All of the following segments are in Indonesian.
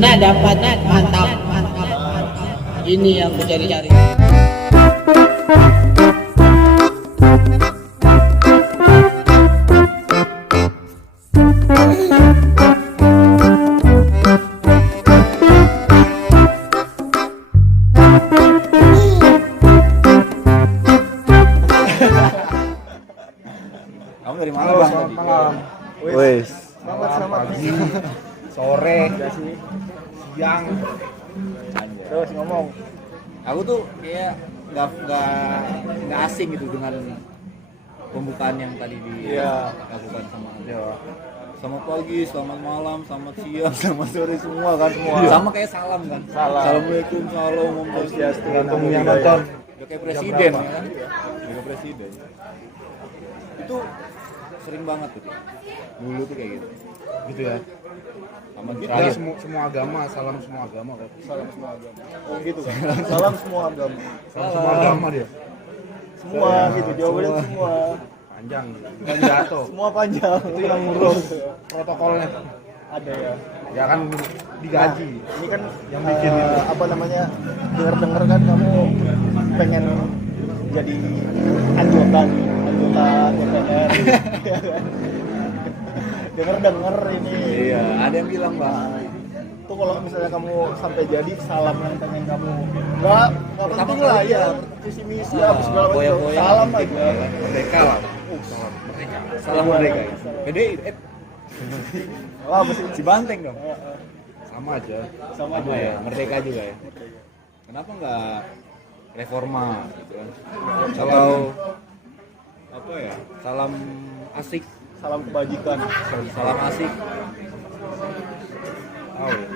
Nah dapat mantap. Ini yang ku cari-cari. Kamu dari mana, Halo, Bang? selamat malam. Wes. Selamat pagi, sore, siang. Terus ngomong. Aku tuh kayak nggak asing gitu dengan pembukaan yang tadi dilakukan sama Anda. Selamat pagi, selamat malam, selamat siang, selamat sore semua kan semua. Sama kayak salam kan. Salam. Assalamualaikum, salam, om Swastiastu, Namo yang Buddhaya. nonton. Udah kayak presiden ya kan. Udah kayak presiden. Itu sering banget tuh. Dulu tuh kayak gitu. Gitu ya. Sama Ya, terakhir. semua agama, salam semua agama kok. Salam semua agama. Oh gitu kan. Salam semua agama. Salam semua agama dia. Semua gitu jawabannya semua. Panjang. Kan jatuh. Semua panjang. Itu yang ngurus protokolnya. Ada ya. Ya kan digaji. Ini kan Yang bikin itu. apa namanya? Dengar kan kamu pengen jadi anggota DPR. Ya kan? Dengar ini. Iya, ada yang bilang, Bang. Tuh kalau misalnya kamu sampai jadi salam yang pengen kamu nggak Pertama penting lah kali ya ya. visi misi apa segala macam Goyang-goyang salam penting aja lah. Merdeka lah. Salam merdeka. PDI apa sih si Banteng dong. Sama aja. sama Sama aja ya, merdeka juga ya. Kenapa nggak reforma gitu kan? Atau apa ya? Salam asik, salam kebajikan salam asik. Tahu ya.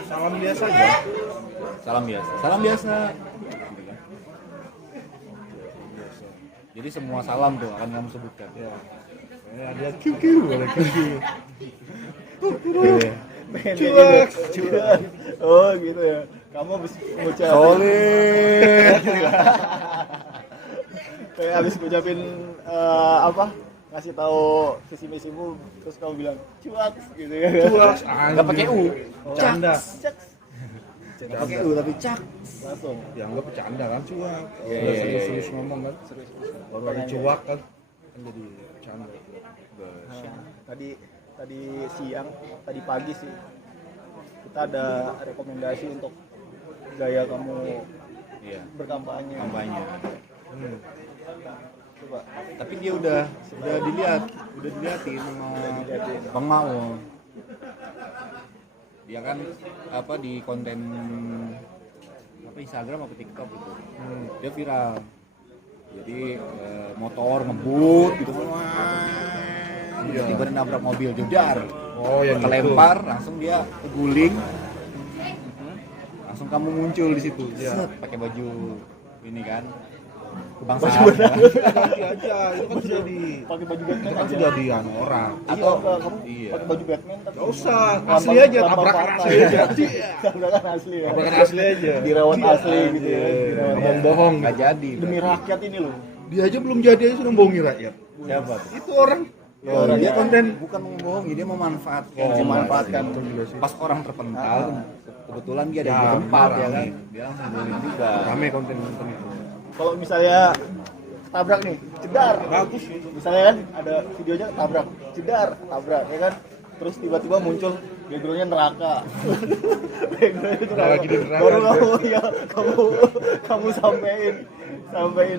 Salam biasa aja. Salam biasa. Salam biasa. Jadi semua salam tuh akan kamu sebutkan. Ya. Dia kiu boleh kiu. Iya. pengen Cuek. gitu. Oh gitu ya kamu habis ngucapin Solid. kayak habis ngucapin apa ngasih tahu visi misimu terus kamu bilang cuak gitu ya Cuak. Nggak pakai U. Canda. Caks. Nggak pakai U tapi cak. Langsung Dianggap bercanda kan cuak. Iya, Udah iya, serius-serius ngomong kan. Baru ada cuak kan jadi bercanda. tadi siang tadi pagi sih kita ada rekomendasi untuk gaya kamu Iya. berkampanye Kampanye. coba Tapi dia udah dilihatin sama Bang Mao. Dia kan apa di konten apa Instagram apa TikTok gitu. Dia viral. Jadi motor ngebut gitu. Tiba-tiba nabrak mobil jedar. Oh yang Kelempar, langsung dia keguling. Langsung kamu muncul di situ. Set, pakai baju ini kan. Kebangsaan. ganti aja itu kan sudah di pakai baju Batman kan aja sudah di orang. atau kamu Iya. pakai baju Batman tapi Gak usah, lambang- asli aja, lambang tabrakan partai. asli aja. tabrakan asli ya Tabrakan asli aja. dirawat asli gitu ya dirawat Ngomong bohong. Nggak jadi. demi rakyat ini loh Dia aja belum jadi aja sudah bohongi rakyat. Siapa tuh? Itu orang. Oh, dia Iya. konten bukan membohongi, dia memanfaatkan. memanfaatkan. Pas orang terpental, kebetulan dia ada Ya, di tempat benar, ya kan. rame. Dia langsung bullying juga. Rame konten-konten itu. kalau misalnya tabrak nih jedar Bagus. misalnya kan ada videonya tabrak jedar tabrak ya kan terus tiba-tiba muncul backgroundnya neraka backgroundnya neraka Lagi di neraka baru aja. kamu sampein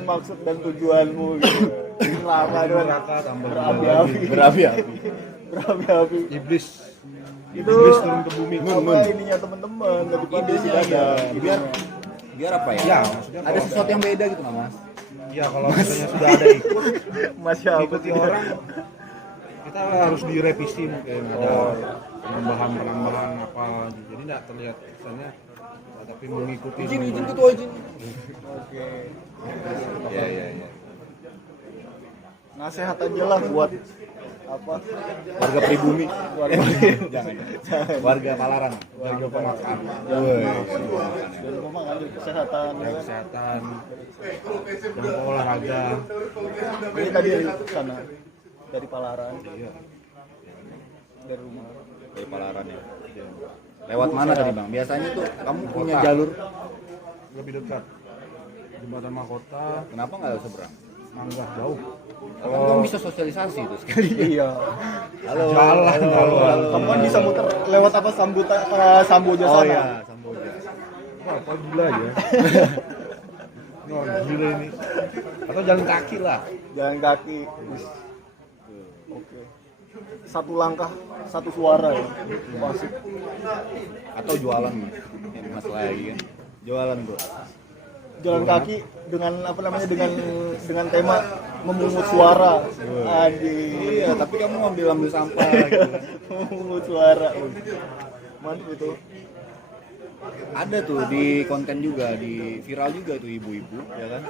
maksud dan tujuanmu gitu neraka doang Neraka tambah berapi-api Berapi-api. berapi-api Iblis. itu Iblis turun ke bumi. apa ininya teman-teman daripada Idenya tidak ada ya, biar apa ya? Ya, maksudnya Ada kalau- sesuatu yang beda gitu, Mas. Ya kalau misalnya sudah ada ikut masya Allah ikuti orang kita harus direvisi mungkin ada penambahan apa jadi tidak terlihat kesannya tapi mengikuti Izin ketua izin. oke Iya, iya, iya. nasehat aja lah buat apa Warga pribumi. warga Jangan. Warga Palaran. warga pemakan Woi. dan memang ada kesehatan ya kan? kesehatan dan olahraga. ini tadi dari sana dari Palaran Iya. dari rumah. Dari Palaran ya. Lewat mana tadi bang? Biasanya tuh kamu punya jalur. Lebih dekat. Jembatan Mahkota, Kenapa nggak seberang? Mangga jauh. Kan kamu bisa sosialisasi tuh sekali. Iya. Halo. Jalan, halo. Kamu kan bisa muter lewat apa Samboja Oh sana. iya, Samboja. Wah, apa gila ya? Wah, gila ini. Atau jalan kaki lah. Jalan kaki. Wis. Oke. Satu langkah, satu suara ya. Masuk. Atau jualan mas? Ini masalah lagi kan. Jualan bro. Jalan kaki dengan apa namanya dengan tema memungut suara. Iya, tapi kamu ambil sampah gitu. Memungut suara. Mantap itu. Ada tuh di konten juga, di viral juga tuh ibu-ibu, ya kan?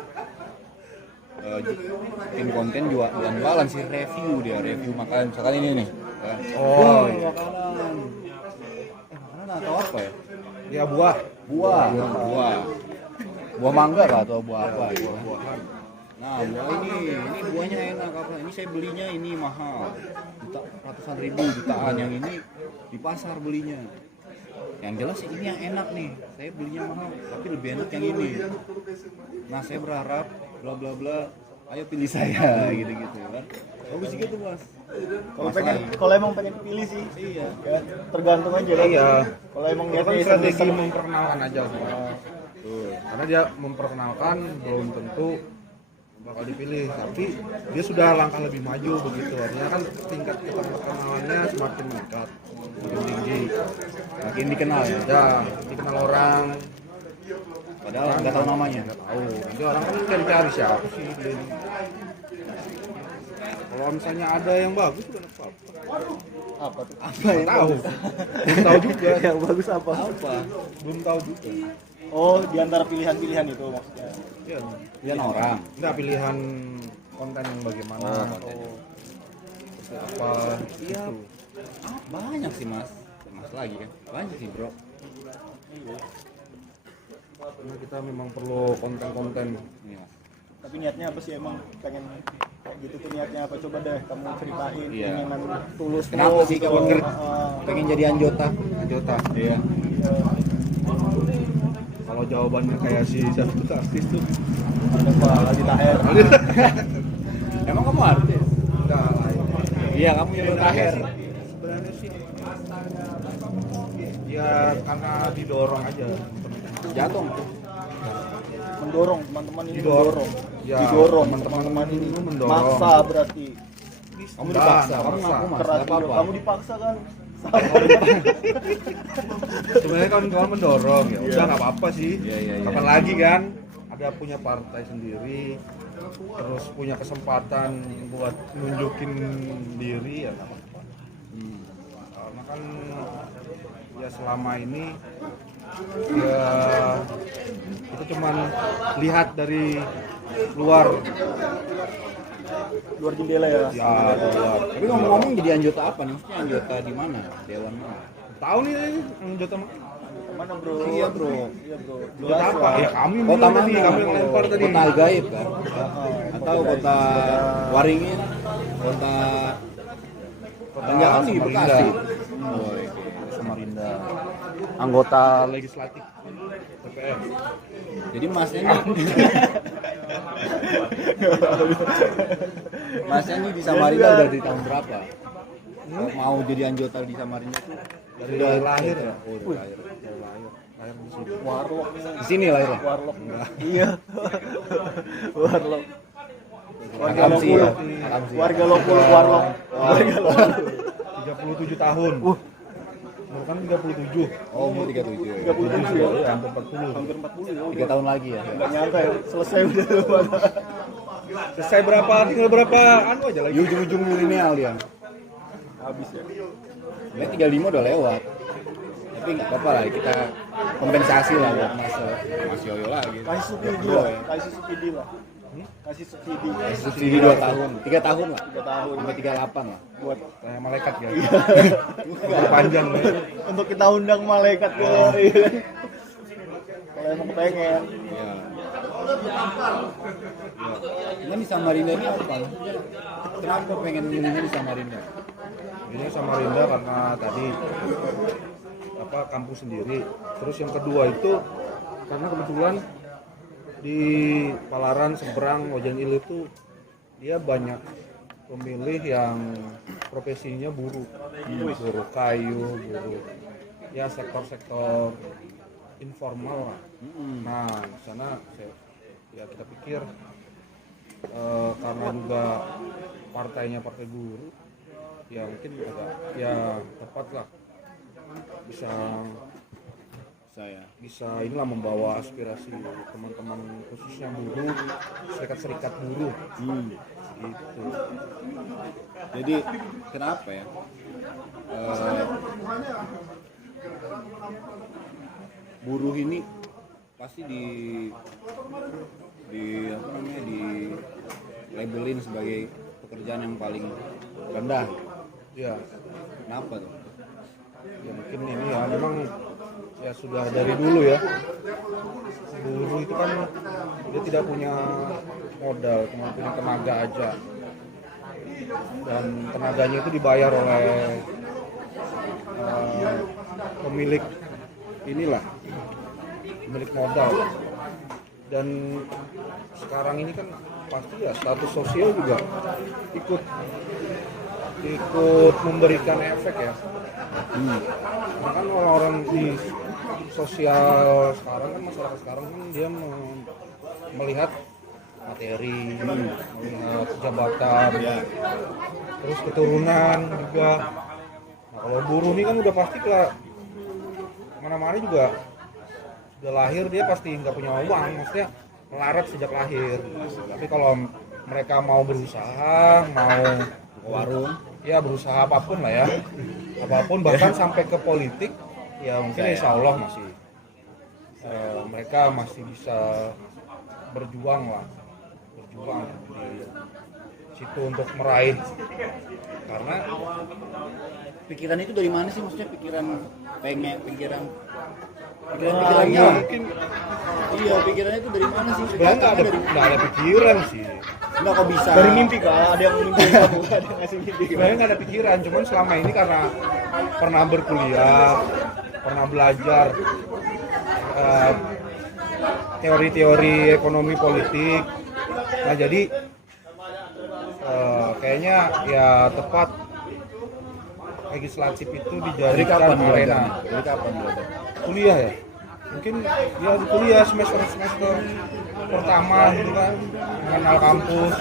Bikin konten jualan sih, review makanan. Misalkan ini nih. Kan? Oh, iya. Makanan. Makanan atau apa ya? Ya buah. Buah mangga lah atau buah apa gitu. Nah, buah ini buahnya enak apa? Ini saya belinya ini mahal. Ratusan ribu, jutaan. Yang ini di pasar belinya. Yang jelas sih ini yang enak nih. Saya belinya mahal, tapi lebih enak yang ini. Nah, saya berharap bla bla bla. Ayo pilih saya gitu-gitu kan. Bagus juga tuh, Mas. Kalau emang pengen pilih sih. Iya. Ya, tergantung aja lah. Iya. Kalau emang Itu kan niatnya strategi iseng-iseng. memperkenalkan aja semua. Karena dia memperkenalkan belum tentu bakal dipilih, tapi dia sudah langkah lebih maju begitu. Artinya kan tingkat keterkenalannya semakin meningkat, semakin tinggi. Makin dikenal ya. Ya, dikenal orang, Padahal nggak tahu namanya. nggak tahu. Jadi orang kan cari siapa sih dia ini. Kalau misalnya ada yang bagus udah apa? Apa tuh? Nggak tahu. Belum tahu juga. Yang bagus apa? Belum tahu juga. Oh, di antara pilihan-pilihan itu maksudnya. Iya. Pilihan orang. Enggak pilihan konten yang bagaimana. konten. Seperti apa Iya. gitu. Banyak sih mas lagi kan. Banyak sih bro. Karena kita memang perlu konten-konten. Ini mas. Tapi niatnya apa sih emang pengen kayak gitu tuh niatnya apa coba deh kamu ceritain Iya. keinginan tulus Kenapa sih kamu pengen jadi anjota? Anjota. Iya. Kalau jawabannya kayak si satu artis tuh. Pak Aldi Taher. Emang kamu artis? Enggak lah. Iya kamu yang terakhir. Sebenarnya sih ya karena didorong aja. Jatuh. Mendorong teman-teman ini Didorong. mendorong. Ya, Didorong teman-teman teman-teman ini mendorong. maksa berarti. Kamu dipaksa. Kamu Maksa. ngaku mas. Keras Gak apa-apa. kamu dipaksa kan. Sebenarnya kan kawan mendorong ya. Udah nggak apa-apa sih. Iya. Kapan lagi kan ada punya partai sendiri, terus punya kesempatan buat nunjukin diri ya nggak apa-apa. Karena kan ya selama ini ya kita cuman lihat dari luar jendela ya. ya luar. Tapi ngomong-ngomong jadi anjota apa nih? Maksudnya anjota di mana? Dewan mana? Tahu nih anggota Mana bro? Iya bro. Iya bro. anggota apa? Ya kami Kota bilang mana? tadi, kami yang lempar tadi. Kota Gaib kan? Atau kota Waringin? Kota Jangan di Samarinda. Bekasi. Samarinda. Anggota legislatif TPR. Jadi masnya nih Masnya nih di Samarinda udah dari tahun berapa? Mau jadi anggota di Samarinda tuh Dari lahir ya. Oh, dari lahir. Lahir di sini. Warlock. Di sini lahirnya. Warlock. Iya. Warlock. Warga Akam sih ya. Lokul. Akam sih. Warga Lokul Warlock. Warga Lokul. 37 tahun. Umur kan 37. Oh, umur 37 ya. 37 ya. Hampir 40. Hampir 40 ya. 3 tahun lagi ya. Enggak nyangka ya, selesai udah. Selesai berapa? Tinggal berapa anu aja Di lagi. ujung-ujung milenial dia. Habis ya. Ini 35 udah lewat. Tapi nggak apa-apa lah, kita kompensasi lah buat Mas Yoyo lagi. Kasih subsidi lah, kasih subsidi lah. Kasih subsidi. Kasih subsidi 2 tahun, 3 tahun lah. 3 tahun Sampai 38 lah. buat Kayak malaikat ya. Panjang ya. untuk kita undang malaikat ke iya kan? Kalau emang pengen. Ya. Cuman di Samarinda ini apa? Kenapa pengen milihnya di Samarinda? Ini Samarinda karena tadi kampus sendiri. Terus yang kedua itu karena kebetulan di Palaran seberang Ojan Ilir itu dia banyak pemilih yang profesinya buruh, buruh kayu, buruh ya sektor-sektor informal lah. Nah di sana kita pikir karena juga partainya partai buruh, ya mungkin agak ya tepat lah bisa inilah membawa aspirasi teman-teman khususnya buruh, serikat-serikat buruh. Gitu. Jadi kenapa ya? Buruh ini pasti di labelin sebagai pekerjaan yang paling rendah. Ya, Kenapa tuh? ya mungkin ini ya memang ya sudah dari dulu ya. Buruh itu kan dia tidak punya modal, cuma punya tenaga aja. Dan tenaganya itu dibayar oleh pemilik pemilik modal. Dan sekarang ini kan pasti ya status sosial juga ikut memberikan efek ya. Karena kan orang-orang di sosial sekarang kan, masyarakat sekarang kan dia melihat materi, melihat jabatan, terus keturunan juga. Nah kalau buruh ini kan udah pasti lah, mana-mana juga udah lahir dia pasti nggak punya uang, maksudnya melarat sejak lahir. Tapi kalau mereka mau berusaha, mau Warung. Ya berusaha apapun lah ya, apapun bahkan sampai ke politik, ya mungkin insya Allah masih mereka masih bisa berjuang di situ untuk meraih. Karena Pikiran itu dari mana sih? Maksudnya pikirannya mungkin iya, pikirannya itu dari mana sih? sebenarnya nggak ada pikiran sih. Nggak, kok bisa Dari mimpi kak, ada yang mimpi kamu, ada yang ngasih mimpi. Sebenarnya nggak ada pikiran, cuman selama ini karena pernah berkuliah, pernah belajar teori-teori ekonomi politik. Nah jadi kayaknya ya tepat legislatif itu dijadikan arena. Dari kapan belajar? Kuliah ya, mungkin ya di kuliah semester pertama gitu kan, mengenal kampus,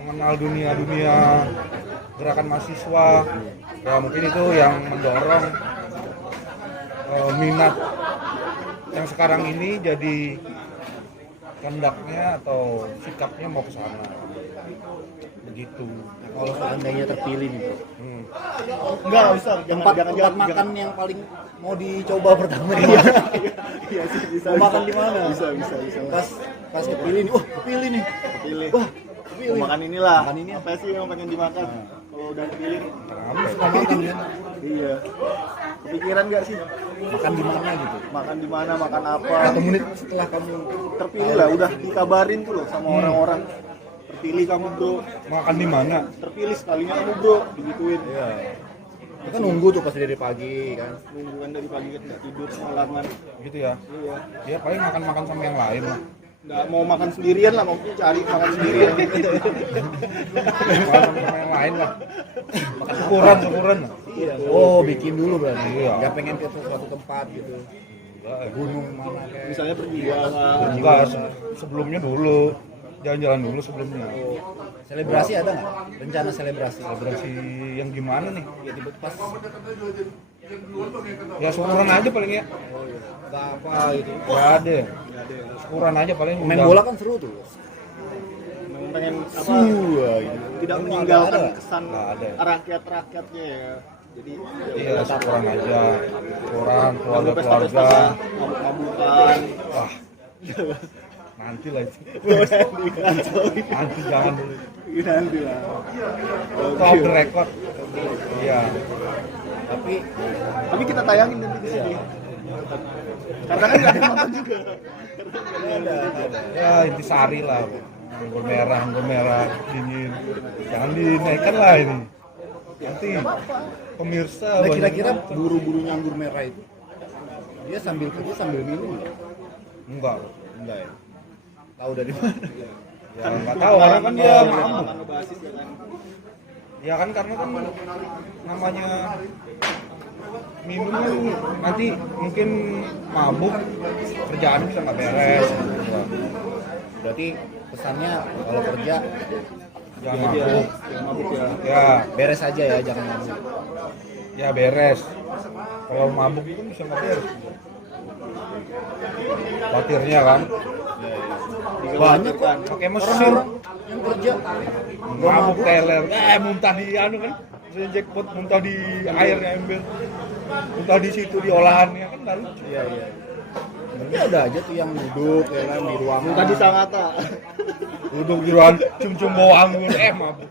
mengenal dunia gerakan mahasiswa, ya mungkin itu yang mendorong minat yang sekarang ini jadi kendaknya atau sikapnya mau ke sana begitu. Kalau seandainya terpilih nih, bro. Enggak usah, Tempat makan yang paling mau dicoba pertama di mana? Iya sih, bisa. Mau makan di mana? Bisa. Pas kepilih nih, kepilih nih. Pilih. Wah, Mau makan inilah. Makan ini apa sih yang pengen dimakan? Kalau udah pilih, suka makan ya. iya. Kepikiran nggak sih? Makan di mana gitu? Makan di mana, makan apa? 1 menit setelah kamu Terpilih lah, udah dikabarin tuh loh sama orang-orang. Terpilih kamu bro, Makan di mana? terpilih sekalinya kamu bro, digituin. Iya. Kita kan nunggu tuh pas dari pagi kan. Nunggu kan dari pagi kan nggak tidur semalaman. Gitu ya. Iya. Dia paling makan sama yang lain lah. Nggak mau makan sendirian lah, mau cari makan sendirian. Makan sama yang lain lah. Makan syukuran lah. Iya. Oh, bikin dulu berarti. Iya. Nggak pengen ke suatu tempat gitu. Gunung mana kayak. Misalnya perjuangan. Enggak, sebelumnya dulu. Jalan-jalan dulu sebelumnya. Selebrasi ada nggak? Rencana selebrasi? Selebrasi yang gimana nih? Ya tiba pas Ya syukuran aja paling ya. nggak apa gitu. Nggak ada. Syukuran aja paling. Main undang. bola kan seru tuh. Pengen apa? Gitu. Tidak Nggak meninggalkan ada. kesan Nggak ada. rakyat-rakyatnya ya. Jadi Iya, syukuran aja. Syukuran, keluarga-keluarga. pesta-pesta, mabuk-mabukan. Wah, nanti lah itu. Nanti Nanti jangan dulu. nanti lah. Top record. Iya. Tapi Tapi kita tayangin nanti di sini. Karena kan nggak ada yang nonton juga. ada. Ya intisari lah. Anggur merah, dingin. Jangan dinaikkan lah ini. ya nanti nggak apa-apa. pemirsa Nah, banyak kira-kira nonton. buru-burunya anggur merah itu dia sambil kerja sambil minum nggak? Enggak Enggak ya. Tahu dari mana? ya nggak tahu karena kan dia mabuk Pengalaman ngebasis ya kan. ya kan karena kan namanya minum kan nanti mungkin mabuk kerjaan bisa nggak beres gitu. Berarti pesannya kalau kerja jangan Aja, mabuk yang mabuk ya. ya beres aja ya, jangan mabuk. ya beres kalau mabuk itu bisa nggak beres khawatirnya kan Banyak kok pakai mesin orang-orang yang kerja mabuk teler muntah di anu kan misalnya jackpot muntah di airnya ember muntah di situ di olahannya kan nggak lucu iya. Tapi ada aja tuh yang duduk ya kan di ruangan. Tadi Sangatta. duduk di ruangan cium-cium bau anggur mabuk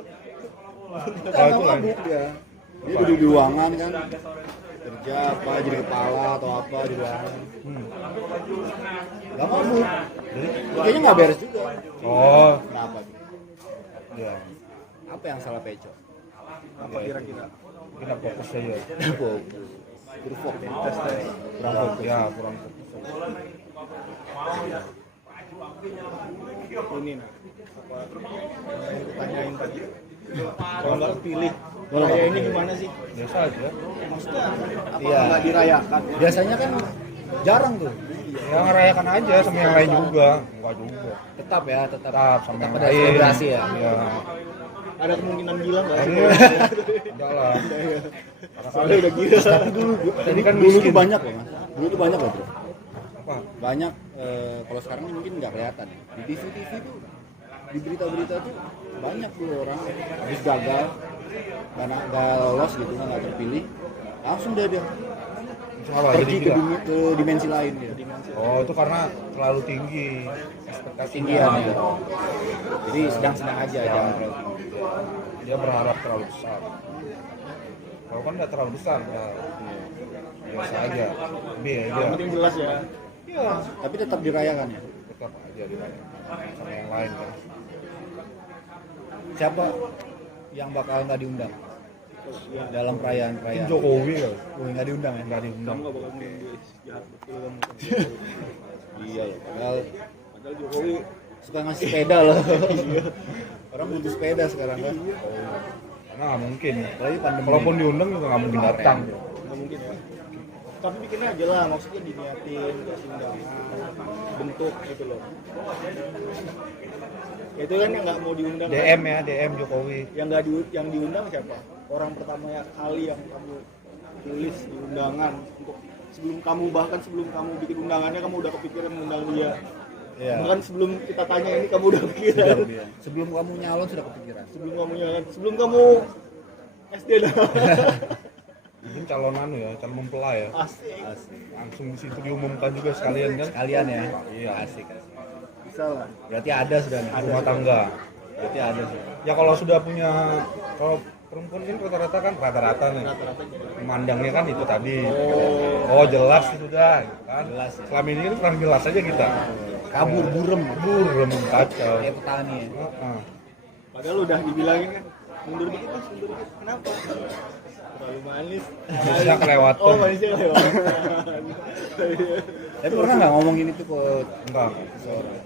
Nggak mabuk dia. Dia duduk di ruangan kan kerja apa jadi kepala atau apa di ruangan. Nggak mabuk. jadi Kayaknya nggak beres juga. oh Kenapa? tuh? ya Apa yang salah Peco? Apa kira-kira? kita fokus aja Kurvok ya. kurang fokus ya kurang fokus Ini nah. Apa yang ditanyain tadi? Kalau nggak kepilih, raya ini gimana sih? biasa aja Maksudnya apa Iya. nggak dirayakan? Biasanya kan jarang tuh. ya ngerayakan aja sama yang lain juga enggak juga Tetap ya, tetap tetap sama yang ada lain selebrasi ya. ya Ada kemungkinan gila nggak sih? enggak lah Soalnya udah gila. tadi kan Dulu tuh miskin banyak loh mas. Dulu tuh banyak loh bro. apa Banyak kalau sekarang ini mungkin nggak kelihatan ya. Di TV tuh di berita-berita tuh banyak tuh orang habis gagal karena nggak lolos gitu nggak terpilih langsung dia apa jadi pergi ke, gila ke dimensi lain dia. oh itu karena terlalu tinggi ekspektasinya Tinggian ya. Jadi sedang-sedang aja jangan terlalu tinggi. dia berharap terlalu besar kalau kan nggak terlalu besar udah biasa aja B Yang aja penting jelas ya. iya Tapi tetap dirayakan ya. tetap aja dirayakan sama yang lain kan Siapa yang bakal nggak diundang dalam perayaan-perayaan? Jokowi kan Nggak diundang ya? nggak diundang Kamu nggak bakal menunggu jahat betul kamu. Iya loh. Padahal Padahal Jokowi suka ngasih sepeda loh. Orang butuh sepeda sekarang kan. karena nggak mungkin Apalagi pandemi. walaupun diundang juga nggak mungkin datang nggak mungkin ya. Tapi bikin aja lah, maksudnya diniatin, kasih undangan, bentuk gitu loh. Itu kan yang nggak mau diundang. DM ya DM Jokowi Yang diundang siapa? Orang pertama ya kali yang kamu tulis di undangan untuk sebelum kamu bikin undangannya kamu udah kepikiran mengundang dia. Iya. Bahkan sebelum kita tanya ini kamu udah Sudah, kepikiran. iya. Sebelum kamu nyalon sudah kepikiran. Sebelum kamu SD dah. mungkin calon calon mempelai ya Asik. langsung di situ diumumkan juga sekalian kan Sekalian ya. iya Asik. Bisa lah. Berarti ada sudah nih. rumah tangga Berarti ada sih. ya kalau sudah punya kalau perempuan kan rata-rata nih memandangnya kan itu tadi oh jelas sudah gitu kan Jelas ya. selama ini kan kurang jelas aja kita Kabur burem. burem kacau Kayak petani ya. Heeh. Padahal udah dibilangin kan mundur dikit mas, mundur dikit. Kenapa? Terlalu manis. Manisnya kelewatan. Oh manisnya kelewatan. Tapi pernah nggak ngomongin itu ke enggak seseorang?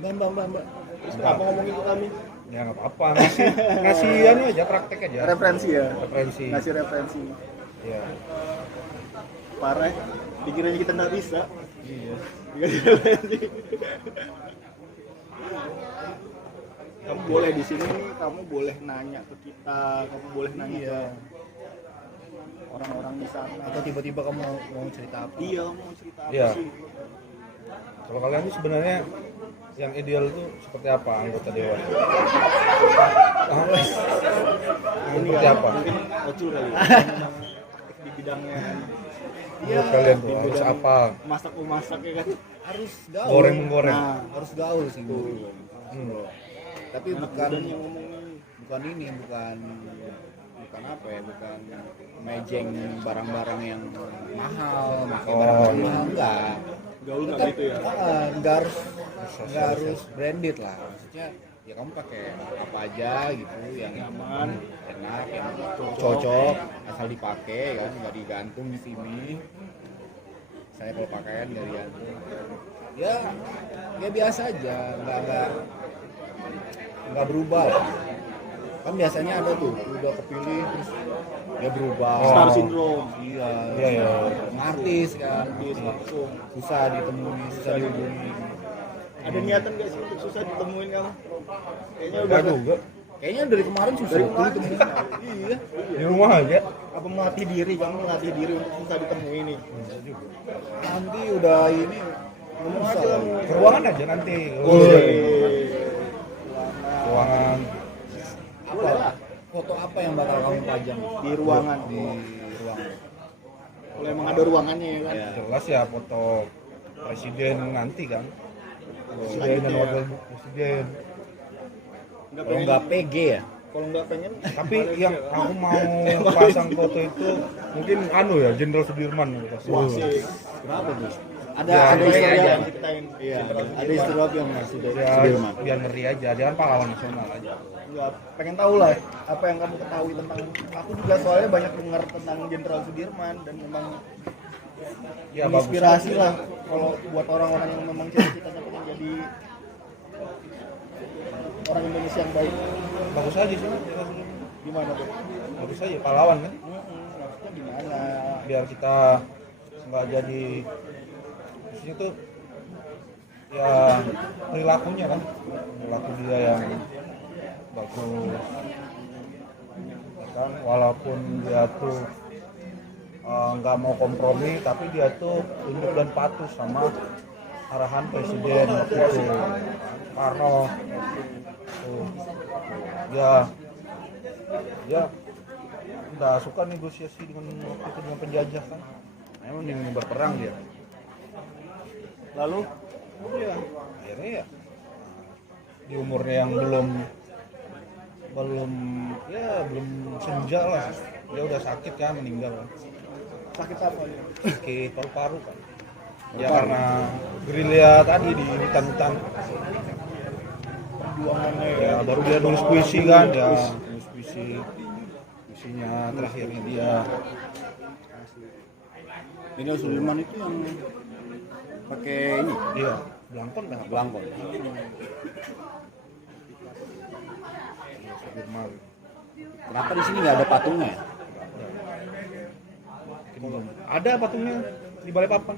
Mbak. Terus kenapa ngomongin ke kami? ya nggak apa-apa ngasih anu aja praktek aja Referensi ya. referensi Ngasih referensi. ya Parah. Pikirannya kita nggak bisa. iya Dikasih referensi. Kamu boleh di sini, kamu boleh nanya ke kita, kamu boleh nanya ke orang-orang di sana. Atau tiba-tiba kamu mau cerita apa? Iya, kamu mau cerita apa Iya. sih? kalau kalian ini sebenarnya yang ideal itu seperti apa anggota dewan seperti apa Mungkin Ocul kali. Ya. Aktif di bidangnya. menurut kalian tuh harus apa Masak ya kan. Harus gaul. goreng menggoreng Nah, Harus gaul sih Bu. Tapi anak bukan muda yang ngomongin. bukan apa ya, bukan mejeng barang-barang yang mahal, pakai barang-barang mahal enggak. Gaul nggak Tetap, gitu ya. nggak harus branded lah. Maksudnya ya kamu pakai apa aja gitu yang Nyaman. yang enak, yang cocok, asal dipakai kan, nggak digantung di sini. Saya kalau pakaian nggak digantung. Ya biasa aja, nggak berubah lah. Kan biasanya ada tuh udah kepilih terus dia berubah. Star syndrome. Iya. Artis kan, Langsung. susah ditemui, susah dihubungi. Ada niatan nggak sih untuk susah ditemuin kamu? Kayaknya udah juga Kayaknya dari kemarin susah Dari kemarin. ditemuin. Iya. di rumah aja. apa melatih diri untuk susah ditemui nih? Nanti udah ini ngomong aja. Ke ruangan aja nanti. Ruangan. Apa? Foto apa yang bakal kamu pajang Di ruangan. di ruangan? Kalau emang ada ruangannya ya kan. Ya. Jelas ya foto presiden nanti kan. Presiden dan Selanjutnya ya. wakil presiden. Nggak Kalau pengen, nggak PG ya? kalau nggak pengen Tapi yang aku mau pasang foto itu mungkin ya Jenderal Sudirman. wah sih. Kenapa tuh? Ada Ya, ada ngeri istilah aja. yang Ceritain. iya, ada istilah yang masih dari Ya, Sudirman. biar ngeri aja, dia kan pahlawan nasional aja. Nggak pengen tahu lah apa yang kamu ketahui tentang. Aku juga soalnya banyak dengar tentang Jenderal Sudirman dan memang Ya menginspirasi lah kalau buat orang-orang yang memang cita-citanya pengen jadi orang Indonesia yang baik. bagus aja sih Jenderal Sudirman. Gimana tuh? Bagus aja pahlawan kan. Maksudnya gimana? Biar kita nggak jadi maksudnya tuh ya perilakunya kan, perilaku dia yang bagus ya kan, walaupun dia tuh nggak mau kompromi tapi dia tuh tunduk dan patuh sama arahan presiden waktu itu Karno tuh. Ya nggak suka negosiasi dengan waktu itu dengan penjajah kan, emang ingin berperang dia. Lalu Ya, akhirnya ya di umurnya yang belum senja lah, dia udah sakit kan, meninggal kan. sakit apa ya? Sakit paru-paru kan ya karena gerilya tadi di hutan-hutan. Perjuangannya Ya baru dia nulis puisi kan, ya nulis puisinya terakhirnya dia. Ini Sudirman itu yang pakai ini Iya, Blangkon kan. belangkon. Sudirman. Kenapa di sini nggak ada patungnya ya? Ada patungnya di Balikpapan.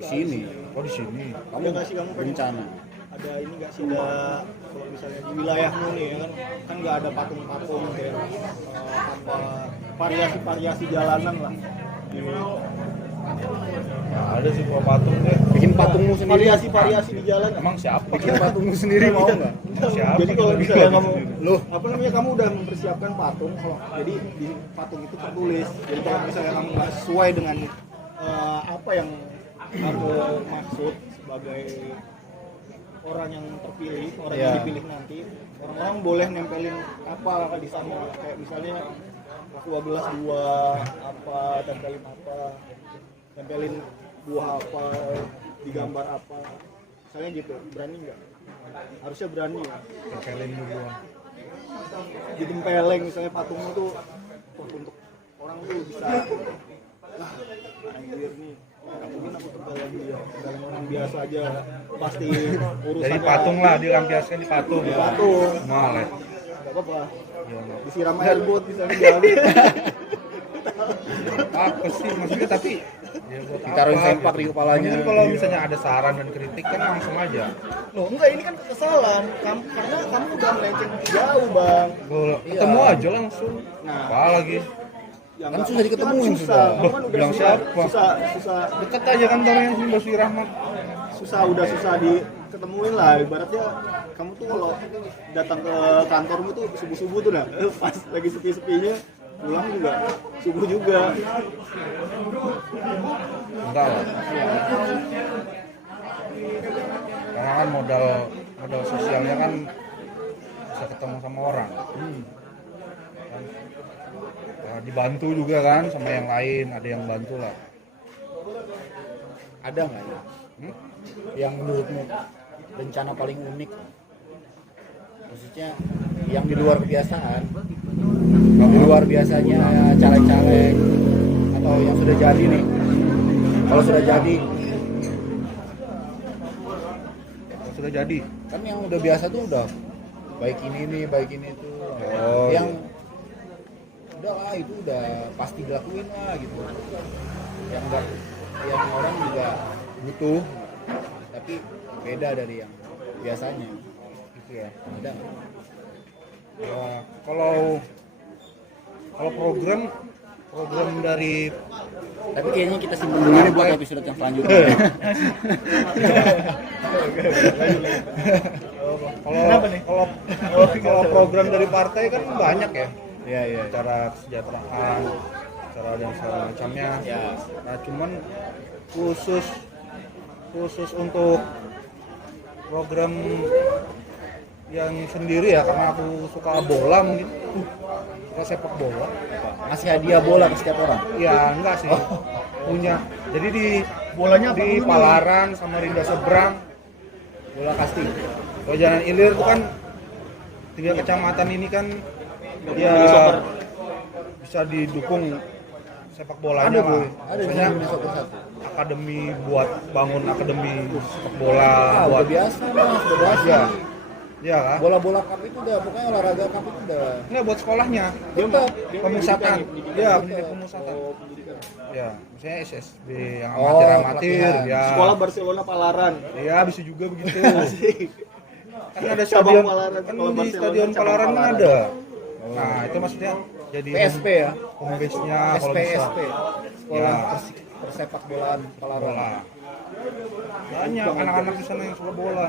Di sini. Oh di sini. Kamu nggak sih kamu pengen berencana? ada ini nggak sih, ada kalau misalnya di wilayahmu nih ya kan nggak ada patung-patung kayak apa variasi-variasi jalanan lah. Nah, ada sih gua patung deh. Bikin patungmu sendiri. Variasi-variasi di jalan. Emang siapa? Bikin patungmu sendiri mau nggak? Siapa? Jadi kalau misalnya kamu Loh. apa namanya, kamu udah mempersiapkan patung, kalau jadi di patung itu tertulis. Jadi kalau misalnya kamu nggak sesuai dengan apa yang kamu maksud sebagai orang yang terpilih, orang yang dipilih nanti, orang-orang boleh nempelin apa di sana, kayak misalnya aqua gelas 2 apa, tempelin buah apa, digambar apa, misalnya gitu. Berani nggak? Harusnya berani ya. Tempelin dulu. Ditempeleng misalnya patungmu tuh untuk orang tuh bisa anjir nih, mungkin aku tempeleng dia, tempeleng orang biasa aja pasti urusannya. Jadi patung lah, dilampiaskan di patung. Di patung. Mahal ya. Nggak apa-apa, Ya, nggak. disiram air bot misalnya jalan. Apa sih maksudnya, tapi ya buat Ditaruhin apa sempak gitu. di kepalanya. Mungkin kalau misalnya ada saran dan kritik kan langsung aja. Loh enggak, ini kan kesalahan karena kamu udah melenceng jauh bang. Kalau ketemu aja langsung. Nah. Apa lagi? Ya, Kan nggak, susah diketemuin susah. sudah. Kamu kan udah Bilang susah, siapa? susah Dekat aja kantornya sih Basuki Rahmat. udah susah diketemuin lah. Ibaratnya kamu tuh kalau datang ke kantormu tuh subuh-subuh tuh dah pas lagi sepi-sepinya, pulang juga subuh juga. Enggak lah. Karena kan modal sosialnya kan bisa ketemu sama orang. Kan, dibantu juga kan sama yang lain, ada yang bantu lah. Ada nggak ya? Yang menurutmu rencana paling unik? Maksudnya yang di luar kebiasaan. luar biasanya caleg-caleg atau yang sudah jadi nih. Kalau sudah jadi kan yang udah biasa tuh udah baik ini nih, baik ini tuh. Yang udah lah itu udah pasti dilakuin lah gitu. Yang enggak, yang orang juga butuh tapi beda dari yang biasanya gitu ya. Ada nggak? Ya, kalau program dari Tapi kayaknya kita simpen dulu nih buat episode yang selanjutnya. kalau program dari partai kan banyak ya. Iya. Cara kesejahteraan, cara dan segala macamnya. Ya. Nah, cuman khusus untuk program yang sendiri ya, karena aku suka bola mungkin, suka sepak bola. Masih hadiah bola ke setiap orang. Ya enggak sih, punya. Jadi di Bolanya apa di dulu? Palaran sama Rinda Seberang, Bola casting. kalau Jalan Ilir itu kan 3 kecamatan ini kan ya bisa didukung sepak bolanya lah. Ada di Maksudnya Indonesia Satu. akademi buat bangun akademi sepak bola Udah buat biasa mas, udah biasa. ya. Ya kan? Bola-bola cup itu udah, pokoknya olahraga cup itu udah. Enggak buat sekolahnya. Tetap. Pemusatan. Ya, pendidikan pemusatan. Ya, misalnya SSB yang amatir-amatir pelatihan. ya. Sekolah Barcelona Palaran. Ya, bisa juga begitu. Asik. Kan ada Cabang stadion Palaran, kan sekolah di Barcelona, stadion cabang Palaran kan Palaran. ada. Nah, itu maksudnya jadi PSP ya. home base-nya kalau bisa. SPSP. Sekolah Ya. persepak bolaan Palaran. Bola. Banyak anak-anak di sana yang suka bola.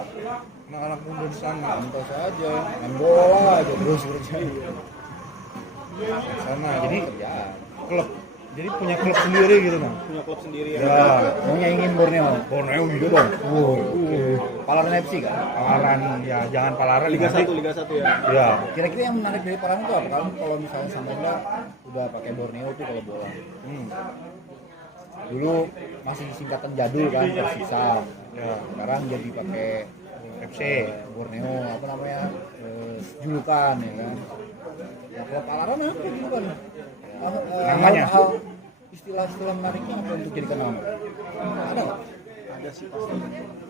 Anak-anak muda di sana. Santai saja, main bola aja terus kerja. Di sana. Jadi Kerjaan. klub. Jadi punya klub sendiri gitu kan. Punya klub sendiri ya. Ya. Mau nyaingin Borneo. Borneo gitu dong. Palaran FC kan? Palaran ya, jangan Palaran Liga nanti. 1 ya. Ya. Kira-kira yang menarik dari Palaran itu apa? Kalau misalnya Samarinda udah pakai Borneo tuh kalau bola. Dulu masih singkatan jadul kan, tersisa. Ya. Sekarang jadi pakai FC. Borneo apa namanya? Julukan ya kan. Nah, kalau Palaran apa julukan? Namanya? Istilah-istilah menariknya apa untuk jadikan nama? Ada nggak? Ada sih pasti.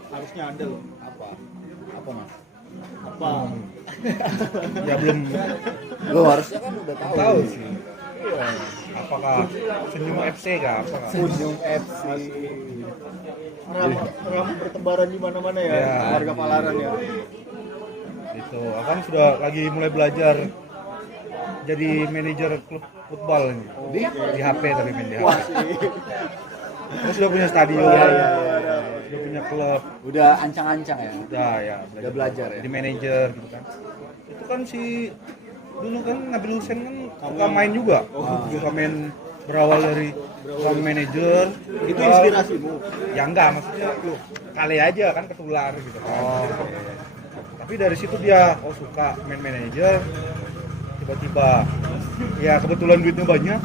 Harusnya ada loh. Apa? Apa mas? Apa? Ya belum Lo harusnya kan udah tahu. tahu sih. Apakah Senyum FC kah? Apakah? Senyum FC. Orang bertebaran di mana-mana ya, Ya. warga Palaran ya. Itu, akan sudah lagi mulai belajar jadi manajer klub football ini. Di HP tapi main di HP. Wah sih. Terus sudah punya stadion, sudah punya klub, Udah ancang-ancang ya. udah belajar ya? jadi manajer gitu kan. Itu kan si dulu kan Nabil Hussein kan suka main juga, suka main berawal dari seorang manajer. Itu inspirasimu. Ya enggak, maksudnya kali aja kan ketular gitu kan. Tapi dari situ dia suka main manajer, tiba-tiba ya kebetulan duitnya banyak.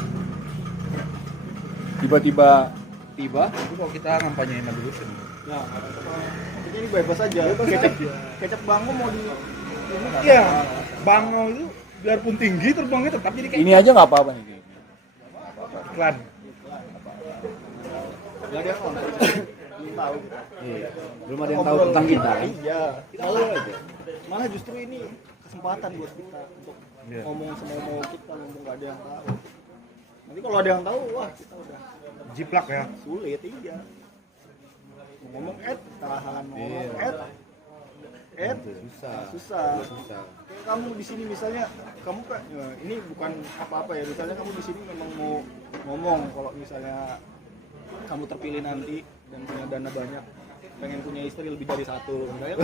Tiba-tiba Itu kalau kita ngampanyain Nabil Hussein. Nah, ini bebas aja. Kecap bango mau di Iya, bangau itu biarpun tinggi terbangnya tetap jadi kayak ini aja nggak apa-apa nih. iklan. nggak ada yang nonton. Belum tahu. Iya. Belum ada yang tahu tentang kita kan? Iya. Malah justru ini kesempatan buat kita untuk Iya. ngomong semau kita, ngomong nggak ada yang tahu. Nanti kalau ada yang tahu, wah kita udah Jiplak ya. sulit iya. Mau ngomong tahan, mau ngomong Susah. susah. Kayak kamu di sini misalnya, kamu kan ya, ini bukan apa-apa ya. Misalnya kamu di sini memang mau ngomong kalau misalnya kamu terpilih nanti dan punya dana banyak, pengen punya istri lebih dari satu, misalnya.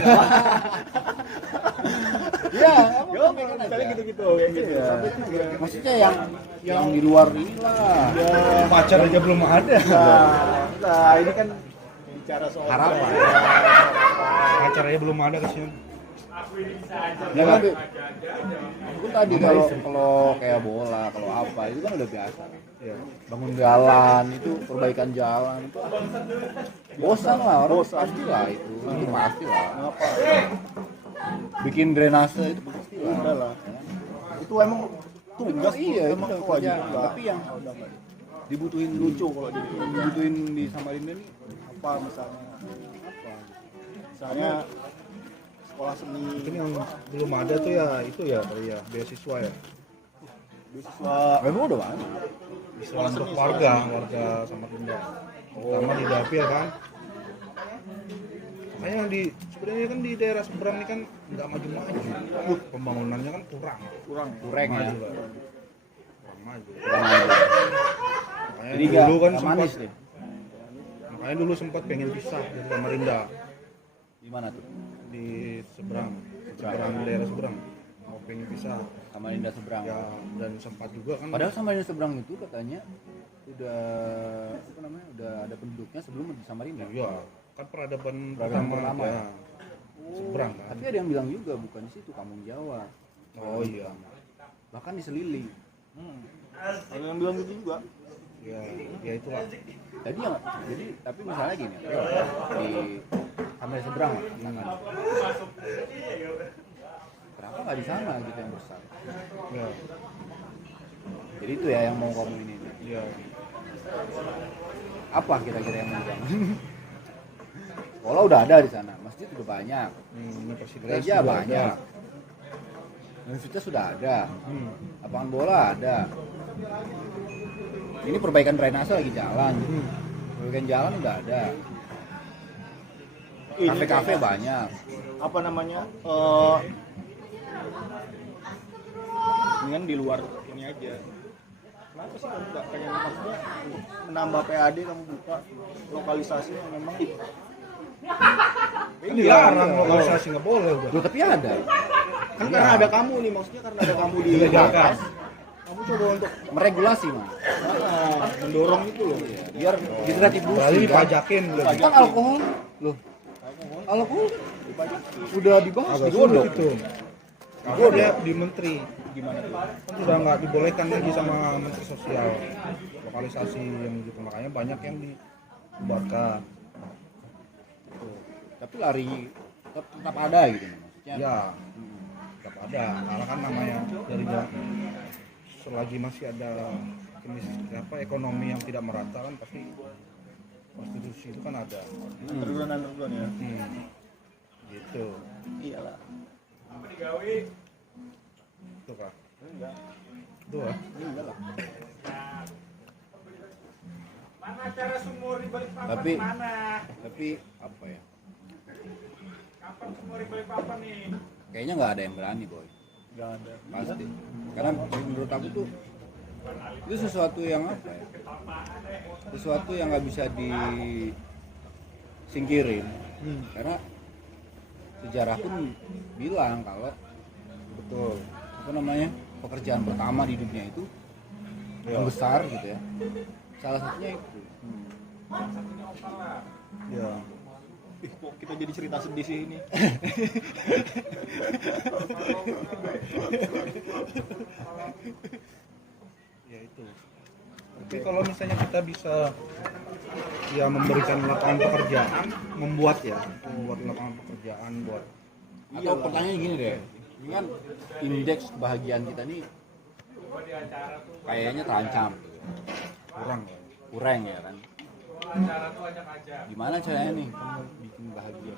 Iya, Ya, misalnya gitu-gitu, kayak gitu. Iya. Sampai itu juga. Maksudnya yang di luar inilah. Ya, Pacar aja belum ada. nah, ini kan bicara soal Harapan. Pacar aja belum ada kesini. Ya kan? Aku tadi kalau kayak bola, kalau apa itu kan udah biasa. Ya. Bangun jalan itu, perbaikan jalan itu bosan lah, orang pasti lah itu pasti lah. Bikin drainase itu pasti lah. Udah lah. Itu emang tugas iya, emang itu kewajiban. kerjaan. Tapi yang Oh, udah nggak. dibutuhin Lucu kalau jadi dibutuhin di Samarinda nih apa misalnya apa misalnya sekolah seni Mungkin yang belum ada tuh ya itu ya kali ya beasiswa ya. beasiswa emang udah banyak. Beasiswa untuk warga Samarinda. Terutama di Dapil kan. Makanya yang di sebenarnya kan di daerah seberang ini kan nggak maju-maju. Pembangunannya kan kurang. kurang Kurang ya. Maju lah. Kurang maju. Makanya Jadi dulu kan nggak sempat manis deh. makanya dulu sempat pengen pisah dari Samarinda Di mana tuh? di seberang daerah seberang mau pengen pisah Samarinda seberang. ya, dan sempat juga kan Padahal Samarinda seberang itu katanya udah apa namanya? Udah ada penduduknya sebelum di Samarinda. iya kan peradaban Pertama ya. Seberang kan. Tapi ada yang bilang juga bukan di situ, Kampung Jawa. Oh iya. Bahkan di Selili. ada yang bilang gitu juga Ya, ya itulah. Tadi yang jadi tapi misalnya gini, di Samarinda seberang misalkan. Kenapa nggak di sana gitu yang besar? Ya, Jadi itu ya yang mau kamu ini. ya. Apa kira-kira yang mau dibangun? Sekolah udah ada di sana, masjid udah banyak, Universitas gereja juga banyak, ada. universitas sudah ada, Hmm. lapangan bola ada. Ini perbaikan drainase lagi jalan, perbaikan jalan udah ada, ini kafe-kafe banyak. apa namanya ini kan di luar ini aja kenapa sih kamu nggak pengen maksudnya untuk menambah PAD kamu buka lokalisasi yang memang Ini dilarang lokalisasi nggak boleh udah. Loh, tapi ada. kan karena ada kamu nih maksudnya karena ada kamu di Dilegalkan. atas kamu coba untuk Meregulasi mah, mendorong itu loh biar Bali diretribusi. dipajakin belum? Kan alkohol, loh, alkohol udah dibahas Agak digodok. sulit itu. Kalau dia di menteri gimana tuh kan sudah nggak dibolehkan lagi sama menteri sosial lokalisasi yang gitu, makanya banyak yang dibuatkan. Tapi lari tetap ada gitu maksudnya. Ya, tetap ada. Karena kan namanya dari selagi masih ada ekonomi yang tidak merata kan pasti prostitusi itu kan ada. underground ya Gitu. iyalah Itu kah? Itu ah. Tapi apa ya? Kayaknya nggak ada yang berani, boy. nggak ada Pasti. Karena menurut aku tuh itu sesuatu yang apa ya? Sesuatu yang nggak bisa disingkirin. Karena sejarah pun bilang kalau betul apa namanya pekerjaan pertama di dunia itu yang besar gitu ya. Salah satunya itu. Ya. Ih, kok kita jadi cerita sedih sih ini Ya itu. Tapi kalau misalnya kita bisa ya memberikan lapangan pekerjaan, membuat lapangan pekerjaan buat Atau pertanyaannya gini deh. Ini kan indeks kebahagiaan kita nih kayaknya terancam gitu. kurang ya. Kurang ya kan. Gimana caranya nih kamu bikin bahagia?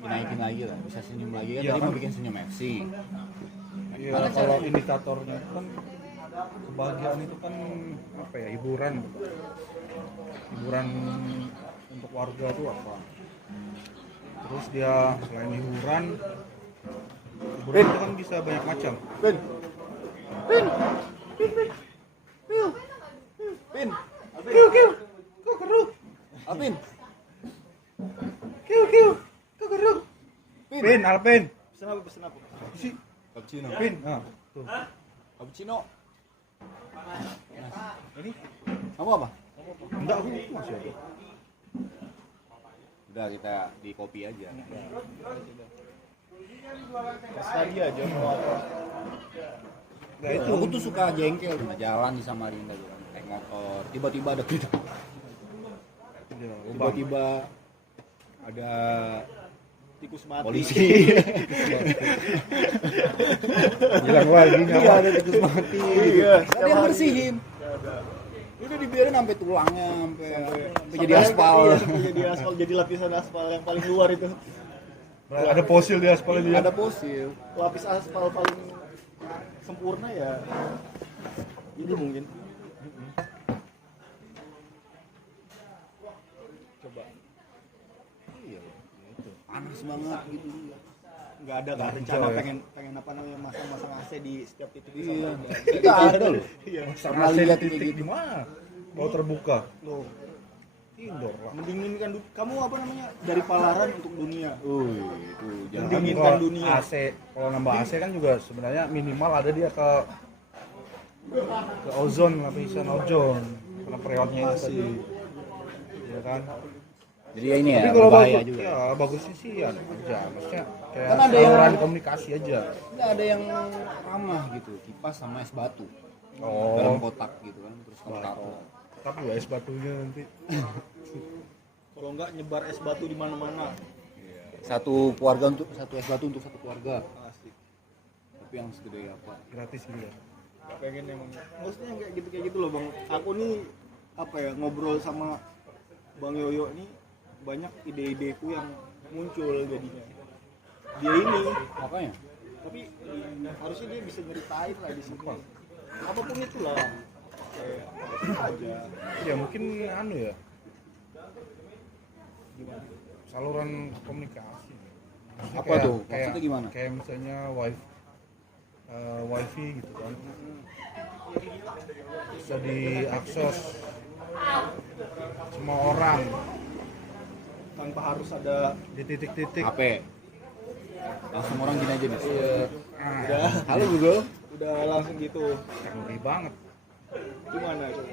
Dinaikin lagi lah, bisa senyum lagi kan Iya, tadi kan? mau bikin senyum FC. Ya, kalau indikatornya itu kan kebahagiaan itu kan apa ya, hiburan untuk warga itu apa, terus dia selain hiburan itu kan bisa banyak macam. Pin, Kok keruk? Alpin, Kok keruk? Pin, Alpin. pesen apa Si cappuccino. Pin. Nah, tuh. Cappuccino. Ini Kamu apa? enggak, aku masih ada. Udah kita di kopi aja. pas tadi aja mau apa Nah, itu. Aku tuh suka jengkel sama jalan di Samarinda gitu. Naik motor, tiba-tiba ada gitu. Ya, Tiba-tiba ada tikus mati. polisi. Bilang lagi Iya nyawa. ada tikus mati. Iya, Ada yang bersihin. Udah dibiarin sampai tulangnya, sampai jadi aspal. Iya, sampai jadi aspal, jadi lapisan aspal yang paling luar itu. Ada fosil di aspal itu ya. Ada fosil. Lapis aspal paling sempurna ya. Itu mungkin. Coba. Iya, itu. Panas banget gitu. Nggak ada kan rencana pengen apa namanya masang AC di setiap titik Iya. wisata. Kita ada loh. Iya. Pernah AC lihat titik kayak gitu. di mana? Kalau terbuka. Loh, Indoor lah. mendinginkan kamu apa namanya dari Palaran untuk dunia. Itu jangan Mendinginkan Kalau dunia. AC, kalau nambah AC kan juga sebenarnya minimal ada dia ke ozon, lapisan ozon karena periodnya itu tadi. Ya kan? jadi ya ini ya Tapi kalau bahaya bagus, juga. ya bagusnya sih ya aja. Maksudnya kayak Kan ada yang- saluran komunikasi aja. Nggak ada yang ramah gitu, kipas sama es batu Oh. dalam kotak gitu kan, terus kamu taruh. Tapi ya es batunya nanti. Kalau nggak nyebar es batu di mana-mana. Satu keluarga untuk satu es batu untuk satu keluarga. Asik. Tapi yang segede apa? Gratis gitu ya. Pengen emang. Maksudnya kayak gitu loh Bang. Aku nih apa ya ngobrol sama Bang Yoyo nih banyak ide-ideku yang muncul jadinya. Dia ini, Makanya tapi harusnya dia bisa nyeritain lah di sini. Apapun itulah. Kayak apa aja. Ya mungkin anu ya, Gimana? saluran komunikasi. Maksudnya Apa tuh? Maksudnya gimana? Kayak misalnya wifi gitu kan. Bisa diakses semua orang Tanpa harus ada di titik-titik. HP. Langsung orang gini aja nih. Nah, udah Halo Google. udah langsung gitu. canggih banget. Gimana coba?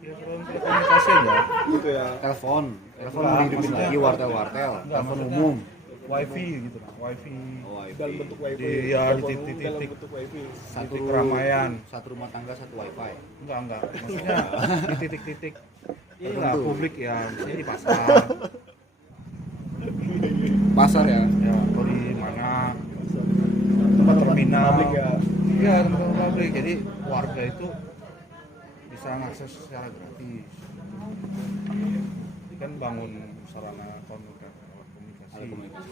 Ya saluran komunikasi aja. Gitu ya. Telepon Enggak, mau dihidupin maksudnya- lagi, wartel, Enggak, telepon maksudnya umum. Wifi gitu kan, wifi. Oh, Dalam bentuk wifi. Di- ya, di Telepon titik-titik. dalam bentuk wifi. Satu titik keramaian. satu rumah tangga satu wifi. Enggak. Maksudnya di titik-titik inilah Tertentu. publik ya, misalnya di pasar. Pasar ya. Ya, atau di mana? Tempat terminal. publik ya. Iya, tempat publik. Jadi warga itu bisa mengakses secara gratis. Jadi kan bangun sarana komunikasi. Alat komunikasi.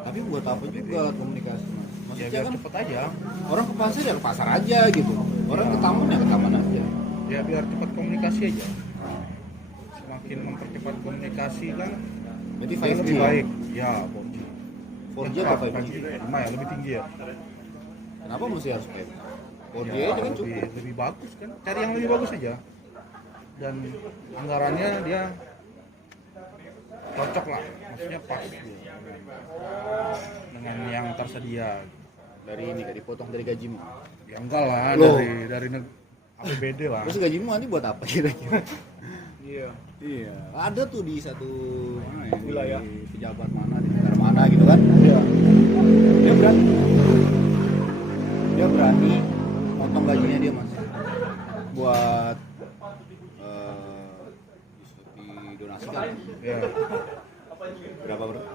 Tapi buat apa juga alat komunikasi? Mas? Ya Maksudnya biar kan cepet aja. orang ke pasar ya ke pasar aja gitu. Orang ke taman ya ke taman aja. Ya biar cepat komunikasi aja. Semakin mempercepat komunikasi kan Jadi ya 5G lebih ya? baik. Ya, 4G. 4G atau 5G? 5 ya, lebih tinggi ya. Kenapa mesti harus 5G? 4G Ya, aja kan cukup. lebih bagus kan. Cari yang lebih bagus aja. Dan anggarannya dia cocok lah, maksudnya pas gitu. Dengan yang tersedia. Dari potong dari gajimu. Ya enggak lah, Loh. dari APBD lah. Terus gajimu nanti buat apa kira-kira? Iya. Iya. Ada tuh di satu mana ya, Wilayah. di pejabat mana di negara mana gitu kan? Iya. Dia berani motong gajinya dia mas buat didonasikan. Ya.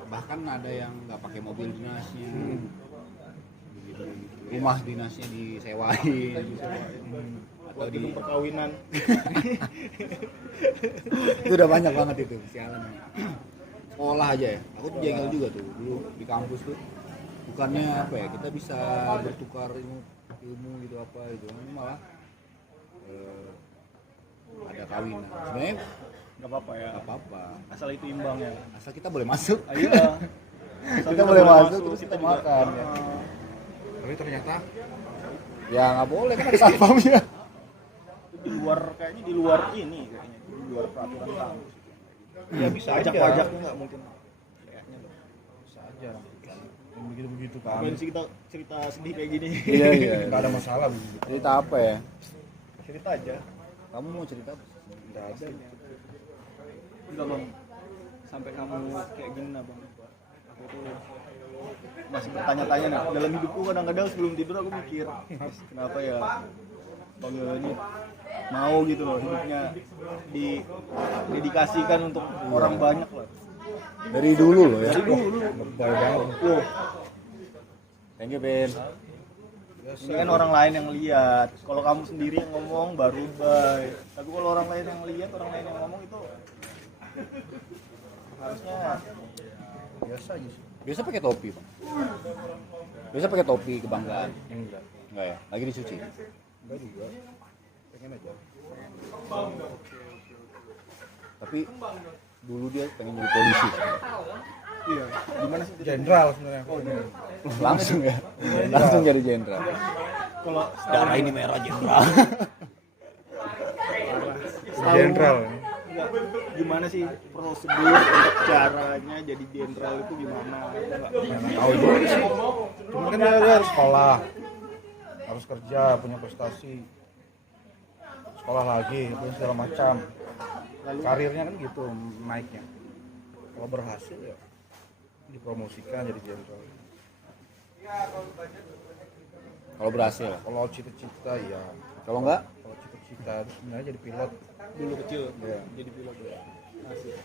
Bahkan ada yang nggak pakai mobil dinasnya. Begitu. Rumah dinasnya disewain. Atau Buat di gedung perkawinan. itu udah banyak banget itu sialan. Sekolah aja ya, aku tuh jengkel juga tuh dulu di kampus tuh. Bukannya apa ya, kita bisa bertukar ilmu gitu apa gitu, ini malah ada kawinan. Sebenarnya Enggak apa-apa ya. nggak apa-apa, Asal itu imbang ya. asal kita boleh masuk. Ayo. Kita boleh masuk terus kita juga makan. Ya. Tapi ternyata Ya nggak boleh kan ada satpamnya. di luar kayaknya di luar ini kayaknya di luar peraturan kampus. ya bisa aja. Pajak-pajaknya nggak mungkin. Kayaknya loh. Bisa aja. Yang begitu-begitu kan. Ngapain sih kita cerita sedih kayak gini? Iya iya. Enggak ada masalah begitu. Cerita apa ya? Cerita aja. Kamu mau cerita apa? Enggak ada. Enggak bang. Sampai kamu kayak gini nah bang. Aku tuh masih bertanya-tanya nih. Dalam hidupku kadang-kadang sebelum tidur aku mikir, kenapa ya Bang Yoyo ini mau gitu loh hidupnya didedikasikan untuk orang banyak lah. Dari dulu loh ya. Dari dulu. Lebay banget. Loh, Thank you Ben. ini kan orang lain yang lihat. Kalau kamu sendiri yang ngomong baru bay. Tapi kalau orang lain yang lihat, orang lain yang ngomong itu harusnya Biasa aja sih. Biasa pakai topi, Bang. Biasa pakai topi kebanggaan. Enggak. Enggak ya? Lagi dicuci. Enggak juga. Pengen aja. Tapi dulu dia pengen jadi polisi. iya. Gimana sih? Jenderal sebenarnya. Langsung ya. Langsung jadi jenderal. Kalau Darah ini merah jenderal. Jenderal. Enggak, gimana sih prosedur untuk caranya jadi jenderal itu gimana? Enggak. Tahu juga sih. Cuma kan dia harus sekolah, harus kerja, punya prestasi, sekolah lagi, terus segala macam. Lalu Karirnya kan gitu naiknya. Kalau berhasil ya dipromosikan jadi jenderal. Kalau berhasil. Kalau cita-cita ya, Kalau enggak, kalau cita-cita itu sebenarnya jadi pilot. dulu kecil Iya. jadi pilot ya. Asik.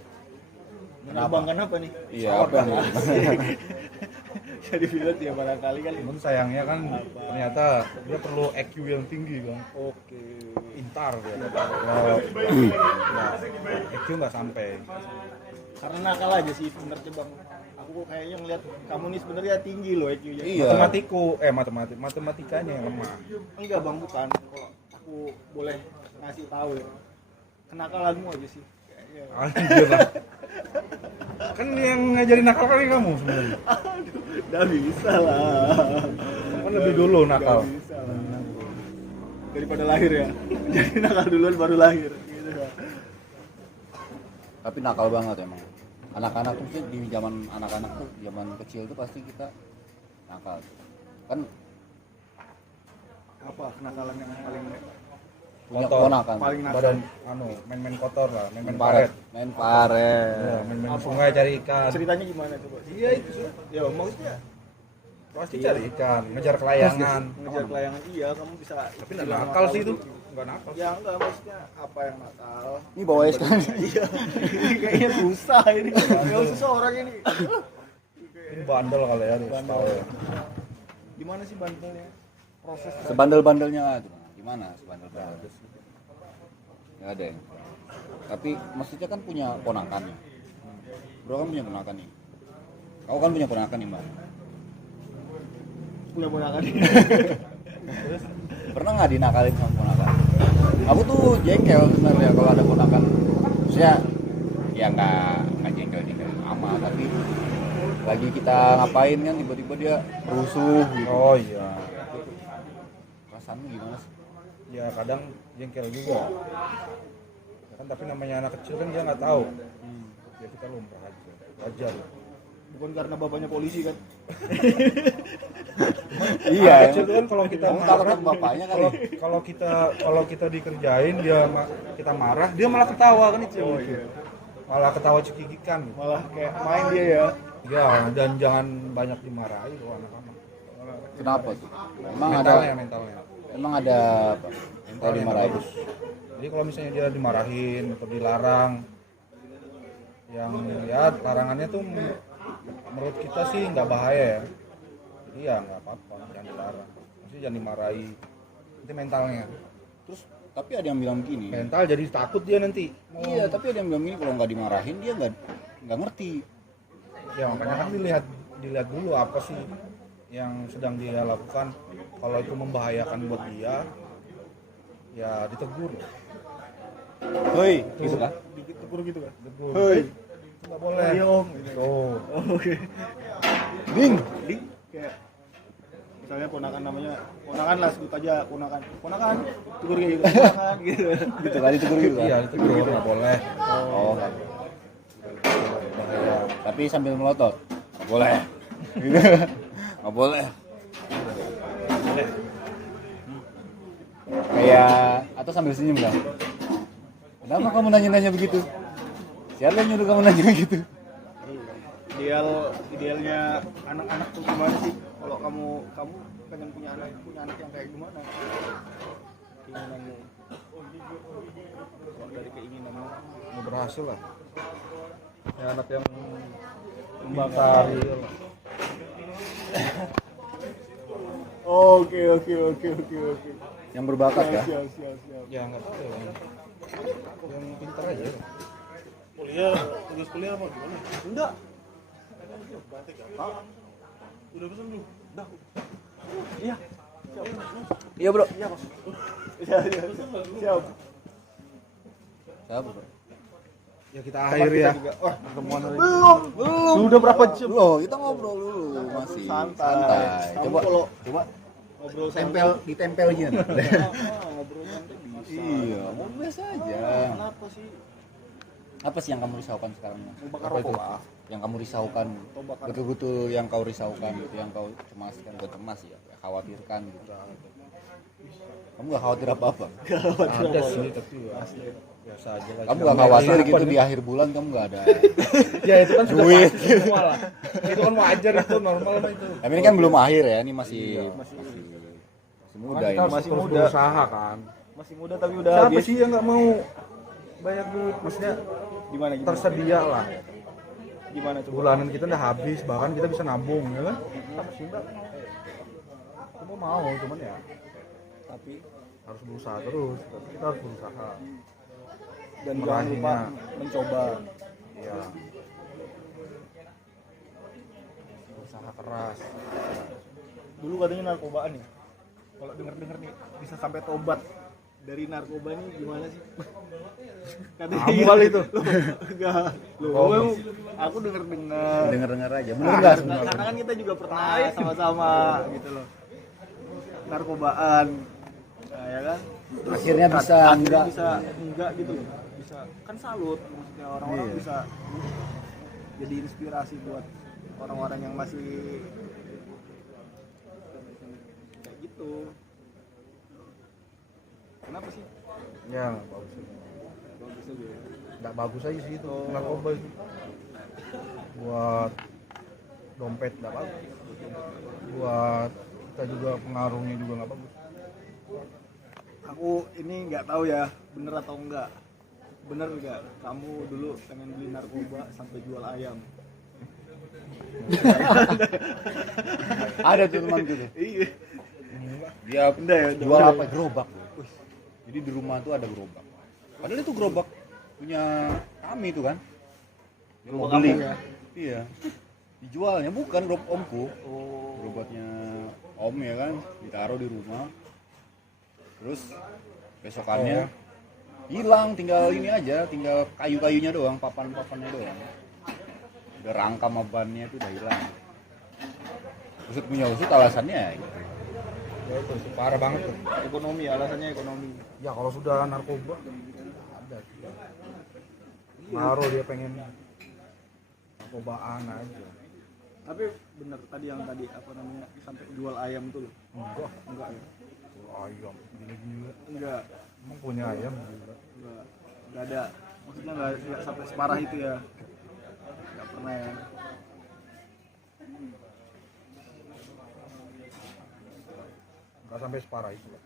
Kenapa? Menerbangkan apa nih? iya apa nih? Jadi pilot ya barangkali kan. Cuman sayangnya kan ternyata dia perlu EQ yang tinggi kan. Oke. Pintar dia. Nah, EQ nggak sampai. Karena nakal aja sih sebenarnya Bang. Aku kayaknya ngeliat kamu nih sebenarnya tinggi loh IQ-nya. Iya. Matematikanya yang lemah. Enggak Bang, bukan. Kalau aku boleh ngasih tahu ya. Kenakalanmu aja sih. Kayaknya. Anjir lah. Kan yang ngajarin nakal kali kamu sebenarnya. Udah bisa lah. Kan lebih dulu nakal. Nggak bisa lah. Daripada lahir ya. Jadi nakal duluan baru lahir. Gitu lah. Tapi nakal banget emang. Anak-anak tuh sih di zaman anak-anak tuh zaman kecil tuh pasti kita nakal. Kan Apa kenakalan yang paling punya Kotor. ponakan. paling nakal? Badan main-main kotor lah, main-main Main paret. paret. Main paret. Ya, main-main sungai cari ikan. Ceritanya gimana coba? Iya itu sih. Ya maksudnya Pasti cari ikan, ngejar kelayangan. ngejar kelayangan iya kamu bisa. Tapi nggak nakal sih itu. Nggak nakal. Ya enggak maksudnya apa yang nakal? Ini bawa es kan. Iya. Ini kayaknya susah ini. Enggak susah orang ini. Ini bandel kali ya, harus tahu ya. Gimana sih bandelnya? Proses Sebandel-bandelnya tuh. Gimana sebandel-bandel? Enggak ada ya. Tapi maksudnya kan punya ponakan nih. Bro kan punya ponakan nih. Kau kan punya ponakan nih, Mbak. punya ponakan. Pernah nggak dinakalin sama ponakan? Aku tuh jengkel sebenarnya kalau ada ponakan. Maksudnya ya nggak jengkel amat, tapi lagi kita ngapain kan tiba-tiba dia rusuh gitu. Oh iya. Perasaanmu gimana sih? Ya kadang jengkel juga. Ya kan tapi namanya anak kecil kan dia nggak tahu. Ya kita lumrah aja. Wajar. Bukan karena bapaknya polisi kan? Iya. Anak kecil kan kalau kita Kamu takut marah, sama bapaknya kali. kalau kita dikerjain kita marah, dia malah ketawa kan itu. Oh iya. Malah ketawa cekikikan. Malah kayak main dia ya. Ya dan jangan banyak dimarahi loh anak-anak. Kenapa tuh? Emang Mentalnya. ada apa? Kalau dimarahin. bagus. Jadi kalau misalnya dia dimarahin atau dilarang, yang ya larangannya tuh menurut kita sih nggak bahaya ya. Jadi ya nggak apa-apa, jangan dilarang. Maksudnya jangan dimarahi. Nanti mentalnya. Terus tapi ada yang bilang gini. Mental jadi takut dia nanti. Iya, tapi ada yang bilang gini kalau nggak dimarahin dia nggak ngerti. Ya makanya kan dilihat dulu apa sih yang sedang dia lakukan. Kalau itu membahayakan buat dia, ya ditegur. Hoi, gitu kan? Ditegur gitu kan? Ditegur. Hei. Nggak boleh. Iya om. Gitu. Tuh. Oh, oke. Ding. Ding kayak misalnya ponakan lah sebut aja ponakan tegur kayak gitu ponakan gitu Gitu kan ditegur gitu kan? Iya ditegur nggak boleh. Oh, Bahaya. tapi sambil melotot. Nggak boleh. Gitu. Nggak boleh. Kayak atau sambil senyum kan? Kenapa kamu nanya-nanya begitu? Siapa yang nyuruh kamu nanya begitu? Idealnya anak-anak tuh gimana sih kalau kamu pengen punya anak yang kayak gimana keinginanmu kalau dari keinginanmu Mau berhasil lah. Ya anak yang pintar. Oke. Yang berbakat ya. Siap. Ya nggak tahu ya. Yang pintar aja. Tugas kuliah mau gimana? Enggak. Udah pesan belum? Udah. Iya. Iya bro. Iya, Mas. Iya. Siap. Siapa bro? Ya kita akhiri ya. Wah, Pertemuan hari ini. belum. Sudah berapa jam? Loh, kita ngobrol dulu masih Santai. Kamu Coba kalau coba ngobrol ditempel gini. ngobrol santai bisa. Iya, mau biasa aja. Kenapa sih? Apa sih yang kamu risaukan sekarang? Mas? Mau bakar Apa itu? rokok, ah? Yang kamu risaukan, Atau bakar betul-betul yang kau risaukan gitu, yang kau cemaskan, bukan cemas ya, khawatirkan gitu. Kamu gak khawatir apa-apa? Ada sih tapi ya biasa aja lah. Kamu gak khawatir gitu di akhir bulan kamu gak ada Ya itu kan sudah duit? pasti semua lah. Itu kan wajar, itu normal mah itu. Tapi ini kan belum akhir ya, ini masih muda Kita ini. harus Masih terus muda. berusaha kan. Masih muda tapi udah Siapa habis. sih yang nggak mau banyak duit? Maksudnya Gimana? tersedia lah. Gimana tuh? Bulanan kita udah habis, bahkan kita bisa nabung ya kan? Siapa sih enggak? Kita mau, cuman ya Tapi harus berusaha terus. Kita harus berusaha. dan jangan lupa mencoba. Iya. Berusaha keras. Dulu katanya narkobaan ya. Kalau denger nih bisa sampai tobat dari narkoba nih gimana sih? Katanya Kamu kali itu. Enggak. Oh. Aku denger Dengar-dengar aja, bener nggak sebenarnya? Karena kan kita juga pernah sama-sama gitu loh. Narkobaan. Nah, ya kan? Akhirnya bisa Akhirnya enggak? enggak gitu loh. Bisa kan salut maksudnya orang-orang Iya. bisa jadi inspirasi buat orang-orang yang masih kayak gitu. Kenapa sih? Ya nggak bagus. Bagus aja ya. Nggak bagus aja sih itu narkoba itu. Buat dompet nggak bagus. Buat kita juga pengaruhnya juga nggak bagus. Aku ini nggak tahu ya bener atau enggak. Bener nggak kamu dulu pengen beli narkoba sampai jual ayam? Ada tuh teman tuh. Iya. Dia Enggak ya, jual apa? Gerobak. Jadi di rumah tuh ada gerobak. Padahal itu gerobak punya kami itu kan. Dia mau Gerobak beli. kamu ya? Iya. Dijualnya bukan gerobak omku. Oh. Gerobaknya om ya kan, ditaruh di rumah. Terus besokannya hilang, tinggal ini aja, tinggal kayu-kayunya doang, papan-papannya doang. Udah rangka sama bannya itu udah hilang. Usut punya usut alasannya ya gitu. Ya itu parah banget tuh. Ekonomi, alasannya ekonomi. Ya kalau sudah narkoba ada. Ngaruh dia pengen narkobaan aja. Tapi bener tadi yang tadi apa namanya sampai jual ayam tuh loh. Enggak ya? Ayam gila-gila. Enggak. Emang punya ayam gila. Enggak ada. Maksudnya enggak sampai separah itu ya. Enggak pernah ya. Nggak sampai separah itu lah.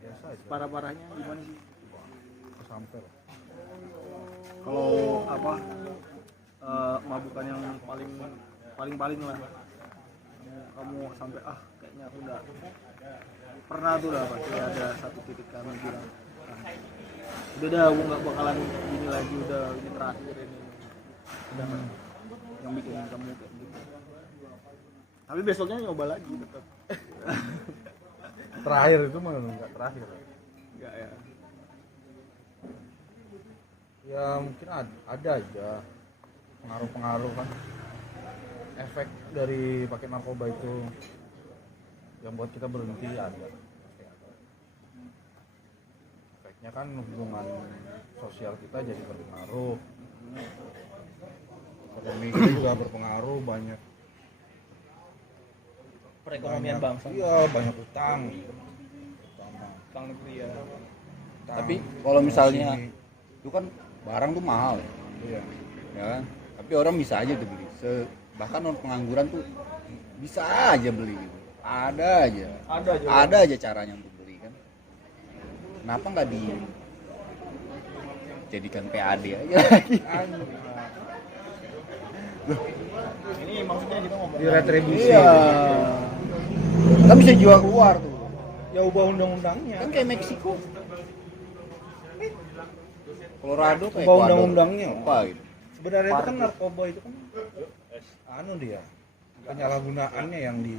Biasa aja. Parah-parahnya gimana sih? Nggak sampai lah. Kalau apa mabukan yang paling lah kamu sampai kayaknya aku udah pernah tuh lah pasti ada satu titik kamu bilang udah dah aku nggak bakalan gini lagi, udah ini terakhir ini udah yang bikin kamu kayak gitu, tapi besoknya nyoba lagi tetap. Terakhir itu mah nggak terakhir. Enggak ya. Ya mungkin ada aja pengaruh-pengaruh kan, efek dari pakai narkoba itu yang buat kita berhenti ada. Efeknya kan hubungan sosial kita jadi berpengaruh, ekonomi kita juga berpengaruh, banyak Perekonomian bangsa, iya banyak utang Bank Negeri ya. Tapi kalau misalnya itu kan barang tuh mahal ya, iya. ya kan? Tapi orang bisa aja tuh beli. Bahkan orang pengangguran tuh bisa aja beli gitu. Ada aja caranya untuk beli kan. Kenapa nggak jadikan PAD aja lagi. Ini maksudnya kita ngomong Di retribusi. Iya. Kan bisa jual keluar tuh. ya ubah undang-undangnya. Kan kayak Meksiko. Colorado kayak Ubah Ecuador. undang-undangnya. Apa gitu. Sebenarnya itu kan narkoba itu kan dia penyalahgunaannya yang di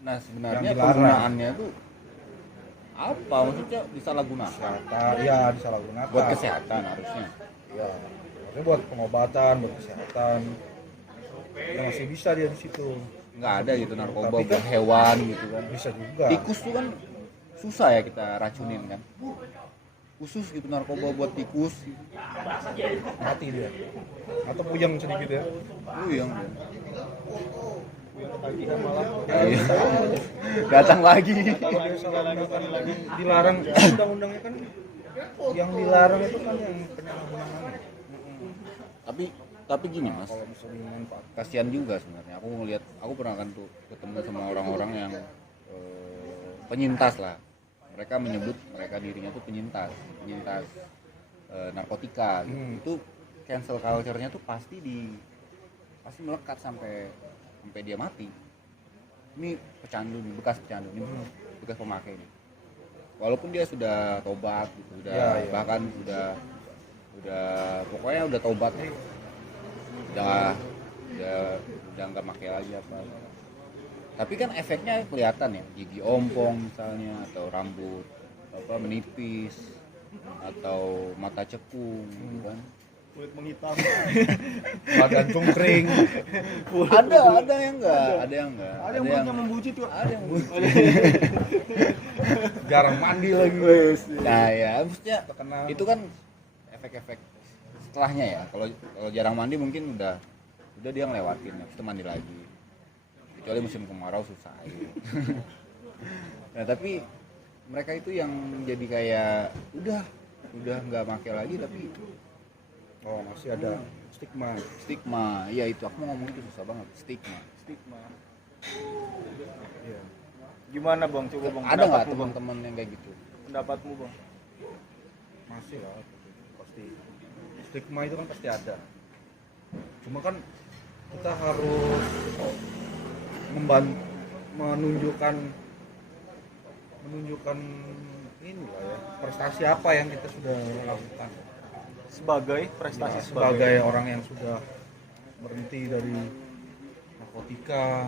Nah sebenarnya Yang dilarang. penggunaannya tuh apa? Maksudnya disalahgunakan ya disalahgunakan. buat kesehatan harusnya. Ya, maksudnya buat pengobatan, buat kesehatan. Ya masih bisa dia di situ. Nggak ada gitu narkoba Tapi buat kan- hewan gitu kan. Bisa juga. Tikus tuh kan susah ya kita racunin kan. Khusus gitu narkoba buat tikus. Mati dia. Atau puyeng sedikit ya. Yang Ketagihan malah. iya. Datang lagi. Kalau dia salah gunakan lagi dilarang undang-undangnya kan yang dilarang itu kan yang penyalahgunaan. Tapi gini mas, Kalau bisa dimanfaatkan. kasihan juga sebenarnya. Aku ngelihat, aku pernah kan tuh ketemu sama orang-orang yang penyintas lah. Mereka menyebut mereka dirinya tuh penyintas narkotika. Gitu. Itu cancel culture-nya tuh pasti melekat sampai dia mati. Ini pecandu nih, bekas pecandu nih, bekas pemakai nih. Walaupun dia sudah tobat gitu, bahkan udah pokoknya udah tobat nih. udah nggak pakai lagi apa. Tapi kan efeknya kelihatan ya, gigi ompong misalnya, atau rambut apa menipis, atau mata cekung gitu kan. Kulit menghitam. Badan cungkring. Ada yang enggak, ada yang mulutnya membuncit tuh. ada yang Jarang mandi lagi. nah ya maksudnya Terkena. itu kan efek-efek setelahnya ya. Kalau jarang mandi mungkin udah dia ngelewatin, habis itu mandi lagi. Kecuali musim kemarau susah gitu. Nah tapi mereka itu yang jadi kayak udah nggak pakai lagi, tapi Masih ada stigma. Iya itu aku mau ngomong itu susah banget, stigma. Iya. Gimana Bang? Coba Bang. Ada nggak pendapatmu, Bang? teman-teman yang kayak gitu? Pendapatmu Bang? Masih lah, pasti. Stigma itu kan pasti ada. Cuma kan kita harus menunjukkan ini lah ya, prestasi apa yang kita sudah lakukan Sebagai prestasi sebagai orang yang sudah berhenti dari narkotika,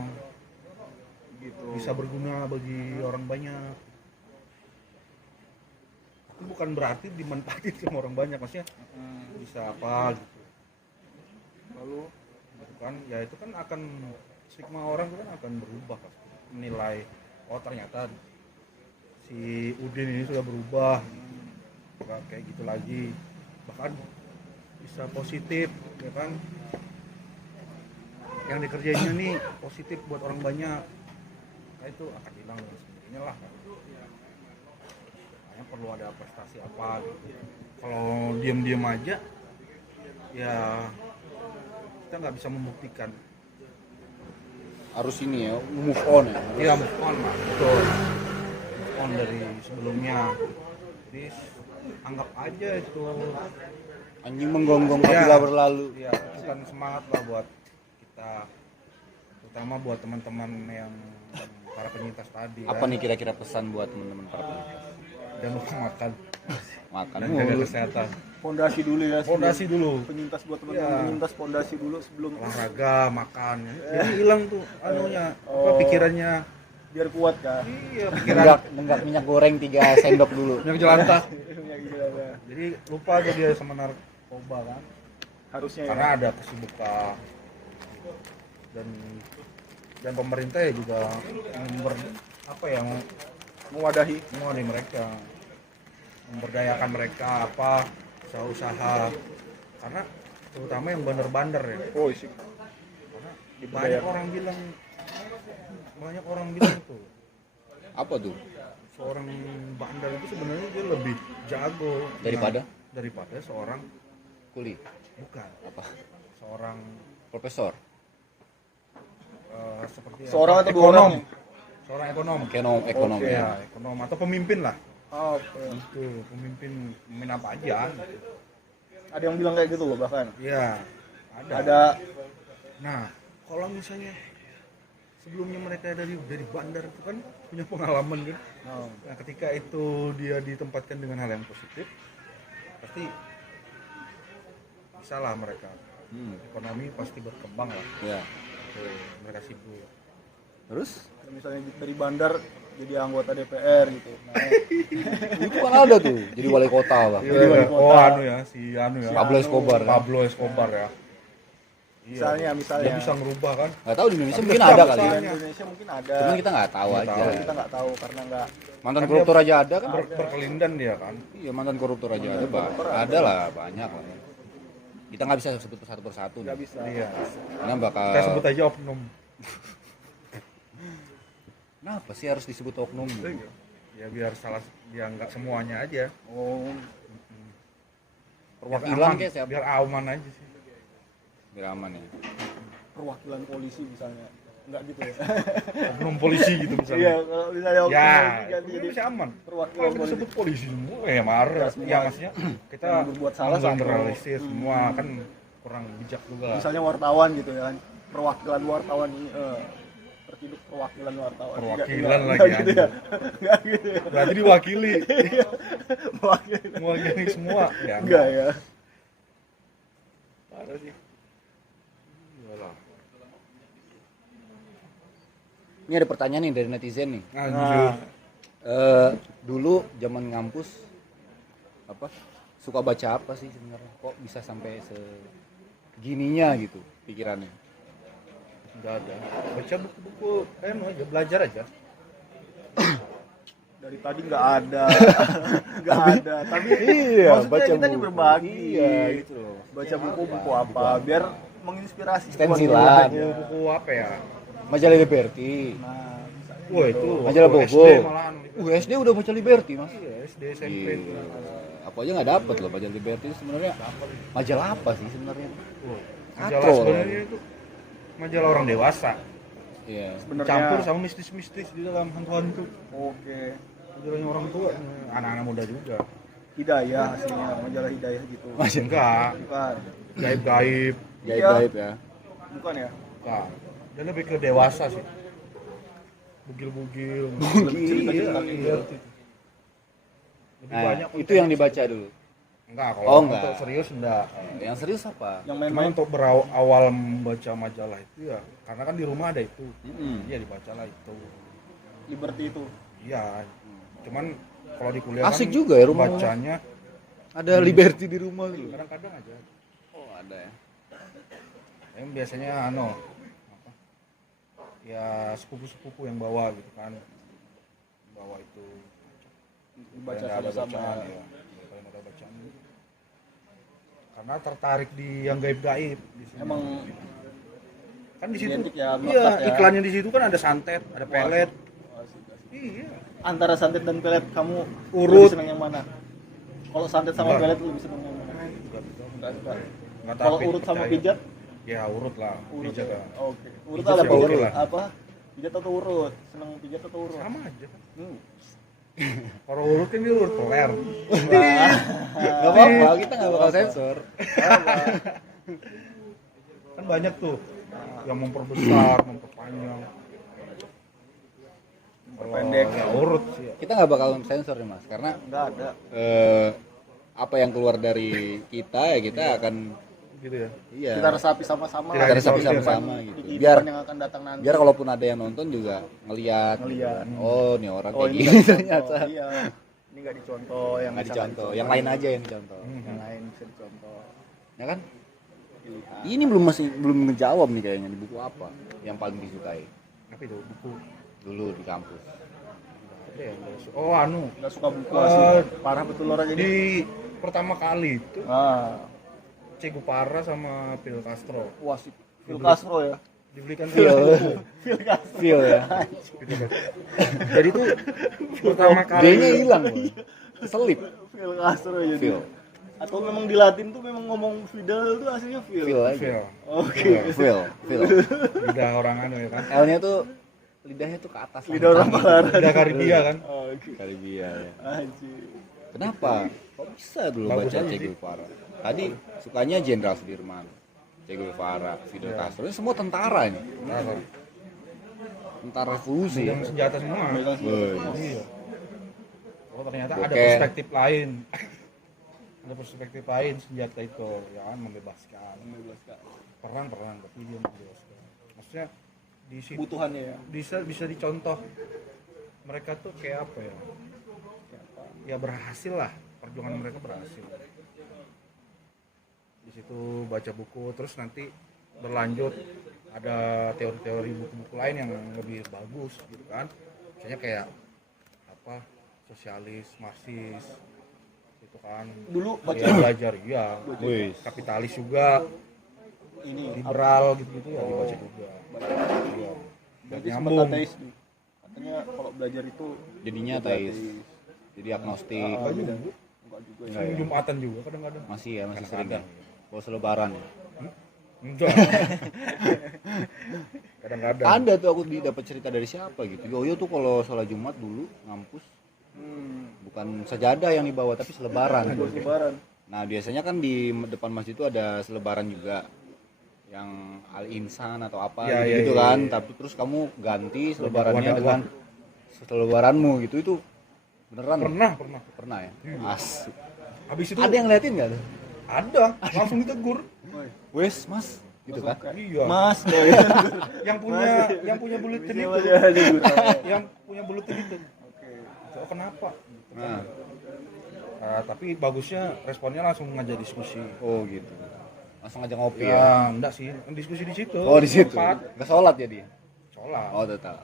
gitu. bisa berguna bagi orang banyak. Itu bukan berarti dimanfaatin sama orang banyak, maksudnya bisa apa gitu. Lalu kan ya itu kan akan stigma orang itu kan akan berubah pasti. Menilai oh ternyata si Udin ini sudah berubah, nggak kayak gitu lagi, bahkan bisa positif ya kan, yang dikerjainnya nih positif buat orang banyak. Nah, itu akan hilang dengan sendirinya lah. Makanya perlu ada prestasi apa gitu. Kalau diam-diam aja ya kita nggak bisa membuktikan. Harus ini ya, move on ya. Ya move on lah, betul. Move on dari sebelumnya. Jadi anggap aja itu Anjing menggonggong Ya. bila berlalu. ya bukan semangat lah buat kita, terutama buat teman-teman yang para penyintas tadi. Apa nih kira-kira pesan buat teman-teman para penyintas? Jangan lupa makan Makan dan jaga mulu. kesehatan. Pondasi dulu ya. sebelum- Fondasi dulu, Penyintas buat teman-teman Iya. penyintas pondasi dulu sebelum olahraga, makan. Jadi hilang tuh anunya, apa pikirannya. biar kuat kan. Iya, pikiran Nenggak minyak goreng 3 sendok dulu. yang jelantah. Ya, Jadi lupa aja dia sama narkoba kan. harusnya ya. Karena ada kesibukan dan pemerintah ya juga yang Mewadahi. mewadahi mereka, memberdayakan mereka apa usaha-usaha, karena terutama yang bandar-bandar ya. Oh isi. Banyak orang bilang tuh Apa tuh? seorang bandar itu sebenarnya dia lebih jago daripada seorang Kuli. bukan Apa? seorang Profesor. seperti Seorang apa? atau dua orang? seorang ekonom Ekonom. Oke. ya ekonom atau pemimpin lah. Oke. Itu pemimpin apa aja. Ada yang bilang kayak gitu loh bahkan. Iya. Ada. Nah, kalau misalnya sebelumnya mereka dari bandar itu kan punya pengalaman kan. Nah, ketika itu dia ditempatkan dengan hal yang positif, pasti bisa lah mereka. Ekonomi pasti berkembang lah. Ya. Mereka sibuk. Terus Misalnya dari bandar jadi anggota DPR gitu. Nah, Itu kan ada tuh, jadi wali kota lah. Jadi wali kota. Oh, anu ya, si anu ya. Pablo Escobar kan? Pablo Escobar ya. Iya, misalnya. dia bisa merubah kan. Nggak tahu di Indonesia mungkin ada kali. Di Ya. Indonesia mungkin ada. Cuman kita nggak tahu Nggak aja. tahu. Kita nggak tahu karena nggak. Mantan Kan koruptor aja ada kan? Berkelindan dia kan. Iya, mantan koruptor aja ada, Pak. Ada lah, banyak lah. Kita nggak bisa sebut satu persatu Nggak nih. bisa. Iya. Karena bakal. Kita sebut aja oknum. Kenapa sih harus disebut oknum? Ya biar nggak semuanya aja. Oh, Perwakilan Biar kayak siapa? Biar aman aja sih. Biar aman ya. perwakilan polisi misalnya. Enggak gitu ya. Oknum polisi gitu Iya, misalnya. kalau misalnya Ya, ganti itu jadi bisa aman. perwakilan Kalau kita polisi. sebut polisi semua ya marah. Ya, semua. Ya maksudnya kita Yang berbuat salah satu. generalisir semua kan kurang bijak juga lah. Misalnya wartawan gitu ya. Perwakilan wartawan ini terciduk perwakilan wartawan. Perwakilan Enggak lagi, gitu ya. Enggak gitu ya. Berarti diwakili. Mewakili. Mewakili semua. Ya, Enggak ya. Parah sih. Iyalah. Ini ada pertanyaan nih dari netizen nih. Anjir. Dulu zaman ngampus apa suka baca apa sih sebenarnya? Kok bisa sampai segininya gitu pikirannya? Enggak ada. Baca buku-buku aja, belajar aja. Dari tadi nggak ada. Nggak ada. Tapi Iya, maksudnya baca kita nih buku. berbagi. Iya, gitu loh. Baca buku apa biar menginspirasi. Stensilan. Buku apa ya? Majalah Liberty. Nah, misalnya Wah itu Majalah waktu Bobo. SD malahan. SD udah baca Liberty, Mas. Iya, SD SMP itu. Iya. Apa aja nggak dapet loh majalah Liberty itu sebenarnya. Majalah apa sih sebenarnya? Majalah Katro. sebenarnya itu majalah orang dewasa. Iya. sebenarnya Campur sama mistis-mistis di dalam hantu-hantu. oke. Majalahnya orang tua, anak-anak muda juga. Hidayah hasilnya majalah hidayah gitu. Enggak, Bukan. gaib-gaib. Gaib-gaib ya. Bukan ya? Enggak. Dia lebih ke dewasa sih. Bugil-bugil. Cerita-cerita Iya, gitu. iya. Lebih Nah, banyak itu yang dibaca dulu. Enggak, kalau Oh, enggak. untuk serius enggak. Yang serius apa? Yang Cuma main-main untuk berawal membaca majalah itu ya, karena kan di rumah ada itu. Mm-mm. Iya dibacalah itu. Liberty itu. Iya. Cuman kalau di kuliah Asik kan juga ya rumah. bacanya Ada Liberty di rumah gitu. kadang-kadang aja. Oh, ada ya. Yang biasanya apa? Ya sepupu-sepupu yang bawa gitu kan. Bawa itu. Dibaca Yang nggak ada sama-sama. bacaan, ya. Kalau nggak ada bacaan. Karena tertarik di yang gaib-gaib di sini. Emang kan di situ identik ya, iya, melekat ya. iklannya di situ kan ada santet, ada pelet. Iya. antara santet dan pelet kamu Urut. lebih senang yang mana? Kalau santet sama Enggak. pelet lebih senang yang mana? Enggak suka. Nggak tahu, Kalau urut sama percaya. pijat? Ya urut lah, Urut. pijat Ya. lah. Oke. Urut Pijat apa? ya oke Urut lah. apa? Pijat atau urut? Senang pijat atau urut? Sama aja kan. Hmm. Kalau urut kan dia urut peler. Gak apa-apa, kita nggak bakal sensor. Kan banyak tuh yang memperbesar, memperpanjang. Memperpendek. Ya urut sih. Ya. Kita nggak bakal sensor nih mas, karena Enggak ada. apa yang keluar dari kita ya kita akan Gitu ya. iya Kita resapi sama-sama. Kita kita lah. resapi Di sama-sama Di gitu. kehidupan Biar yang akan datang nanti. biar kalaupun ada yang nonton juga ngelihat, oh nih orang Oh, kayak ini gini nggak ternyata. dicontoh. Iya. Ini enggak dicontoh, yang Nggak bisa dicontoh, yang lain aja yang dicontoh, Yang lain bisa dicontoh. ya kan? Pilihan. Ini belum ngejawab nih kayaknya di buku apa yang paling disukai Apa itu buku? dulu di kampus. Ada ya, nggak suka. Oh anu. Enggak suka buku asli. Parah betul orang ini. Di pertama kali itu Ah, Che Guevara sama Fidel Castro wah si Phil Castro ya. dibelikan Phil. buku. Phil Castro. Feel ya. Jadi tuh pertama kali D-nya hilang loh. Selip. Phil Castro jadi. Phil. Atau memang di Latin tuh memang ngomong Fidel itu aslinya Phil. Feel aja. Phil. Oke. Feel. Udah orang anu ya kan. L-nya tuh lidahnya tuh ke atas. Lidah orang Barat. Lidah Karibia kan. Oh, oke. Karibia ya. Anjir. Kenapa? Kok bisa dulu Bagus baca aja Che sih. Guevara? Tadi sukanya Jenderal Sudirman, Che Guevara, Fidel Castro, ini semua tentara ini. Tentara revolusi. Yang senjata semua. Woi. Iya. Oh ternyata ada Oke. perspektif lain. Ada perspektif lain senjata itu, ya kan membebaskan. Perang tapi dia membebaskan. Maksudnya di situ Kebutuhannya ya. bisa dicontoh mereka tuh kayak apa ya? Ya berhasil lah, perjuangan mereka berhasil. Di situ baca buku, terus nanti berlanjut ada teori-teori buku-buku lain yang lebih bagus gitu kan. Misalnya kayak apa? Sosialis, Marxis itu kan. Dulu baca Ya, belajar ya. Wih. Kapitalis juga, ini liberal gitu-gitu ya dibaca juga. Iya. Dan berarti sempat nyambung. ateis nih. Katanya kalau belajar itu Jadinya ateis. Jadi agnostik. enggak juga ya. Sering Jumatan juga kadang-kadang. Masih ya, masih sering ya. Kadang-kadang. Bawa selebaran ya. Enggak. Kadang-kadang. Ada tuh aku dapat cerita dari siapa gitu. Yoyo tuh kalau sholat Jumat dulu ngampus bukan sajadah yang dibawa tapi selebaran. Lebaran. Nah biasanya kan di depan masjid itu ada selebaran juga yang Al Insan atau apa Ya, gitu ya, kan. ya. Tapi terus kamu ganti selebarannya Warna dengan selebaranmu gitu itu beneran Pernah. ya. As. Habis itu Ada yang ngeliatin nggak tuh? ada langsung ditegur. Wes mas gitu kan. Iya. Mas, Yang punya bulletin itu. Yang punya bulletin itu. Oh, kenapa? Nah, Tapi bagusnya responnya langsung ngajak diskusi. oh gitu. Langsung aja ngopi ya. Ya, enggak sih, diskusi di situ. Oh di situ. Tempat Nggak sholat ya dia. sholat. Oh tetap.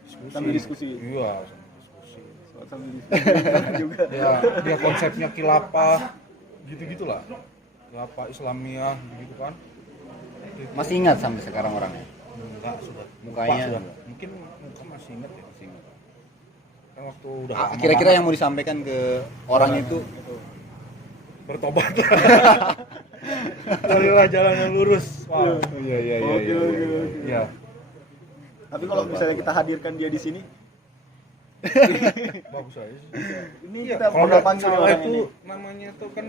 Diskusi. sambil diskusi. Iya, sambil diskusi. Sambil diskusi juga. Dia konsepnya khilafah gitu-gitulah. Khilafah Islamiyah gitu kan. Gitu. Masih ingat sampai sekarang orangnya. Enggak, sudah. Mukanya Lupa, sudah. enggak. Mungkin muka masih ingat ya. Masih ingat. Kan waktu udah Ah, lama kira-kira banget. yang mau disampaikan ke orang itu bertobat. Carilah jalan yang lurus. Wow. iya iya Oke. Iya. Tapi kalau misalnya kita hadirkan dia di sini, Bagus aja sih. ini Iya, kita kalau bakal nggak panggil salah orang itu ini. namanya tuh kan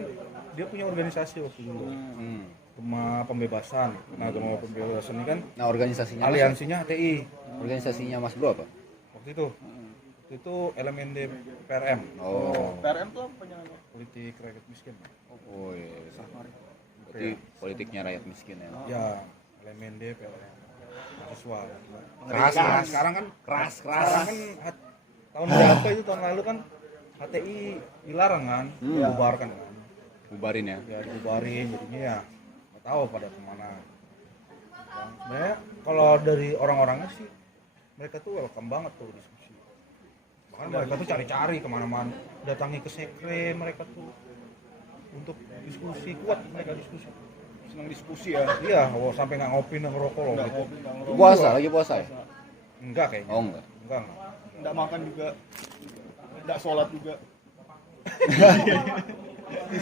dia punya organisasi waktu dulu. Gema Pembebasan. Nah, Gema Pembebasan ini kan nah organisasinya Mas, aliansinya HTI organisasinya Mas Bro apa? waktu itu. Waktu itu LMND PRM. Oh PRM tuh apa panjangannya? Politik rakyat miskin. oh iya berarti politiknya rakyat miskin ya. Ya, LMND PRM. Mahasiswa. Keras, Nah, keras. sekarang kan Keras. sekarang kan tahun berapa itu tahun lalu kan HTI dilarang kan, dibubarkan kan. Bubarin ya. Ya dibubarin jadinya ya nggak tahu pada kemana. Sebenarnya kalau dari orang-orangnya sih mereka tuh welcome banget tuh diskusi. Bahkan mereka tuh cari-cari kemana-mana, datangi ke sekre mereka tuh untuk diskusi, kuat mereka diskusi. Senang diskusi ya. Iya, sampai nggak ngopi nggak ngerokok loh gitu. Puasa lagi puasa ya? Enggak kayaknya. Oh enggak. Enggak. Enggak makan juga. Enggak sholat juga.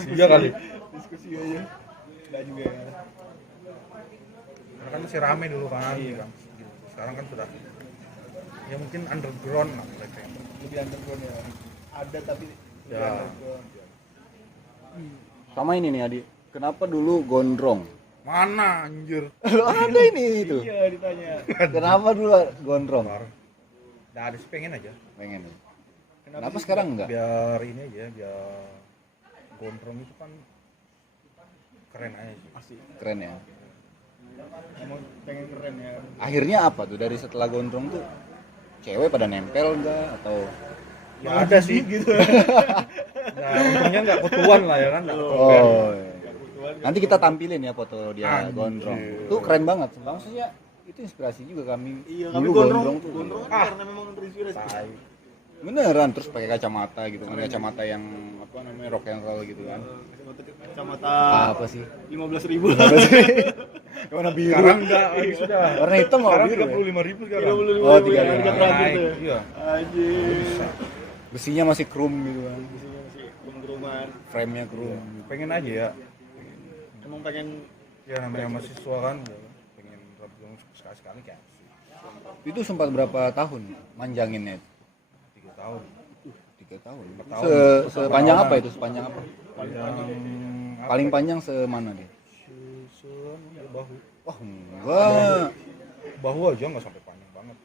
Iya kali. Diskusi aja. Enggak juga ya. Karena kan masih rame dulu kan. Gitu. Sekarang kan sudah ya mungkin underground lah mereka yang Lebih underground ya. Ada tapi lebih Ya. underground. Sama ini nih Adi. Kenapa dulu gondrong? mana anjir. Lo ada ini itu. Iya ditanya. Kenapa dulu gondrong? Nggak ada sih, pengen aja. Pengen. Kenapa sekarang enggak? Biar ini aja, biar gondrong itu kan keren aja sih. Asik. Keren ya. Emang pengen keren ya. Akhirnya apa tuh dari setelah gondrong tuh? Cewek pada nempel enggak atau Ya ada sih gitu. Nah, untungnya nggak ketuan lah ya kan, nggak ketuan. oh. Iya. Nanti kita tampilin ya foto dia Anjir. gondrong. Itu keren banget. Maksudnya itu inspirasi juga kami. Iya, kami Dulu gondrong tuh. gondrong Ah. karena memang terinspirasi. Tai. Beneran terus pakai kacamata gitu kan, kacamata yang apa namanya rock and roll gitu kan. Kacamata Apa sih? 15.000. Warna biru. Sekarang enggak lagi sudah. Warna hitam apa Sekarang biru ya? 35.000 sekarang. 35.000 Oh, ya, 35.000. harga terakhir tuh ya. Iya. Anjir. Besinya masih chrome gitu kan. Isinya masih gondrongan. Frame-nya chrome. Pengen aja ya. Emang pengen Ya namanya mahasiswa kan, ya, pengen gondrong sekali-sekali kayak. Itu sempat berapa tahun manjanginnya? 3 tahun. 3 tahun. 4 tahun. Sepanjang apa itu? Sepanjang apa? Yang Paling panjang semana dia? bahu. Wah, enggak. Bahu aja nggak sampai panjang banget.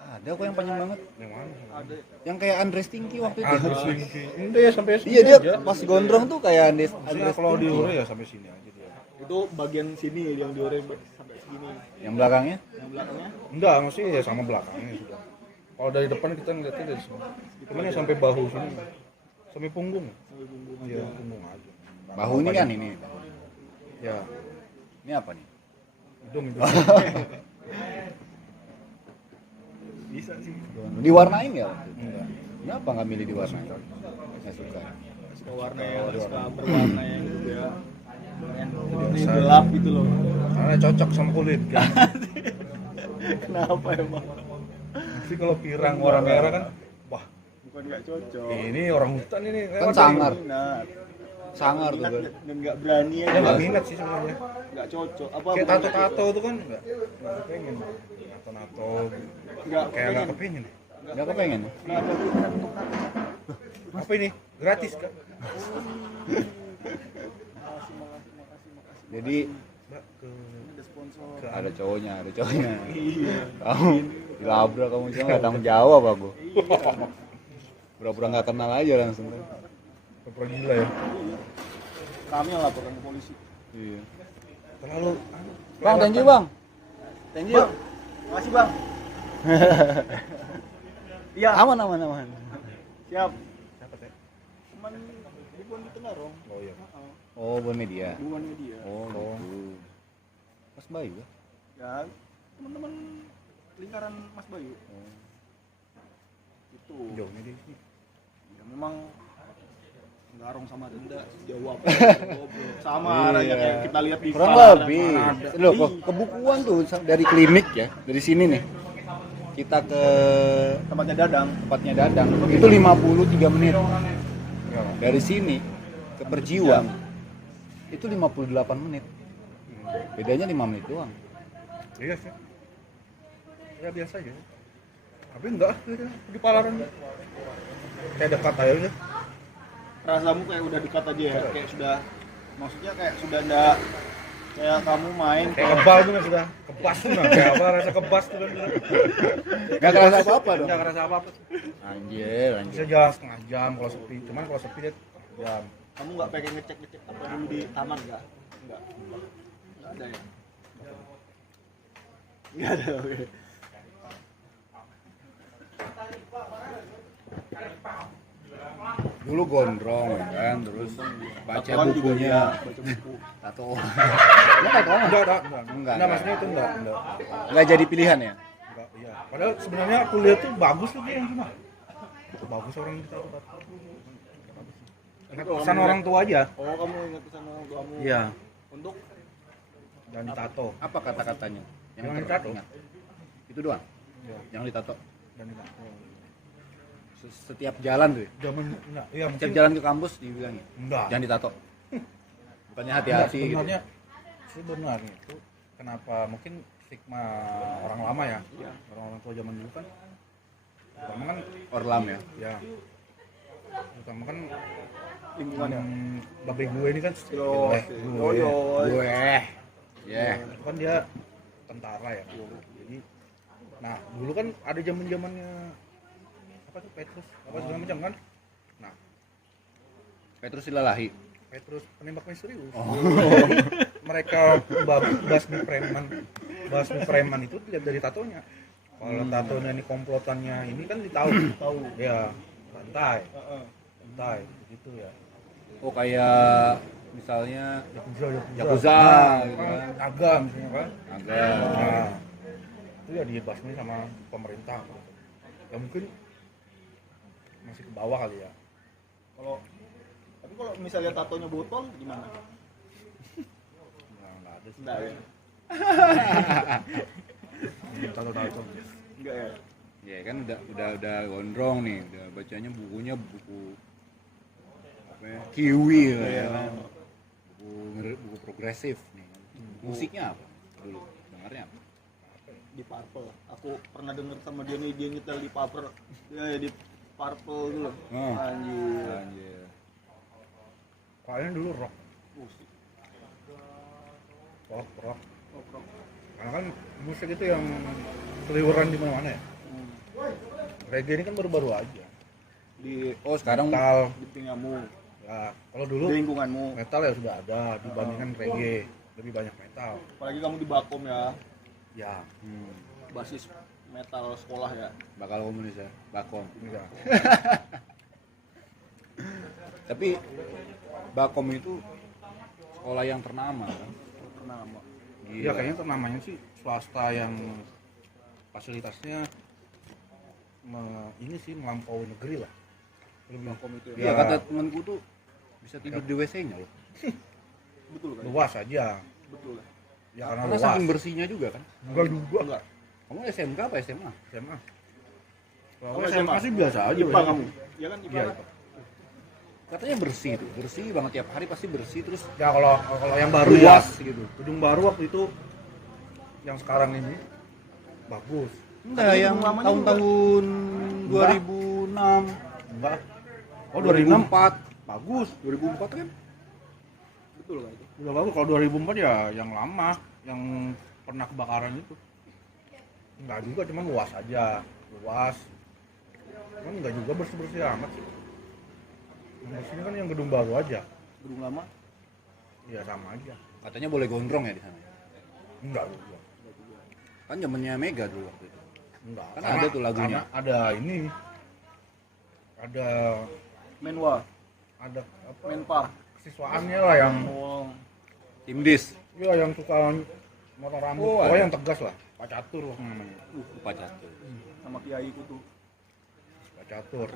Ada kok yang panjang banget. Yang mana? Yang kayak Andres Tingki waktu itu. Enggak ya sampai sini. Iya, dia aja. pas gondrong tuh kayak Andres Maksudnya kalau Tingki. diure ya sampai sini aja dia. Itu bagian sini yang dioreng sampai segini. Yang belakangnya? Yang belakangnya Enggak, maksudnya ya sama belakangnya sudah. Kalau dari depan kita ngeliatnya dari sini. Cuman ya sampai bahu sini. Sampai punggung. sampai punggung Iya, aja. punggung aja. Bahu ini kan ini. Ya, Ini apa nih? hidung itu. Bisa sih. Diwarnain nggak waktu itu? Enggak. Kenapa nggak milih diwarnain? Nggak suka. Suka warna yang suka berwarna yang juga yang Biasa. gelap gitu loh. Karena cocok sama kulit kan. Kenapa emang? Tapi kalau pirang warna merah kan, wah, Bukan nggak cocok. ini orang hutan ini. Kan lewat sangar. Minat. Sangar tuh Minat kan. dan nggak berani dari- aja. Ya nggak minat sih sebenarnya. Nggak cocok. Apa? Kayak bukan nggak tato-tato cocok? tuh kan nggak pengen. Tato-tato Nggak kayak nggak pengen. kepengen. Nggak kepengen? Nggak ada pikiran untuk tato. Apa ini? Gratis kan? Jadi Mbak ke Ada sponsor. ada cowoknya, ada cowoknya. Iya. Kamu dilabrak kamu cuma nggak tanggung jawab aku. Pura-pura nggak kenal aja langsung kan. pura gila ya. Kami yang laporkan ke polisi. Iya. Terlalu Bang, thank you bang. Thank you. Makasih bang. Iya. Aman aman aman. Siap. siapa teh? Cuman bukan di tengah rong. Oh iya. Oh, bon media. Bukan media. Oh, gitu. Mas Bayu ya? Ya teman-teman lingkaran Mas Bayu. Itu. Jauhnya di sini. Ya memang Garong sama Denda jawab. Sama arahnya kayak kita lihat di Kurang Farah, lebih. mana ada. Loh, kebukuan tuh dari klinik ya, dari sini nih. Kita ke Tempatnya Dadang. tempatnya Dadang. Itu 53 menit. Dari sini ke Perjiwa. Itu 58 menit. Bedanya 5 menit doang. Iya sih. Ya biasa aja. Tapi enggak, di Palaran. Kayak dekat aja udah. Rasamu kayak udah dekat aja ya, kayak sudah maksudnya kayak sudah enggak kayak kamu main Kayak kebal tuh kan sudah kebas tuh nah. Kayak apa rasa kebas tuh kan. Gak kerasa apa-apa dong. Enggak kerasa apa-apa. Anjir, Bisa anjir. jalan setengah jam kalau sepi. Cuman kalau sepi dia jam. kamu nggak pengen ngecek apa dulu di taman nggak ada ya nggak ada oke. Dulu gondrong ya kan, terus baca Tatoan juga bukunya. dia, baca buku Tato. Lu tatoan? Enggak, maksudnya itu enggak. Enggak jadi pilihan ya? Enggak, iya. Padahal sebenarnya kuliah tuh bagus loh yang cuma. Bagus orang kita tuh. Ingat pesan orang tua aja. oh kamu ingat pesan orang tuamu Iya. untuk Dan ditato. Apa kata-katanya? Yang ditato. teringat? Itu doang. Iya. Yang ditato. Dan ditato. Setiap jalan tuh. Ya? Zaman enggak, iya Setiap mungkin jalan ke kampus dibilangin. enggak. Jangan ditato. Bukannya Enggak, hati-hati gitu. sebenarnya itu kenapa mungkin stigma orang lama ya. Orang-orang tua zaman dulu kan pertama kan Orlam ya. ya pertama kan lingkungan ya babe gue ini kan yo gue yo Gue. Ya. itu kan dia tentara ya jadi nah dulu kan ada zaman zamannya apa tuh Petrus apa segala macam kan nah Petrus Silalahi. Petrus penembak misterius Oh. mereka basmi preman itu dilihat dari tatonya kalau tatonya ini komplotannya ini kan tahu ya santai gitu ya Oh kayak misalnya Yakuza gitu kan. naga misalnya kan Agak. nah itu ya dibasmi sama pemerintah ya mungkin masih ke bawah kali ya kalau tapi kalau misalnya tatonya botol gimana nggak ada sih enggak ya tato enggak ya Ya kan udah gondrong nih, udah bacanya bukunya buku apa ya? Kiwi lah ya kan. Buku progresif nih. Musiknya apa dulu? Dengarnya apa? di Purple. Aku pernah denger sama dia nih, dia nyetel di Purple. Ya di Purple dulu. Anjir. Kayaknya dulu rock. Musik. Rock. Rock. Karena kan musik itu yang seliweran di mana-mana ya. Reggae ini kan baru-baru aja. Di Sekarang Metal, di pingamu, ya kalau dulu di lingkunganmu. metal ya sudah ada dibandingkan reggae, lebih banyak metal. Apalagi kamu di Bakom ya, Ya, basis metal sekolah ya. bakal komunis ya, Bakom. ya. Tapi Bakom itu sekolah yang ternama kan? Ternama. Ya kayaknya ternamanya sih swasta yang fasilitasnya ini sih melampaui negeri lah. Lebih Bakom itu Iya, ya. kata temanku tuh bisa tidur di WC-nya loh. Betul kan? luas aja. Betul kan? Ya karena Karena luas. saking bersihnya juga kan. Enggak juga. Enggak. Kamu SMK apa SMA? SMA. Kamu Kalau SMA? SMA sih biasa aja. IPA kamu? Ya kan IPA. Iya. Kan? Katanya bersih tuh, bersih banget tiap hari pasti bersih terus Ya kalau yang baru ya, luas gitu. gedung baru waktu itu yang sekarang ini bagus. Enggak, yang lamanya tahun-tahun 2006, Enggak. Oh 2004, bagus. 2004 kan? Betul kan itu? Udah bagus. Kalau 2004 ya yang lama, yang pernah kebakaran itu. Enggak juga, cuman luas aja. Luas. Cuman enggak juga bersih-bersih amat sih. Yang bersihnya kan yang gedung baru aja. Gedung lama. Iya sama aja. Katanya boleh gondrong ya di sana. Enggak juga. Kan zamannya Mega dulu waktu itu. Enggak. Kan ada tuh lagunya. Karena ada ini. Ada Menwa, apa? Menpa. Siswaannya lah yang Oh, Tim Dis. ya yang suka motong rambut. Oh, Oh, ada. yang tegas lah. Pak Catur lah namanya. Lupa jatuh. sama kiaiku tuh. Pak Catur.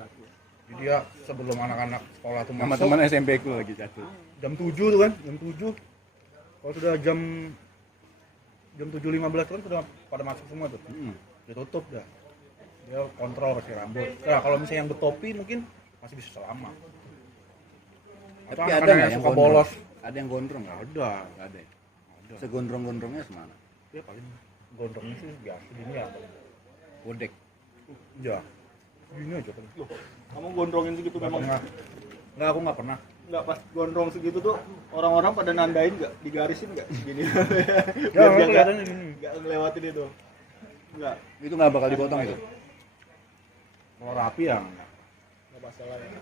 Jadi dia sebelum anak-anak sekolah tuh Sama masuk teman SMP ku lagi jatuh. jam 7 tuh kan, jam 7. Kalau sudah jam 7.15 kan sudah pada masuk semua tuh. Dia tutup dah. Dia kontrol kasih rambut. Nah, kalau misalnya yang bertopi mungkin masih bisa selama. Atau Tapi ada anak-anak nggak yang yang suka gondrong? bolos? Ada yang gondrong nggak? Ada. Nggak ada. Ya? Ada. Segondrong-gondrongnya semana? Ya paling gondrongnya sih biasa gini ya. Bodek. Ya. Gini aja paling. Loh, kamu gondrongin segitu Nggak memang? pernah. Enggak, aku nggak pernah. Enggak, pas gondrong segitu tuh orang-orang pada nandain enggak? Digarisin enggak? Gini. Ya, kelihatan gini. Enggak ngelewatin itu. Enggak. Itu nggak bakal dipotong itu? Kalau rapi ya. Enggak masalah ya.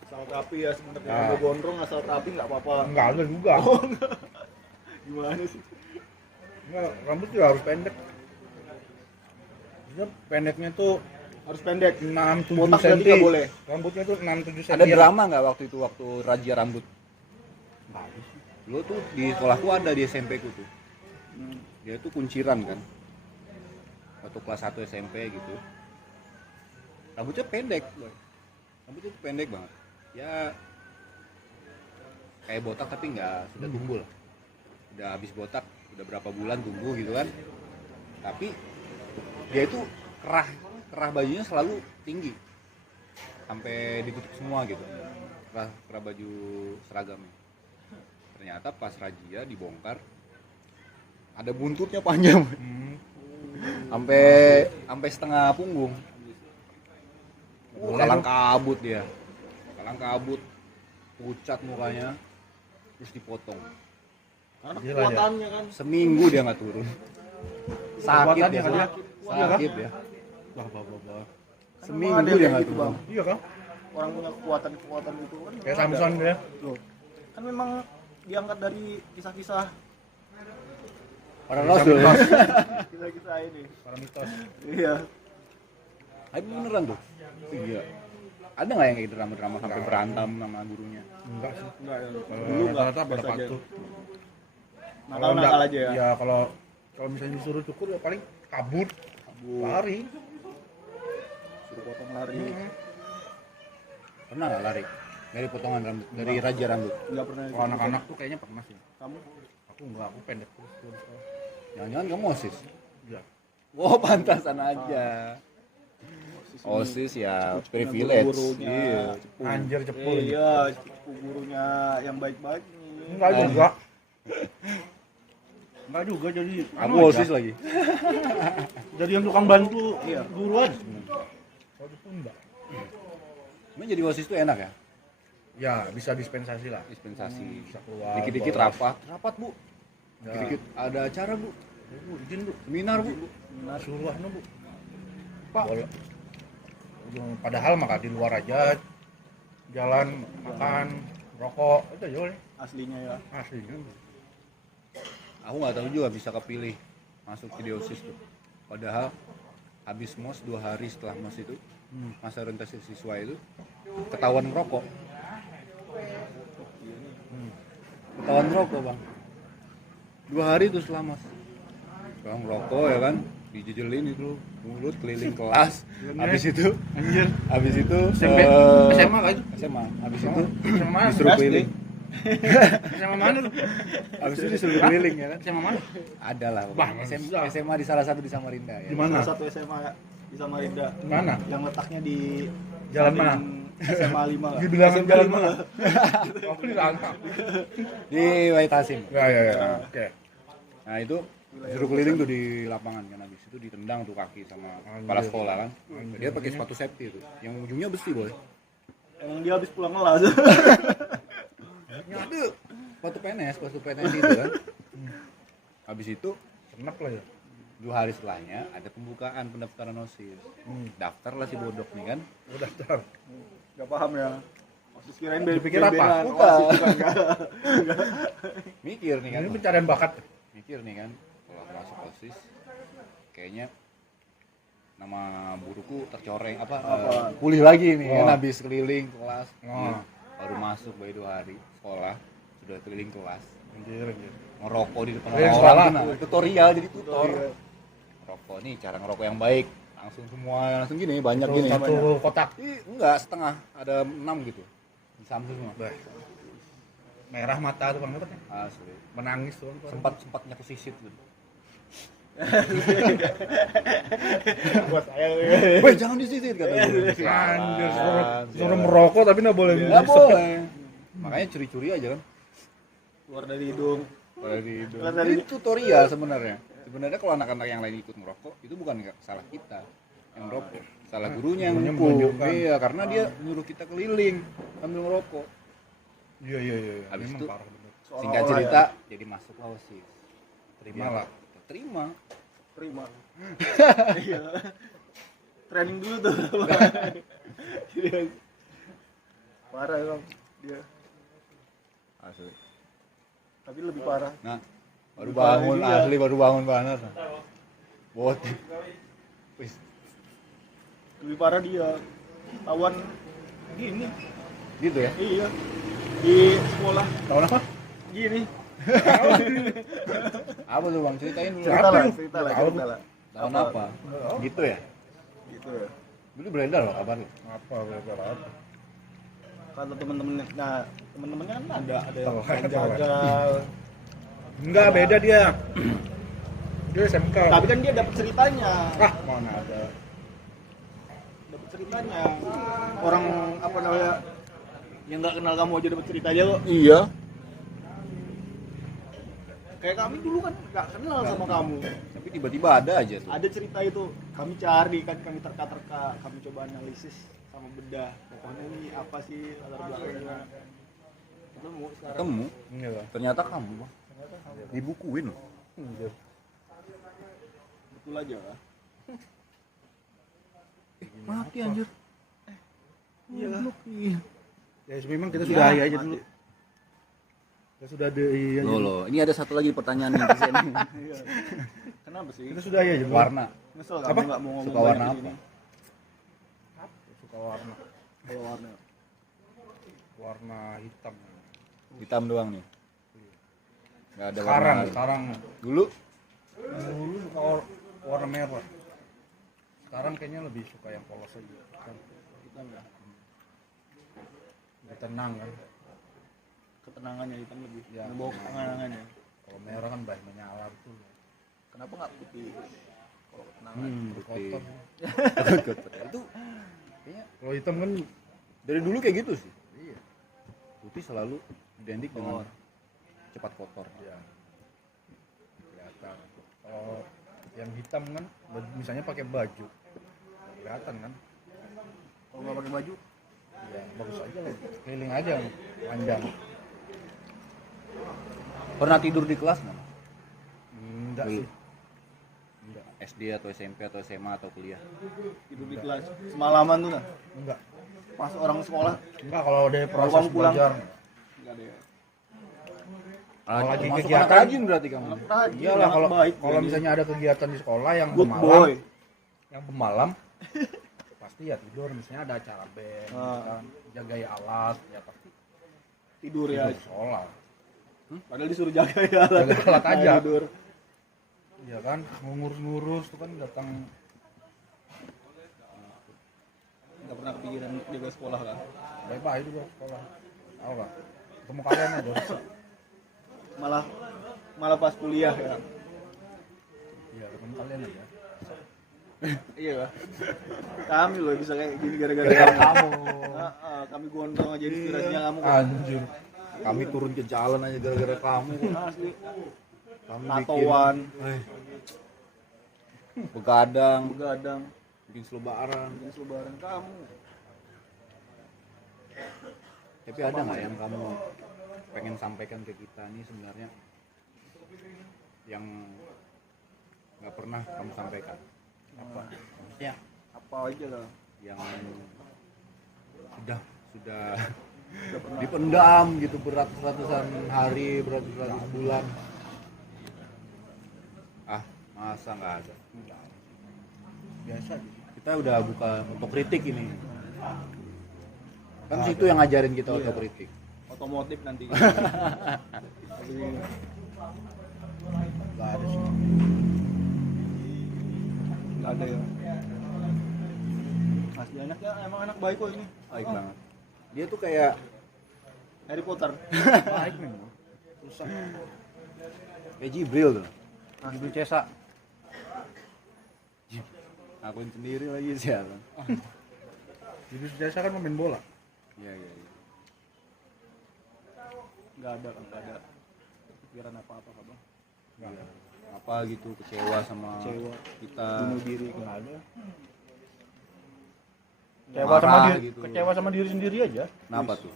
Asal rapi ya sebenarnya. Nah. Mau gondrong asal rapi enggak apa-apa. Enggak ada juga. Gimana sih? Enggak, rambut juga harus pendek. Maksudnya pendeknya tuh Harus pendek. 6-7 Botak berarti cm. nggak boleh. Rambutnya tuh 6-7 cm. Ada drama nggak waktu itu waktu razia rambut? Nggak ada sih. Dulu tuh di sekolahku ada di SMP ku tuh. Dia tuh kunciran kan. Waktu kelas 1 SMP gitu. Rambutnya pendek. Rambutnya tuh pendek banget. Ya kayak botak tapi nggak sudah tumbuh lah. Udah habis botak, udah berapa bulan tumbuh gitu kan. Tapi dia itu kerah bajunya selalu tinggi. Sampai ditutup semua gitu. Kerah baju seragamnya. Ternyata pas razia dibongkar ada buntutnya panjang. Sampai setengah punggung. Kalang kabut dia. Kalang kabut. Pucat mukanya. Terus dipotong. Karena Gila, kekuatannya kan. Seminggu dia nggak turun. Sakit dia. Kekuatannya Sakit ya. Bah. Seminggu Ada dia kayak nggak gitu, turun. Bang. Iya kan? Orang punya kekuatan itu kan. Kayak ada. Samson dia. Loh. Kan memang diangkat dari kisah-kisah Para rasul ya. kisah-kisah ini. Para mitos. Iya. Tapi beneran tuh. Iya. Ada nggak yang kayak drama-drama sampai berantem sama gurunya? Enggak sih. Enggak ya. Dulu Kalau enggak. rata-rata pada biasa aja. patuh. Nakal-nakal aja ya. Ya kalau misalnya disuruh cukur ya paling kabur, lari. Suruh potong lari. Pernah nggak lari dari potongan rambut, dari raja rambut? Enggak pernah. Kalau anak-anak tuh kayaknya pernah sih. Kamu Aku enggak, aku pendek terus. Jangan-jangan kamu OSIS? Iya. Wow, pantasan aja. OSIS ya privilege. gurunya. Iya. Anjir cepul. Iya, cepu gurunya yang baik-baik nih. Enggak juga. Enggak juga jadi Aku aja. OSIS lagi. Jadi yang tukang bantu guru aja. Emang jadi OSIS tuh enak ya? Ya, bisa dispensasi lah. Dispensasi. Bisa keluar. Dikit-dikit bolos. rapat Bu. Ya. Dikit-dikit ada acara Bu. Bu, izin Bu. Seminar Bu. Suruh anu Bu. Pak. Boleh. Padahal maka di luar aja jalan makan rokok itu aja boleh Aslinya ya. aslinya. Aku nggak tahu juga bisa kepilih masuk ke OSIS tuh. Padahal habis mos 2 hari setelah mos itu masa orientasi siswa itu ketahuan ngerokok. Ketahuan ngerokok Bang. 2 hari itu setelah mos. Bang ngerokok ya kan, dijejelin itu mulut keliling kelas. Habis itu Anjir. habis itu SMP SMA lah itu. SMA. Habis itu SMA mana? disuruh keliling. SMA mana tuh? Habis itu disuruh keliling ya kan. SMA mana? Ada lah. Bang, SMA di salah satu di Samarinda ya. Di mana? Salah satu SMA di Samarinda. Di mana? Yang letaknya di Jalan mana? SMA 5 lah. Dibilang SMA jalan 5 mana? lah. Aku di sana. Di Wahid Hasim. Ya. Oke. Nah itu disuruh keliling tuh di lapangan kan, habis itu ditendang tuh kaki sama kepala sekolah kan. Dia pakai sepatu safety tuh, yang ujungnya besi boy. Emang dia habis pulang kelas. Aduh, sepatu PNS itu kan. Habis itu Senap lah ya. 2 hari setelahnya ada pembukaan pendaftaran OSIS. Daftar lah si bodok nih kan. Udah daftar. Gak paham ya. Maksud kirain Dipikir apa? beberan. Bukan. Enggak. Mikir nih kan. Ini pencarian bakat. Mikir nih kan, kalau masuk OSIS kayaknya nama buruku tercoreng pulih lagi nih kan, habis keliling kelas. Baru masuk baru 2 hari sekolah sudah keliling kelas, Anjir. ngerokok di depan Yang orang. salah. Tutorial jadi tutor. Ngerokok nih cara ngerokok yang baik, langsung semua langsung gini banyak gini. Satu kotak. Enggak setengah, ada 6 gitu di Samsung semua. Bah. Merah mata tuh Bang dapatnya. Asli. Menangis tuh. Sempatnya aku sisit tuh. Buat saya. Weh jangan disisit kata gue. Anjir, suruh merokok tapi nggak boleh. Nggak boleh. Makanya curi-curi aja kan. Keluar dari hidung. Keluar dari itu tutorial sebenarnya. Sebenarnya kalau anak-anak yang lain ikut merokok itu bukan salah kita yang merokok, salah gurunya yang Gurunya hukum. menunjukkan. Iya, karena dia nyuruh kita keliling sambil ngerokok. Iya. Habis Memang itu parah bener. singkat cerita jadi masuk OSIS. Terima Ya, lah. Terima. Terima. Iya. Training dulu tuh. Parah emang dia. Asli. Tapi lebih parah. Nah, baru bangun asli baru bangun banget. Bot. Wis. Lebih parah dia. Tawan gini. Gitu ya. Iya. Di sekolah Tahun apa? gini. Apa tuh Bang? Ceritain dulu. Apa lu? Cerita lah. Tahun apa? Gitu ya. Gitu ya. Dulu beredar loh kabar lu. Apa berapa? Kata temen-temennya, nah temen-temennya kan ada yang Tahu. gagal. Enggak, beda dia. Dia SMK. Tapi kan dia dapat ceritanya. Ah, mana ada. Dapat ceritanya. Orang apa namanya yang nggak kenal kamu aja dapat ceritanya kok. Iya. Kayak kami dulu kan nggak kenal sama kamu. Tapi tiba-tiba ada aja tuh. Ada cerita itu kami cari kan, kami terka-terka, kami coba analisis sama bedah. Pokoknya ini apa sih latar belakangnya? Ketemu sekarang. Ketemu. Iya lah. Ternyata kamu Bang. Dibukuin loh. Betul aja lah. Mati anjir. Iya. Ya memang kita sudah aja dulu. Kita sudah ada iya aja. Loh, ini ada satu lagi pertanyaan nih di sini. Iya. Kenapa sih? Kita sudah aja dulu. Warna. Misal Apa? kamu nggak mau ngomong Suka warna banyak apa? ini. Suka warna. Kalau warna. Warna hitam. Hitam doang nih. Gak ada Sekarang, warna. sekarang Dulu dulu suka warna merah. Sekarang kayaknya lebih suka yang polos aja. Kan Hitam ya. lebih tenang kan. Ketenangannya hitam lebih. Ya. Membawa ketenangannya. Kalau merah kan banyak menyala tuh. Kenapa nggak putih? Kalau ketenangan. putih. Kotor. Kotor. Itu kayaknya Kalau hitam kan dari dulu kayak gitu sih. iya. Putih selalu identik dengan cepat kotor. Iya. Nah, kalau yang hitam kan misalnya pakai baju kelihatan kan. Kalau nggak pakai baju Ya bagus aja lah, keliling aja panjang. pernah tidur di kelas nggak? Enggak Dulu. sih. Enggak. SD atau SMP atau SMA atau kuliah? Tidur di kelas semalaman tuh nah. Enggak. Pas orang sekolah Enggak kalau ada proses kamu pulang. belajar. enggak ada ya. Kalau lagi Masuk kegiatan anak rajin berarti kamu. Rajin, iyalah anak kalau baik, kalau jadi misalnya ada kegiatan di sekolah yang good bermalam, boy. yang pemalam pasti ya tidur, misalnya ada acara band, kan, jagai alat, ya pasti Tidur ya. tidur sekolah. Padahal disuruh jaga ya. Jaga alat aja. Tidur. Iya kan, mau ngurus-ngurus tuh kan datang. Enggak pernah kepikiran jaga sekolah kan. Bye-bye juga sekolah. Tahu nggak? Ketemu kalian aja bisa. Malah pas kuliah ya. Iya, ketemu kalian aja. Iya lah. Kami loh bisa kayak gini gara-gara Kamu. kami gondrong aja inspirasinya kamu. Anjir. Kami turun ke jalan aja gara-gara kamu. Asli. Kami Tatoan, begadang, begadang, bikin selebaran. bikin selebaran kamu. Tapi ada nggak yang kamu pengen sampaikan ke kita nih sebenarnya yang nggak pernah kamu sampaikan? Apa? Maksudnya Apa aja lah. yang sudah dipendam gitu beratus-ratusan hari, beratus-ratus bulan. Ah, masa nggak ada? Biasa aja. Kita udah buka otokritik ini. Kan situ yang ngajarin kita otokritik. Otomotif nanti. Enggak ada sih. Enggak ada ya. Asli anaknya emang anak baik kok ini. Baik banget. Dia tuh kayak Harry Potter. Baik memang. Susah. kayak Jibril tuh. Jibril Cesa. Akuin sendiri lagi siapa? Jibril Cesa kan pemain bola. Iya, iya, iya. Enggak ada kan, enggak ada pikiran apa-apa Bang. Iya. Apa gitu kecewa sama Kecewa. kita. Bunuh diri enggak ada. Kecewa sama Marah diri, gitu. kecewa sama diri sendiri aja. Kenapa tuh?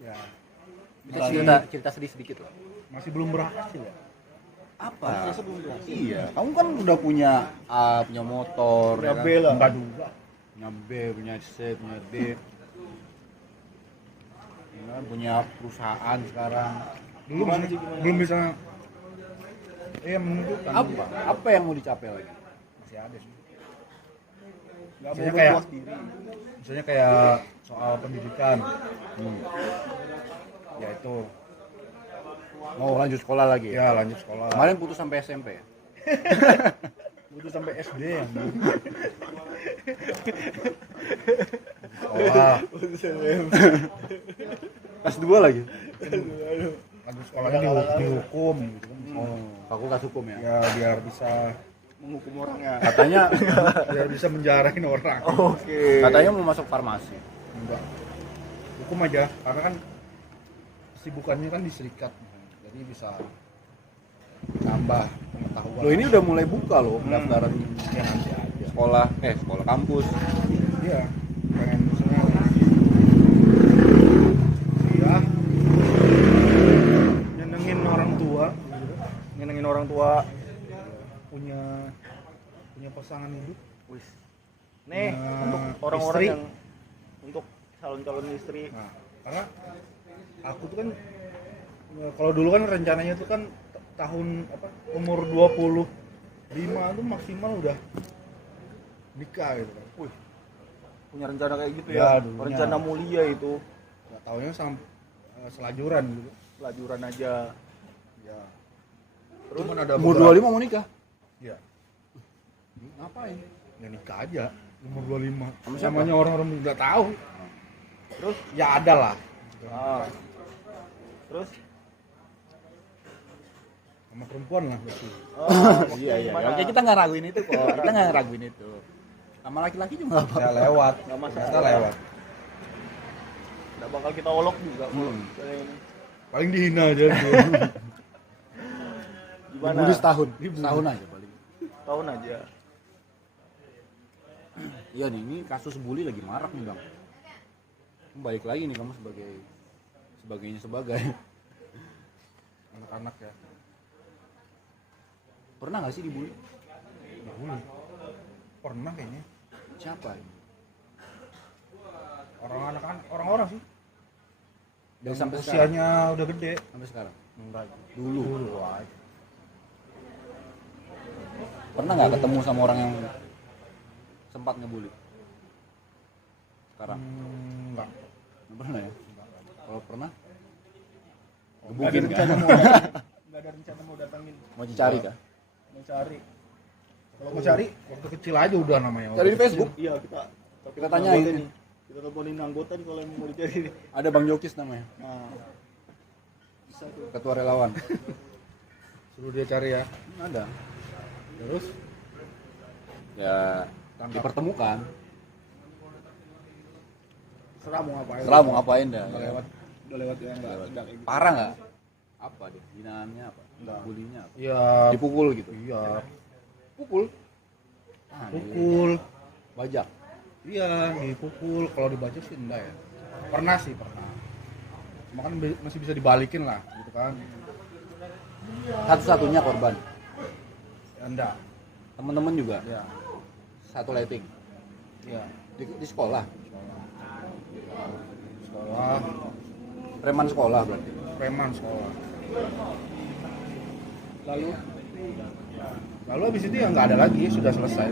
Ya. Kita cerita sedih sedikit lah. Masih belum berhasil ya. Apa? Iya, kamu kan udah punya A, punya motor, Udah ya kan? B lah. Enggak juga. Punya B, punya C, punya D. Ya kan? Punya perusahaan sekarang. Dulu belum bisa menentukan. Apa yang mau dicapai lagi? Masih ada sih. Enggak mau Misalnya kayak berpuas diri. misalnya kayak soal pendidikan. Ya itu. Mau lanjut sekolah lagi ya? Ya lanjut sekolah. Kemarin putus sampai SMP ya? Butuh sampai SD ya. Sekolah. Kelas 2 lagi? Lanjut sekolahnya dihukum gitu kan. Oh, fakultas hukum ya? Ya biar bisa Menghukum orangnya. Katanya biar bisa menjarahin orang. Oke. katanya mau masuk farmasi. Enggak. Hukum aja karena kan kesibukannya kan diserikat. Jadi bisa tambah pengetahuan. Loh ini udah mulai buka loh pendaftaran Ya nanti aja. sekolah kampus. Iya, pengen misalnya ya nyenengin orang tua, punya pasangan hidup. Wis. Nih, Nah, untuk orang-orang istri. yang untuk calon-calon istri. Nah, karena aku tuh kan kalau dulu kan rencananya tuh kan tahun umur 25 tuh maksimal udah nikah gitu kan. Wih. Punya rencana kayak gitu Ya, ya. dulunya. Rencana mulia itu. Nggak taunya sampai selajuran gitu. Pelajuran aja. Ya. Terus Cuman ada Umur beberapa- 25 mau nikah? Ya, Ngapain? ya nikah aja umur 25. Sama siapa? Namanya orang-orang nggak tahu. terus Ya ada lah. terus Sama perempuan lah berarti. Iya, iya. gimana? Oke, kita nggak raguin itu kok. Kita nggak raguin itu. Sama laki-laki juga nggak apa. Ya lewat. Nggak masalah. Ternyata lewat. Nggak bakal kita olok juga. Hmm. Kayak ini. Paling dihina aja. Gimana? Dibully setahun aja paling. Tahun aja. Iya nih, ini kasus bully lagi marak nih bang. Balik lagi nih kamu sebagai Anak-anak ya. pernah nggak sih dibully? Dibully. Pernah kayaknya. Siapa ini? Orang-orang sih. Dan Yang sampai usianya udah gede. sampai sekarang. Enggak. Dulu. Aja. Pernah nggak ketemu sama orang yang sempat ngebully? Sekarang? Enggak. Nggak pernah ya? Kalau pernah? Nggak ada Gebukin rencana kan? mau datangin. Nggak ada rencana mau datangin. Mau dicari kah? Mau cari. Kalau mau cari waktu kecil aja udah namanya. Cari di Facebook? Iya kita tanyain. anggota nih. Kita teleponin anggota nih kalau yang mau dicari nih. Ada Bang Jokis namanya, Nah, bisa tuh. ketua relawan. Suruh dia cari ya. Ada. Terus Ya dipertemukan. Serah mau ngapain? Setelah mau ngapain dah? Udah lewat ya enggak kayak gitu. Parah nggak? Apa deh? Hinaannya apa? Bulinya apa? ya Dipukul gitu? iya, Pukul? Ah, pukul. bajak. Iya, dipukul. Kalau dibaca sih enggak ya. Pernah. Cuma kan masih bisa dibalikin lah, gitu kan. Satu-satunya korban. Ya, enggak. Temen-temen juga. Ya, Satu lighting. iya. Di sekolah. Sekolah, Preman sekolah berarti. preman sekolah. Lalu habis itu ya nggak ada lagi, sudah selesai.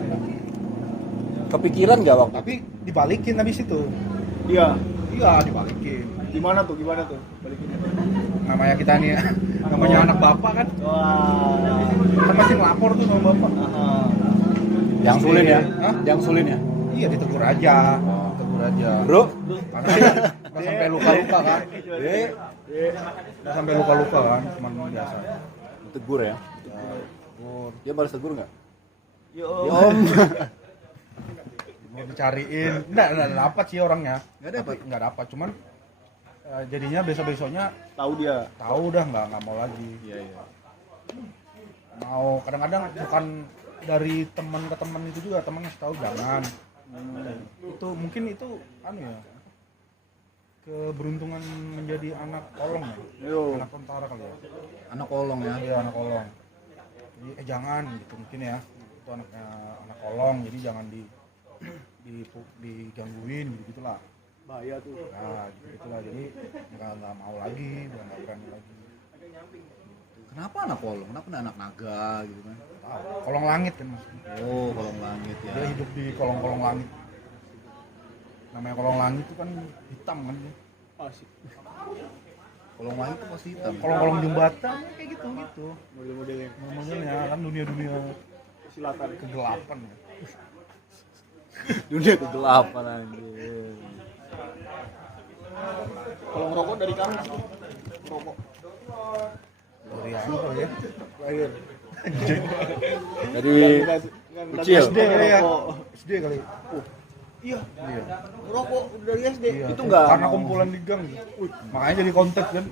Kepikiran nggak waktu? Tapi dibalikin habis itu. Iya. Iya, dibalikin. Gimana tuh? Balikin. Namanya kita nih, namanya anak bapak kan. Wah. Kan pasti ngelapor tuh sama bapak. Yang sulin ya? Hah? Yang sulin ya? Iya, ditegur aja. Ditegur aja. Bro? Karena nggak sampai luka-luka kan. Nggak sampai luka-luka kan, cuman biasa. Tegur ya? Tegur. Dia balas tegur nggak? Yo. Ya om. Mau dicariin, enggak dapat sih orangnya. Nggak dapat? Nggak dapat, cuman jadinya besok-besoknya Tahu dia. tahu udah nggak mau lagi. Iya iya. Mau kadang-kadang bukan dari teman ke teman itu juga, teman ngasih tahu jangan. Itu mungkin itu anu ya, keberuntungan menjadi anak kolong ya. Yo. Anak tentara kali ya. Anak kolong ya? Iya, anak kolong. Jadi jangan gitu mungkin ya. Itu anaknya anak kolong, jadi jangan digangguin gitu lah. Bahaya tuh. Nah, gitu lah. Jadi nggak mau lagi, nggak berani lagi. Kenapa anak kolong? Kenapa nggak anak naga gitu kan? Tahu. Kolong langit kan maksudnya. Oh kolong langit ya. Dia hidup di kolong-kolong langit. Namanya kolong langit itu kan hitam kan dia. Asik. Kolong langit itu pasti hitam. Kolong-kolong jembatan kayak gitu. Model-modelnya. Modelnya kan dunia Silakan. kegelapan ya. Dunia kegelapan anjir. Kalau ngerokok dari kamu rokok Dari apa kali ya? lahir. Dari kecil. SD kali ya. SD kali. Iya, Iya. ngerokok dari SD. Iya. Itu enggak Karena kumpulan di gang. Makanya jadi konten kan.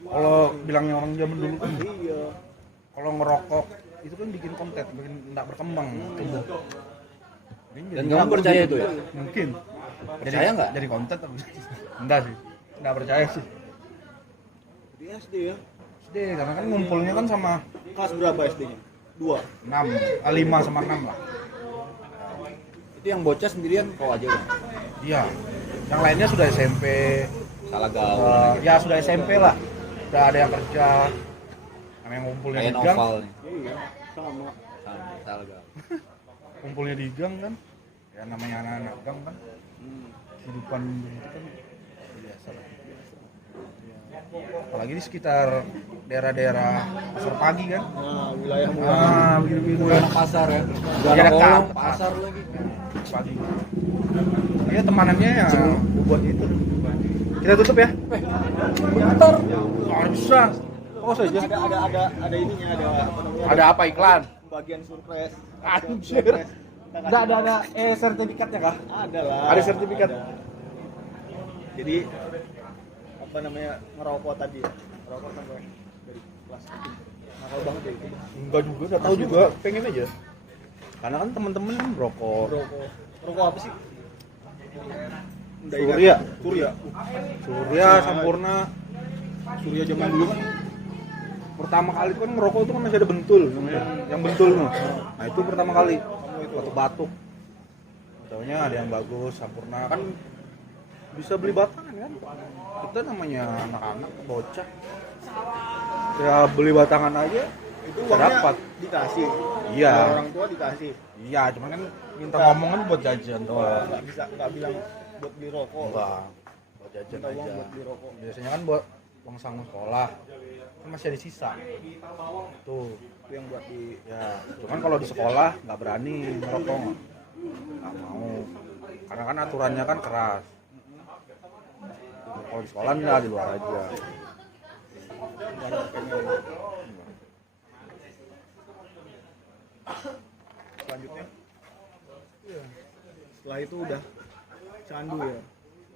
Kalau bilangnya orang zaman dulu kan, Iya. kalau ngerokok itu kan bikin konten, bikin enggak berkembang tubuh. Dan kamu percaya itu ya? Mungkin. Percaya nggak? Jadi konten tapi enggak sih. Enggak percaya sih. Di SD ya. SD karena kan ngumpulnya kan sama Kelas berapa SD-nya? 2. 5 sama 6 lah. Itu yang bocah sendirian kau aja kan? Iya. Yang lainnya sudah SMP. Salah gaul. Ya sudah SMP lah. Udah ada yang kerja. Sama yang ngumpulnya Kayak di gang. novel nih. Iya, sama. Sama, salah gaul. Ngumpulnya di gang kan. Ya namanya anak-anak gang kan. Kehidupan begitu kan biasa lah. Apalagi di sekitar daerah-daerah pasar pagi kan. Nah, wilayahmu. Begitu-begitu. Anak pasar ya. Iya, Anak dekat. kolong, pasar lagi. Pagi. Dia temanannya ya buat itu. Kita tutup ya. Bentar. Nggak bisa. Oh, saja ada ininya, ada apa namanya? Ada apa iklan? Bagian surprise. Anjir. Surprise. Nggak ada sertifikatnya kah? Ada lah. Ada sertifikat. Ada. Jadi apa namanya ngerokok tadi ya? Ngerokok sampai dari kelas 1. nakal banget ya itu. Enggak juga, udah tahu juga, pengen aja. Karena kan temen-temen rokok. Rokok apa sih? Surya. Surya Sampurna. Surya zaman dulu kan Pertama kali kan ngerokok itu kan masih ada bentul namanya. Yang bentul tuh. Nah, itu pertama kali. Batuk-batuk. Taunya ada yang bagus, Sampurna kan bisa beli batangan kan. Kita namanya anak-anak, bocah. Ya beli batangan aja itu uangnya dapat. dikasih. Iya. Orang tua dikasih. Iya, cuman kan minta ngomong kan buat jajan doang. Enggak bilang buat beli rokok. Enggak, buat jajan Minta uang aja. buat beli rokok. Biasanya kan buat uang sanggup sekolah. Kan masih ada sisa. Tuh, Itu yang buat di ya. Cuman kalau di sekolah nggak berani ngerokok. Nggak mau. Karena kan aturannya kan keras. Kalau di sekolah enggak, di luar aja. selanjutnya. Setelah itu udah candu ya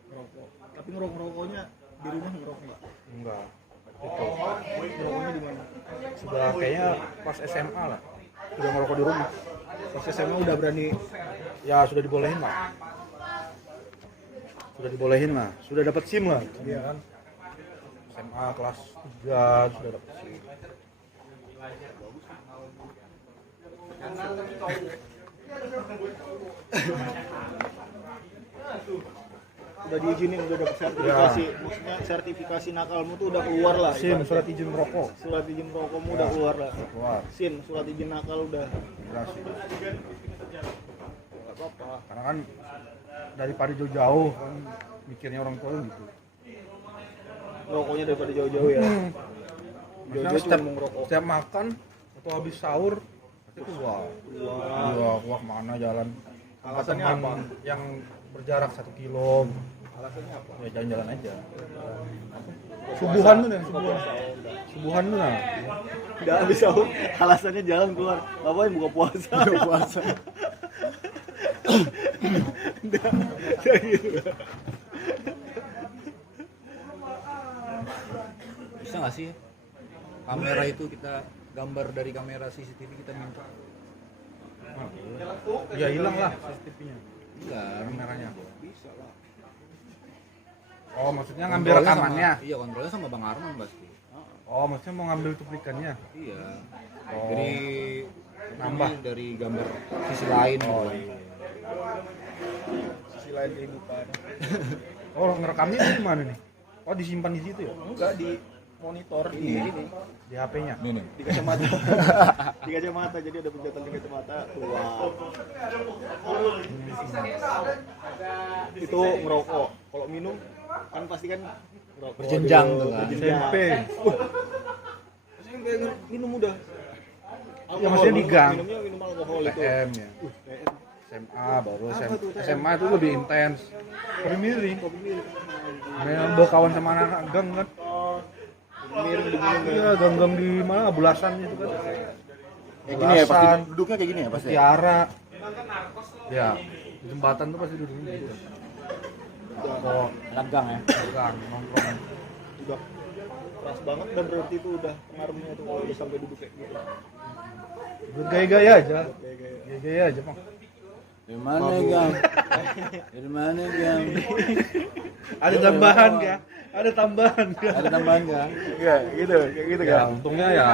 ngerokok. Tapi ngerokoknya di rumah ngerokok nggak? Enggak. Itu Ngerokoknya di mana? sudah kayaknya pas SMA lah. Sudah ngerokok di rumah. Pas SMA udah berani. Ya sudah dibolehin lah. Sudah dapat SIM lah. Iya kan? SMA kelas 3 sudah dapat SIM. Udah diizinin, udah dapet sertifikasi. Maksudnya sertifikasi nakalmu tuh udah keluar lah. SIM surat izin merokok. Surat izin rokokmu udah keluar lah. Keluar. SIN, surat izin nakal udah. Berhasil. Gak apa-apa. Karena kan daripada jauh-jauh kan mikirnya orang tua gitu. Rokoknya daripada jauh-jauh ya. Maksudnya Jauh-jauh cuma mau ngerokok. setiap makan atau habis sahur pasti keluar. Keluar kemana jalan. Alasannya Teman apa? yang berjarak 1 kilo. Alasannya apa? Ya jalan-jalan aja. Subuhan tuh nih, subuhan tuh nah. Udah habis sahur, alasannya jalan keluar. Ngapain buka puasa? Buka puasa. Udah gitu. Bisa nggak sih kamera itu kita gambar dari kamera CCTV kita minta? Ya hilang lah CCTV-nya. Enggak, Kameranya. Bisa lah. Oh, maksudnya ngambil kontrolnya rekamannya. iya, kontrolnya sama Bang Arman pasti. Oh, maksudnya mau ngambil cuplikannya. Iya. Oh. Jadi Nambah. dari gambar sisi lain. Oh, gitu. iya. Sisi lain kehidupan. Oh, ngerekamnya di mana nih? Oh, disimpan di situ ya? Enggak di monitor di ini. Di HP-nya. Nih nih. Di kacamata. Di kacamata, jadi ada pencetan di kacamata keluar. Itu ngerokok. Kalau minum kan pasti kan ngerokok. Berjenjang dulu, tuh kan. berjenjang. SMP. SMP minum udah. Ya, maksudnya di gang. Minumnya minum alkohol itu. PM ya. PM. SMA baru Apa tuh, TM? SMA itu lebih intens. Kopi miring. Kopi miring. Main berkawan sama anak gang kan. Kopi miring diminum ya. Iya, gang-gang di mana Belasan itu kan. Kayak gini ya pasti Belasan, duduknya kayak gini ya pasti. Tiara. Ya, di jembatan tuh pasti duduk gitu. Oh, Anak gang ya. gang nongkrong. Udah keras banget dan berarti itu udah pengaruhnya tuh kalau udah sampai duduk kayak gitu. Bergaya-gaya aja. Kayak Gaya-gaya aja, Bang. Dari mana gang? Dari mana gang? Ada tambahan ya? Ada tambahan ya? Ada tambahan gang? Iya, gitu, kayak gitu Ya, kan. untungnya ya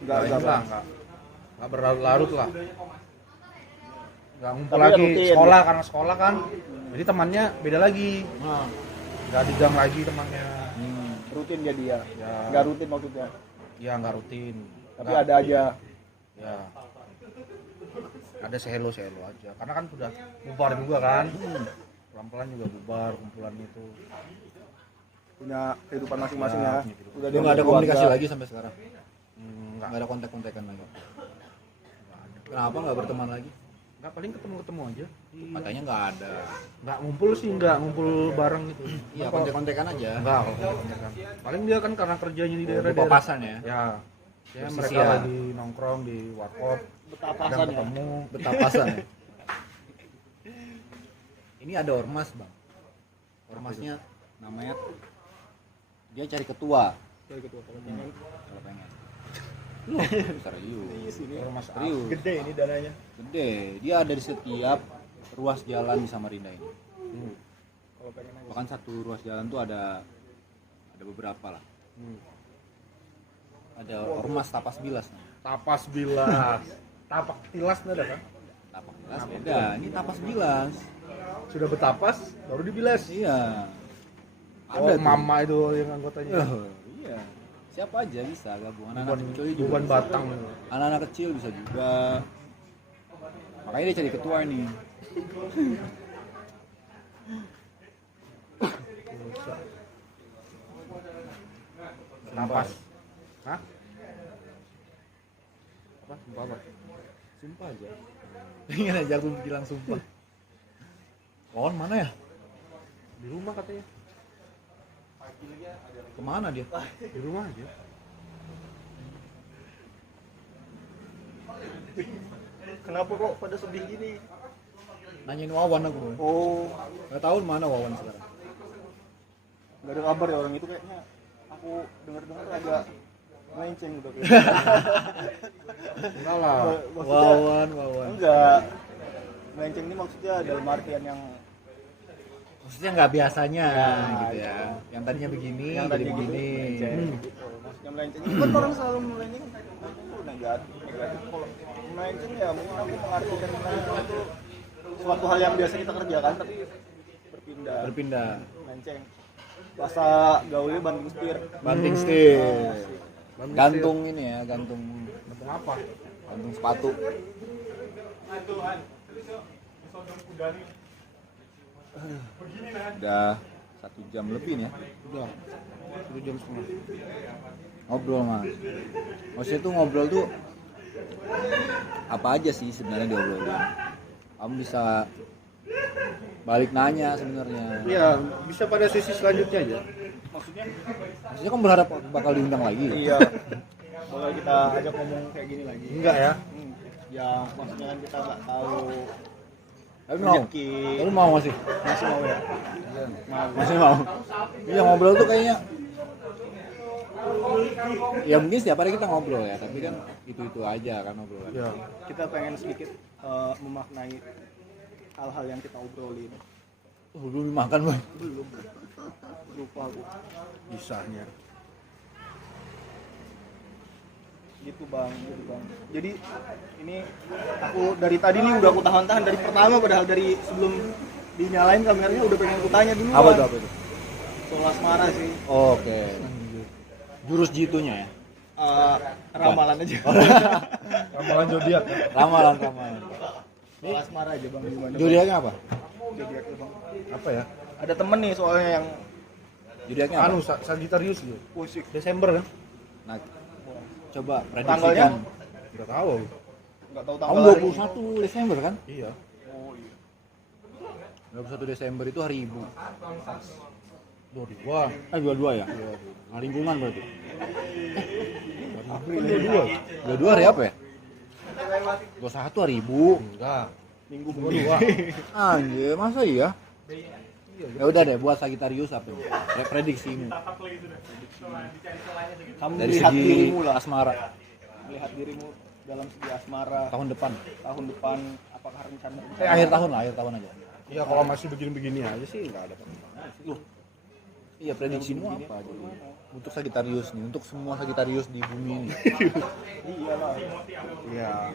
nggak berlarut-larut lah. Nggak ngumpul Tapi lagi rutin. sekolah karena sekolah kan. Jadi temannya beda lagi. Nah, Nggak di gang lagi temannya. rutin jadi ya. Ya. Enggak rutin maksudnya. Ya nggak rutin. Tapi Nggak- ada aja. Ya. Ada selo aja. Karena kan sudah bubar juga kan. Pelan-pelan juga bubar kumpulan itu. Punya kehidupan masing-masing Ya, ya. punya kehidupan. Udah Dia nggak ada komunikasi lagi sampai sekarang. Nggak. Nggak ada kontak-kontakan lagi. Kenapa nggak berteman lagi? Nggak, paling ketemu aja. Katanya nggak ada. Nggak ngumpul sih, nggak ngumpul bareng gitu. Iya, kontak-kontakan aja. Enggak, kalau kontak-kontakan. Paling dia kan karena kerjanya di daerah-daerah. Papasan ya. Ya. Ya Posisi mereka ya. lagi nongkrong di warkop, Betapasan kadang ya. ketemu. Betapasan ya. Ini ada ormas bang. Ormasnya namanya dia cari ketua. Dari ketua kalau pengen. kalau pengen. Serius. Ini Serius. gede ini dananya. Gede. Dia ada di setiap ruas jalan di Samarinda ini. Kalau pengen aja. Bahkan satu ruas jalan tuh ada beberapa lah. Ada ormas tapas bilas. Tapas bilas. Tapak tilas ada kan? Tapas bilas beda. Ini tapas bilas. Sudah bertapas baru dibilas. Iya. Oh, Ada tuh. mama itu yang anggotanya. Iya. Siapa aja bisa gabung. Anak-anak kecil juga. Bukan bisa. batang. Anak-anak kecil bisa juga. Makanya dia cari ketua nih. Tapas. Hah? Apa? Sumpah apa? Sumpah aja. Pengen aja aku bilang sumpah. Kawan mana ya? Di rumah katanya. Kemana dia? Di rumah aja. Kenapa kok pada sedih gini? Nanyain Wawan aku. Oh, Gak tahu mana Wawan sekarang. nggak ada kabar ya orang itu kayaknya. Aku dengar-dengar agak melenceng udah kayak. Enggak lah. Maksudnya, Wawan. enggak. Melenceng ini maksudnya dalam artian yang Maksudnya nggak biasanya Ya, gitu ya. Yang tadinya begini, yang jadi tadi begini. melenceng gitu. Maksudnya melenceng itu kan orang selalu melenceng itu negatif. Kalau melenceng ya mungkin aku mengartikan melenceng itu suatu hal yang biasa kita kerjakan tapi Berpindah. melenceng. Bahasa gaulnya banting setir. Banting setir. Banting Gantung ini ya, gantung Gantung apa? gantung sepatu. Udah 1 jam lebih nih ya. Udah. 1 jam setengah. Ngobrol mas. Maksudnya tuh ngobrol tuh apa aja sih sebenarnya diobrolin. Kamu bisa balik nanya sebenarnya. Iya, bisa pada sesi selanjutnya aja. Maksudnya kamu berharap bakal diundang lagi? Iya. Boleh kita ajak ngomong kayak gini lagi. Enggak ya? Ya maksudnya kan kita nggak tahu Tapi mau. rezeki. Tapi mau masih? Masih mau ya? Masih mau. Iya ngobrol tuh kayaknya. Ya mungkin setiap hari kita ngobrol ya, tapi kan itu aja kan ngobrol. Iya. Kita pengen sedikit memaknai hal-hal yang kita obrolin. Belum dimakan bang. Belum. Lupa aku. Bisanya. Gitu bang. Jadi ini aku dari tadi nih udah aku tahan-tahan dari pertama, padahal dari sebelum dinyalain kameranya udah pengen aku tanya dulu. Apa itu? Soal asmara sih. Oke. Jurus jitunya ya. Ramalan aja. Ramalan zodiak. Ramalan. Soal asmara aja bang, gimana? Zodiaknya apa? Zodiaknya bang. Apa ya? Ada temen nih soalnya yang Zodiaknya apa? Anu, Sagittarius gitu. musik. Desember kan? Nah, coba Tanggalnya? prediksikan. Enggak tahu. Nggak tahu Kamu tanggal hari. 21 Desember kan? Iya. Oh iya. 21 Desember itu hari Ibu. 22. 22 ya? Nah, lingkungan berarti. April 22. 22 hari apa ya? 21 hari Ibu. Enggak. Minggu 22. Anjir, masa iya? Ya udah deh, buat Sagittarius apa nih? Prediksimu Kamu dari melihat segi dirimu lah, asmara melihat dirimu dalam segi asmara tahun depan. tahun depan, apakah rencana Akhir tahun lah, akhir tahun aja. Iya, kalau masih begini-begini aja sih enggak ada. Iya, prediksimu apa? Jadi, untuk Sagittarius nih, untuk semua Sagittarius di bumi ini. iyalah Iya.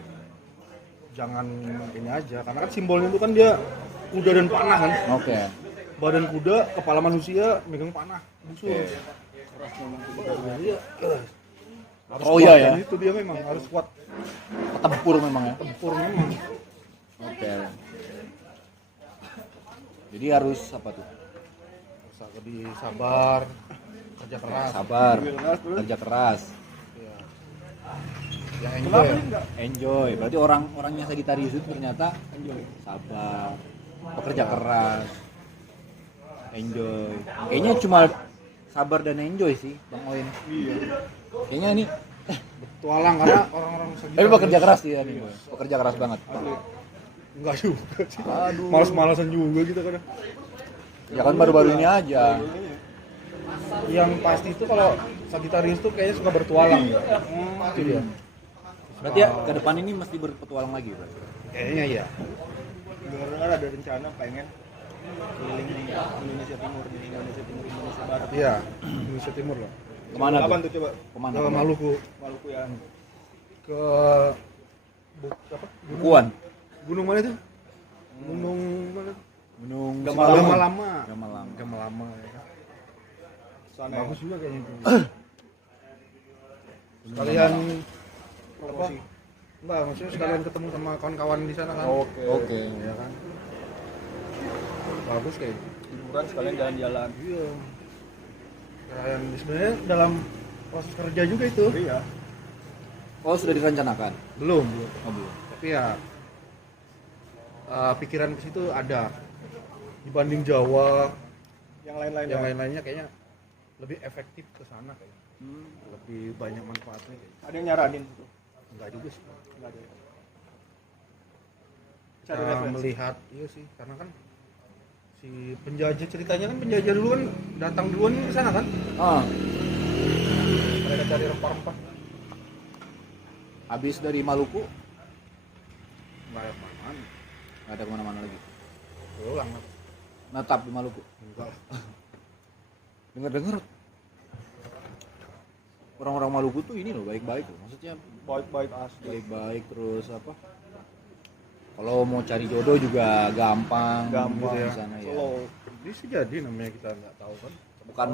Jangan ini aja, karena kan simbolnya itu kan dia kuda dan panah kan. Oke. Badan kuda, kepala manusia megang panah. Musuh. Iya. Harus Oh iya kuat, ya. dan itu dia memang harus kuat. Tempur memang ya. Tempur memang. Oke. Jadi harus apa tuh? Harus lebih sabar, kerja keras. Sabar, kerja keras, Iya. Ya enjoy. enjoy. Berarti orang-orangnya Sagittarius itu ternyata sabar, pekerja keras, enjoy. Kayaknya cuma sabar dan enjoy sih, Bang Oin. Kayaknya ini Tualang karena orang-orang segitu. tapi pekerja keras sih ya nih, Boy. Pekerja keras banget. Enggak juga sih. Aduh. Males-malesan juga kita kadang. Ya kan baru-baru ini aja. yang pasti itu kalau Sagittarius tuh kayaknya suka bertualang ya. Itu dia. Berarti ya ke depan ini mesti berpetualang lagi, Bro. Kayaknya iya. Dengar ada rencana pengen keliling Indonesia Timur, Indonesia Barat. Iya, Indonesia Timur loh. Kemana Kapan tuh? tuh coba? Kemana? Ke Maluku, Maluku ya. ke apa? Bukuan. Gunung mana itu? Gunung mana? Gunung Gamalama. Gamalama. Gamalama ya. Sana ya. Bagus juga kayaknya itu. Sekalian Promosi. enggak, maksudnya sekalian ketemu sama kawan-kawan di sana kan. Oke. Ya kan. Bagus kayaknya. Liburan sekalian jalan-jalan. Iya. Sekalian sebenarnya dalam proses kerja juga itu. Iya. Oh, sudah direncanakan? Belum. Oh, belum. Tapi ya pikiran ke situ ada. Dibanding Jawa, Yang lain-lain yang ya. lain-lainnya kayaknya lebih efektif ke sana kayaknya. Lebih banyak manfaatnya kayaknya. Ada yang nyaranin tuh. Enggak juga sih. Enggak ada. Kita Cari referensi. melihat iya sih, karena kan si penjajah ceritanya kan penjajah dulu kan datang duluan ke sana kan. Ah, Mereka cari rempah-rempah. habis dari Maluku Enggak ada mana. nggak ada kemana-mana lagi. Pulang lah. Natap di Maluku. Enggak. Dengar-dengar orang-orang Maluku tuh ini loh baik-baik loh. Maksudnya Baik-baik asli. baik-baik terus apa? Kalau mau cari jodoh juga gampang Gampang. gitu ya. Di sana ya. Slow. Bisa jadi namanya kita nggak tahu kan.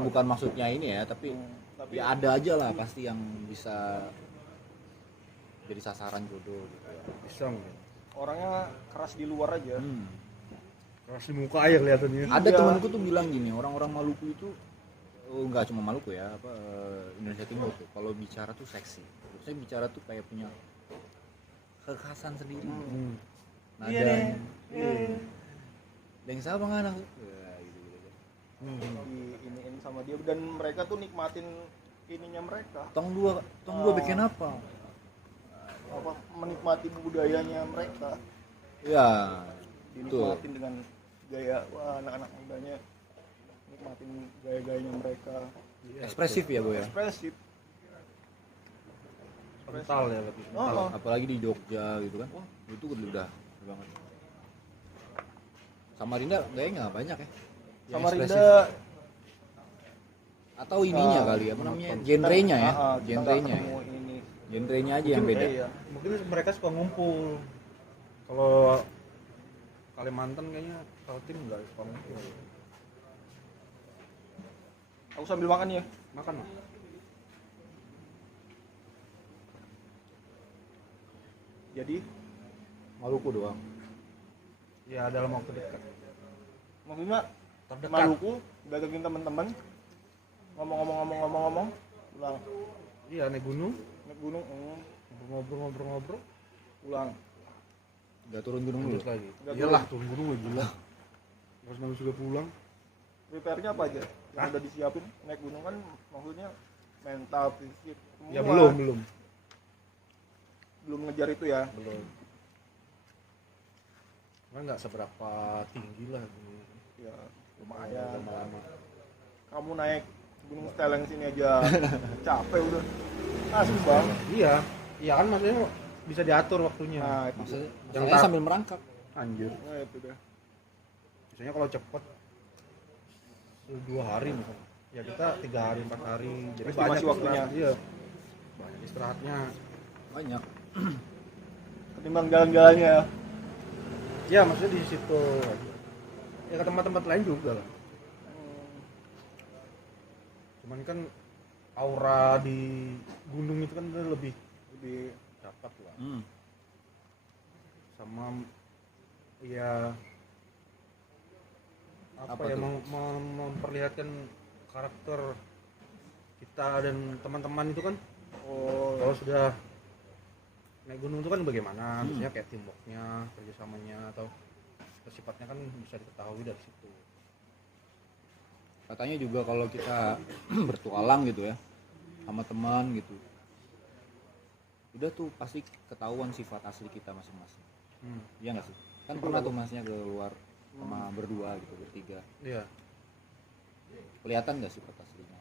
Bukan maksudnya ini ya, tapi Tapi ya ada aja lah pasti yang bisa jadi sasaran jodoh gitu ya. Bisa nggak? orangnya keras di luar aja. Keras di muka aja kelihatannya. Ada Iya. temanku tuh bilang gini, orang-orang Maluku itu nggak cuma Maluku ya, Indonesia Timur tuh kalau bicara tuh seksi. Saya bicara tuh kayak punya kekhasan sendiri. Nadanya. Yang sama kan aku. Ya, gitu. Diiniin sama dia dan mereka tuh nikmatin ininya mereka. Tong dua bikin apa? Apa menikmati budayanya mereka. Ya, betul. Dinikmatin dengan gaya wah anak-anak mudanya nikmatin gaya-gayanya mereka. Ekspresif ya gue ya. Ekspresif. Kental ya lebih. Oh, Apalagi di Jogja gitu kan. Wah, itu udah banget. Samarinda kayaknya nggak banyak ya. Yang Samarinda ekspresif. Atau ininya kali apa namanya? Genrenya ya. Genrenya ya. Ini. Genrenya aja yang beda. Iya. Mungkin mereka suka ngumpul. Kalau Kalimantan kayaknya Kaltim nggak suka ngumpul. Aku sambil makan ya. Makan mah. Jadi Maluku doang. Ya dalam waktu dekat. maksudnya Terdekat. Maluku datengin teman-teman ngomong-ngomong pulang Iya naik gunung, naik gunung ngobrol-ngobrol, pulang Udah turun gunung dulu. lanjut lagi. Udah Iyalah turun gunung lagi gila. Pas nanti sudah pulang. prepare-nya apa aja yang udah disiapin naik gunung kan maksudnya mental fisik semua. Ya belum. belum ngejar itu ya Belum. Kan nggak seberapa tinggi lah gunung. ya lumayan Lama-lama. kamu naik gunung Steleng sini aja capek udah asli bang Iya kan maksudnya bisa diatur waktunya. nah itu Maksudnya Yang saya tak- sambil merangkak. Anjir. nah, itu dah Biasanya kalau cepet 2 hari misalnya. Ya kita 3 hari 4 hari. Jadi Estimasi banyak waktunya. istirahat. Iya. Banyak istirahatnya. Banyak. ketimbang jalan-jalannya Ya maksudnya di situ. Ya ke tempat-tempat lain juga lah. Cuman kan aura di gunung itu kan lebih dapat lah. Sama ya apa Apa ya tuh? memperlihatkan karakter kita dan teman-teman itu kan. oh Kalau sudah naik gunung itu kan bagaimana, misalnya kayak teamworknya, kerjasamanya atau sifatnya kan bisa diketahui dari situ. Katanya juga kalau kita bertualang gitu ya sama teman gitu, udah tuh pasti ketahuan sifat asli kita masing-masing. Iya nggak sih? Kan pernah tuh masnya keluar sama berdua gitu, bertiga. Iya. Kelihatan nggak sifat aslinya?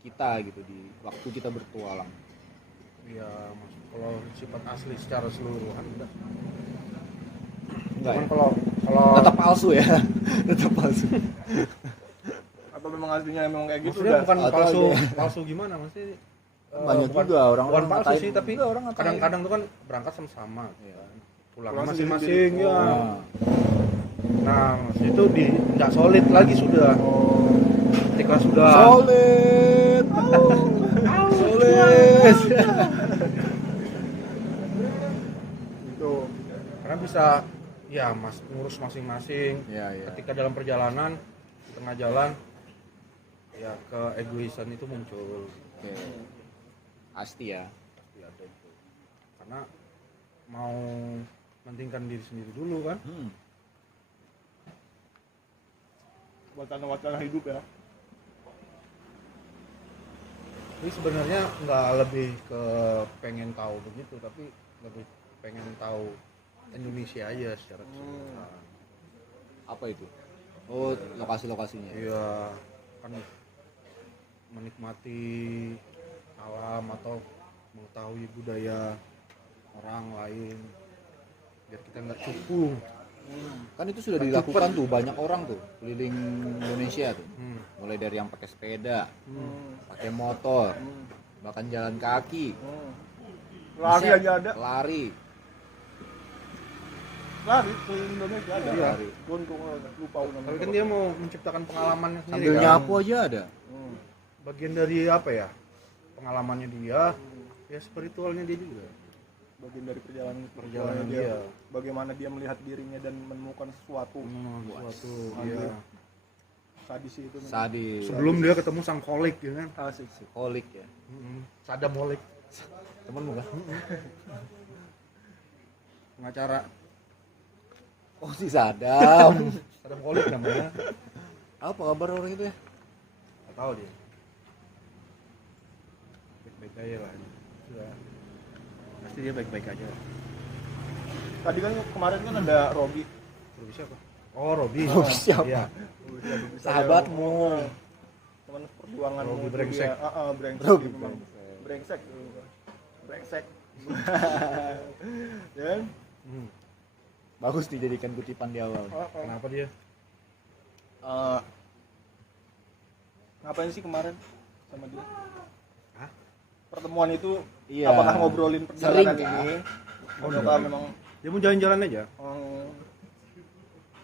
kita gitu di waktu kita bertualang. Iya, Mas. Kalau sifat asli secara keseluruhan enggak. Enggak Cuman ya? kalau Tetap palsu ya. Tetap palsu. Atau memang aslinya memang kayak gitu maksudnya dah. bukan Atau palsu, aja. palsu gimana maksudnya? Banyak bukan, juga orang bukan palsu ngatain. sih, tapi Enggak, orang ngatain. kadang-kadang tuh kan berangkat sama-sama, Iya. pulang Pulang masing-masing sendiri-sendiri. ya. Nah, Nah, maksudnya itu nggak solid lagi sudah. Ketika sudah solid. Solid. Itu. karena bisa ya mas ngurus masing-masing. Iya, iya. Ketika dalam perjalanan di tengah jalan ya keegoisan itu muncul. Oke. Pasti ya. Ya, ada itu. Karena mau mentingkan diri sendiri dulu kan. Wacana-wacana hidup ya. Jadi sebenarnya nggak lebih ke pengen tahu begitu, tapi lebih pengen tahu Indonesia aja secara keseluruhan. Apa itu? Oh, lokasi-lokasinya. Iya, kan menikmati alam atau mengetahui budaya orang lain biar kita nggak cupu. Kan itu sudah dilakukan tuh banyak orang tuh keliling Indonesia tuh. Hmm. Mulai dari yang pakai sepeda, pakai motor, bahkan jalan kaki, Lari Bisa aja ada. lari. Lari keliling Indonesia ada. Iya. Untung lupa namanya. Tapi kan dia mau menciptakan pengalamannya sendiri Sambil kan. nyapu aja ada. Bagian dari apa ya? Pengalamannya dia, ya spiritualnya dia juga. Bagian dari Perjalanan dia. dia. Bagaimana dia melihat dirinya dan menemukan sesuatu. Suatu Anjir. ya. Sadis sih itu. Sadis. Sebelum dia ketemu sang kolik ya kan. Asik sih. Kolik ya. Sadam kolik. Temenmu kan? Pengacara Oh si Sadam. Sadam kolik namanya. Apa kabar orang itu ya? Nggak tahu dia. Baik-baik aja lah. Ya. Pasti dia baik-baik aja. Tadi kan kemarin kan ada Robi. Robi siapa? Oh, Robi. Robi siapa? Iya. Sahabatmu. Teman perjuangan Robi brengsek. brengsek. Robi dia memang. brengsek. Brengsek. Ya. Bagus dijadikan kutipan di awal. Kenapa dia? Ngapain sih kemarin sama dia? Hah? Pertemuan itu Iya. apakah ngobrolin perjalanan Sering, ini? Oh, Atau memang Dia mau jalan-jalan aja?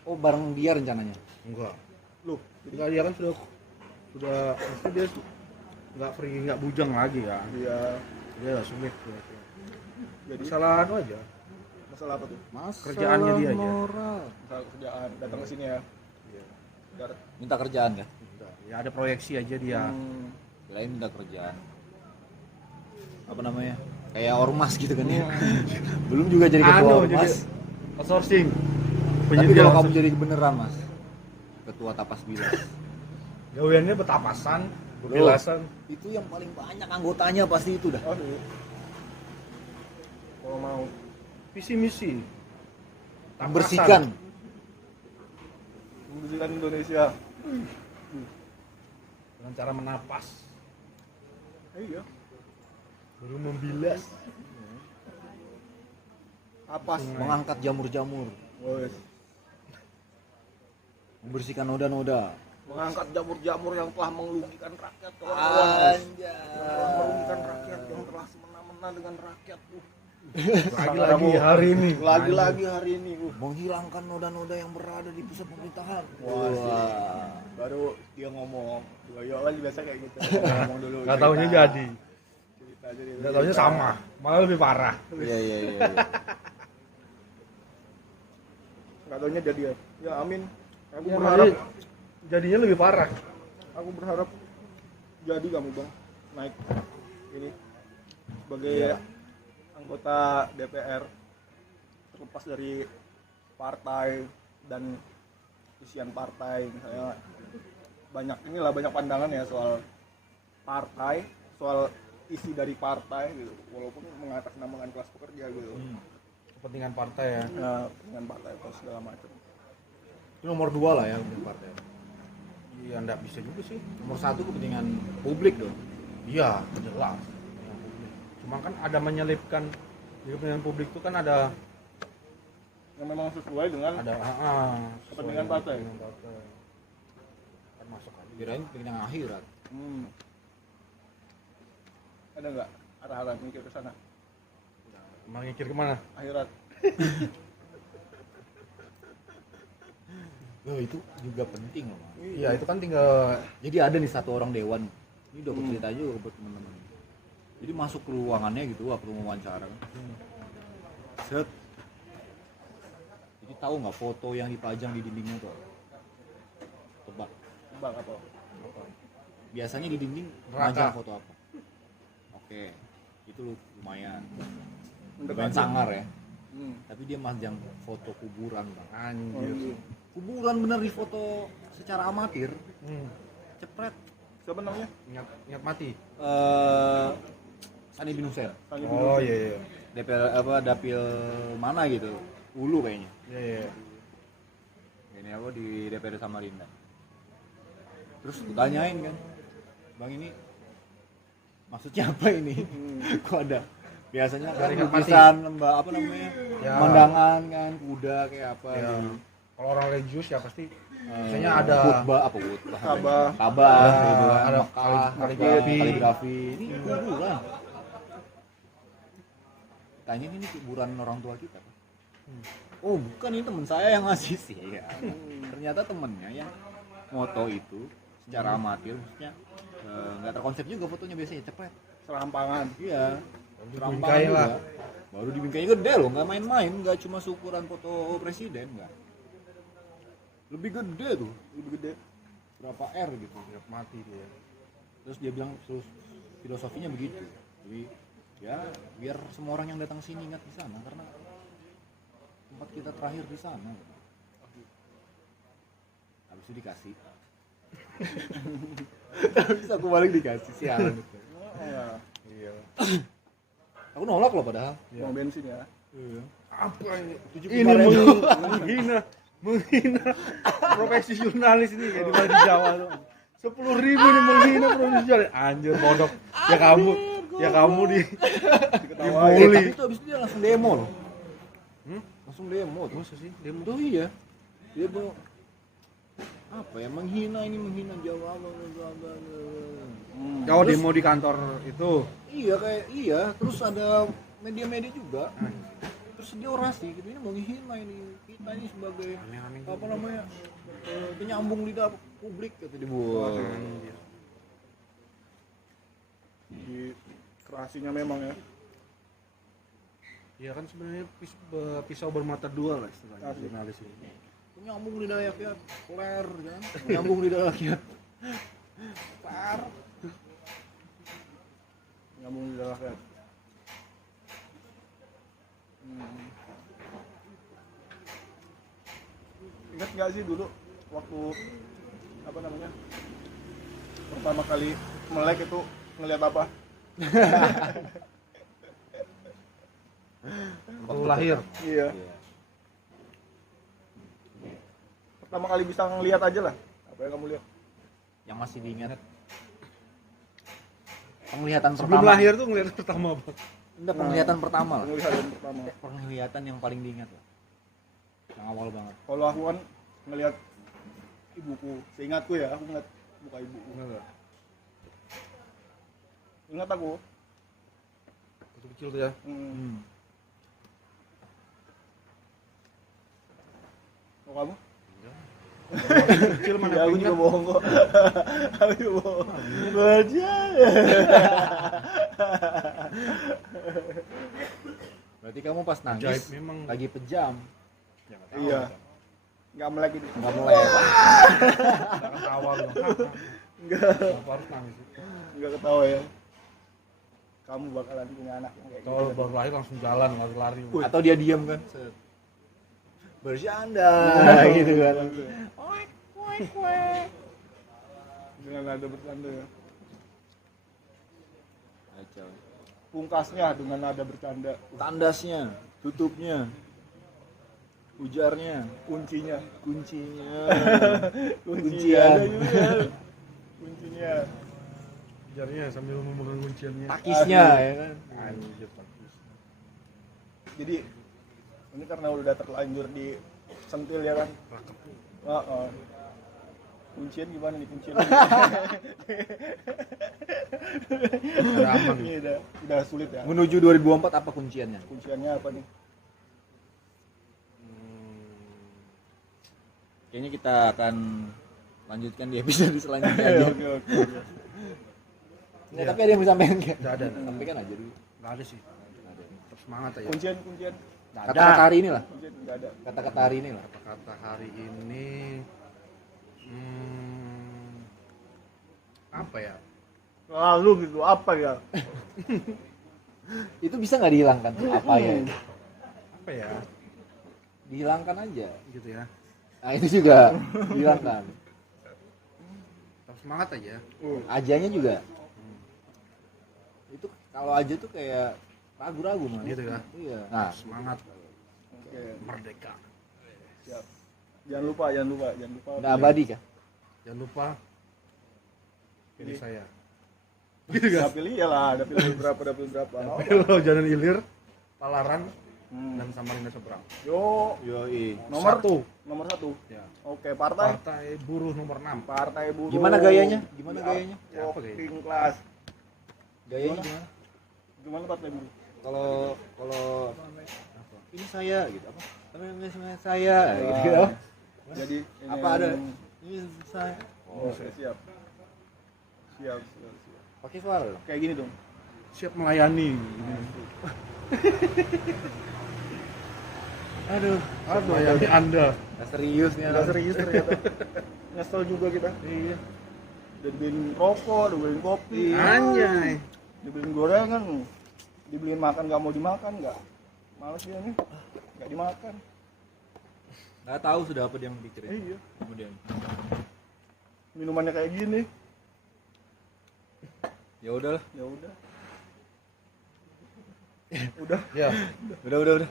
Oh bareng dia rencananya. Enggak. lu Enggak, dia kan sudah pasti dia nggak free, nggak bujang lagi kan. dia Dia sulit. jadi Salah anu aja. masalah apa tuh? Mas. Kerjaannya dia aja. Moral. Masalah kerjaan datang ke sini ya. Biar Minta kerjaan kan? Ya ada proyeksi aja dia. Lain minta kerjaan. Apa namanya? Kayak ormas gitu kan ya. Belum juga jadi ketua Anu, ormas. jadi outsourcing. Tapi kalau kamu jadi beneran mas, ketua tapas bilas. gaweannya betapasan, bebilasan. Itu yang paling banyak anggotanya pasti itu dah. aduh. Kalau mau Visi misi. Membersihkan. membersihkan Indonesia. Dengan cara menapas, Iya. baru membilas. Apa? Mengangkat jamur-jamur. Wes. Membersihkan noda-noda. Mengangkat jamur-jamur yang telah mengerugikan rakyat. Telah merugikan rakyat yang telah semena-mena dengan rakyat. Lagi-lagi hari ini. Lagi-lagi hari ini. Menghilangkan noda-noda yang berada di pusat pemerintahan. Wah. Baru dia ngomong. Ya kan biasa kayak gitu. Ngomong dulu. Nggak taunya cerita. jadi. Cerita aja dulu, Nggak taunya cerita. sama, malah lebih parah. Iya iya iya. Nggak taunya jadi ya. Ya amin. Aku Ya, berharap jadinya lebih parah. aku berharap jadi kamu bang naik ini sebagai anggota DPR terlepas dari partai dan isian partai. Saya banyak pandangan ya soal partai, soal isi dari partai gitu, walaupun mengatasnamakan kelas pekerja gitu. Kepentingan partai ya. Nah, dengan partai atau segala macam. Itu nomor 2 lah ya untuk partai. Iya, enggak bisa juga sih. Nomor satu kepentingan publik dong. Iya, jelas. Kepentingan publik. Cuma kan ada menyelipkan di kepentingan publik itu kan ada Yang memang sesuai dengan kepentingan partai. Kan masuk aja. Kirain kepentingan akhirat. Ada nggak arah-arah mikir ke sana? Emang ngikir kemana? Akhirat. Loh, itu juga penting loh, Mas. Iya, itu kan tinggal Jadi ada nih satu orang dewan. Ini udah aku cerita juga buat teman-teman. Jadi masuk ke ruangannya gitu waktu wawancara kan. Set. Jadi tahu nggak foto yang dipajang di dindingnya tuh? Tebak. Tebak apa? Biasanya di dinding Neraka. pajang foto apa? Oke, itu lumayan. Lumayan Mendekati. sangar ya. Hmm. Tapi dia majang foto kuburan bang. anjir. Kuburan bener di foto secara amatir. Cepret. Siapa namanya? Ingat mati. Sani bin Hussein. Tanya Oh iya. Dapil mana gitu. Ulu kayaknya. Iya. Ini apa di DPR Samarinda. Terus aku tanyain kan, bang ini maksudnya apa ini? Kok ada? Biasanya kan Dari Mati. lukisan apa namanya, Ya. pemandangan kan, kuda kayak apa? Ya. Gitu. Kalau orang religius ya pasti biasanya ada khutbah apa khutbah? Kabah. Kabah, Ya, gitu kan, ada Mekah, kaligrafi. kaligrafi. Ini kuburan. Tanya ini kuburan orang tua kita. Oh bukan, ini teman saya yang ngasih sih ya. Ternyata temennya yang moto itu secara amatir, maksudnya nggak terkonsep juga fotonya, biasanya cepet. Serampangan. Iya. Serampangan dibingkai juga. lah. Baru dibingkai gede loh, nggak main-main, nggak cuma seukuran foto presiden, nggak. Lebih gede tuh, Lebih gede. berapa R gitu. Ingat mati dia. Terus dia bilang terus filosofinya begitu. Jadi ya biar semua orang yang datang sini ingat di sana karena tempat kita terakhir di sana. Habis itu dikasih. Habis aku balik dikasih sialan itu. Oh, Iya. Aku nolak loh padahal. mau bensin ya. Apa ini? Ini menghina profesi jurnalis ini kayak di mana di Jawa tuh. 10.000 nih menghina profesi jurnalis. Anjir bodoh. Ya kamu Diketawain. dibully. Tapi itu habis itu dia langsung demo loh. Langsung demo tuh. Masa sih demo? Tuh iya. Dia tuh apa ya, menghina Jawa. Oh demo di kantor itu. Iya kayak iya, terus ada media-media juga. Terus dia orasi gitu, ini menghina ini kita ini sebagai Aneh-aneh apa namanya, penyambung lidah publik kata dia. Wah. Di kerasinya memang ya. Ya kan sebenarnya pisau bermata dua lah istilahnya Asli. jurnalis ini. Penyambung lidah rakyat, kler kan. Penyambung lidah rakyat. Kler. Nyambung di dalam rakyat. Ingat nggak sih dulu waktu apa namanya pertama kali melek itu ngelihat apa? Waktu lahir. Iya. Pertama kali bisa ngelihat aja lah. Apa yang kamu lihat? Yang masih diingat. Penglihatan Sebelum pertama. lahir tuh ngeliat pertama apa? Enggak, penglihatan pertama lah. Penglihatan pertama. Penglihatan yang paling diingat lah. Yang awal banget. Kalau aku kan ngelihat ibuku, seingatku ya, aku ngeliat muka ibuku. Ingat aku. Waktu kecil tuh ya. Mau kamu? Kecil mana Ya, aku ingat. juga bohong kok. Aku juga bohong. Baca. Berarti kamu pas nangis Ajaib memang. lagi pejam. Iya. Nggak melek itu. Enggak mulai. Nggak ketawa lu. Nggak. Kenapa harus nangis? Nggak ketawa ya. Kamu bakalan punya anak yang kayak Kalau gitu. baru lahir langsung jalan, lari-lari. Atau dia diam kan. Set. Bercanda gitu kan. Oek, oek, oek. Dengan nada bercanda ya. Kacau. Pungkasnya dengan nada bercanda. Tandasnya, tutupnya. Ujarnya, kuncinya kuncinya. kuncinya ada juga kuncinya Ujarnya sambil memegang kunciannya. Takisnya ya kan. Anjir, takis. jadi ini karena udah terlanjur di sentil ya kan. Kuncian gimana nih kuncian? Udah aman nih. Ini udah sulit ya. Menuju 2024 apa kunciannya? Kunciannya apa nih? Kayaknya kita akan lanjutkan di episode selanjutnya aja. Oke. Nggak, tapi ada yang bisa sampaikan nggak? Nggak ada. Sampaikan aja dulu. Nggak ada sih. Tetap semangat aja. Kuncian Kata-kata hari ini lah. kuncian nggak ada. Kata-kata hari ini lah. Kata hari ini apa ya? Lalu gitu apa ya? Itu bisa nggak dihilangkan? Apa ya? Apa ya? Dihilangkan aja. Gitu ya. Nah itu juga dihilangkan. Tetap semangat aja. Ajanya juga. Itu kalau aja tuh kayak ragu-ragu man. Gitu ya. Iya. Nah, Semangat Oke. merdeka. Siap. Jangan lupa. udah abadi kah? Jangan lupa pilih saya. Udah pilih ya lah, ada pilih berapa. Lo Jalan Ilir, Palaran, dan Samarinda Seberang. Yo, Yoi. nomor Satu. nomor 1. Ya. Oke, partai. Partai Buruh nomor 6. Partai buruh. Gimana gayanya? Gimana gayanya? Ya, apa gayanya? Working class. Gayanya gimana? Gimana partai buruh? Kalau ini saya gitu apa? Namanya saya gitu. Jadi ini Apa ada? Ini saya. Oh, siap. Pakai suara dong. Kayak gini dong. Siap melayani. Aduh, Melayani Anda. nggak serius nih Nggak anak. serius ternyata. Nyesel juga kita. Iya. Udah dibeliin rokok, udah dibeliin kopi, Anjay. dibeliin gorengan, dibeliin makan nggak mau dimakan nggak. Males dia nih, nggak dimakan. Nggak tahu sudah apa dia yang pikirin. Iya. Kemudian. Minumannya kayak gini. Ya udahlah. Ya udah. Udah. Ya. Udah. Udah.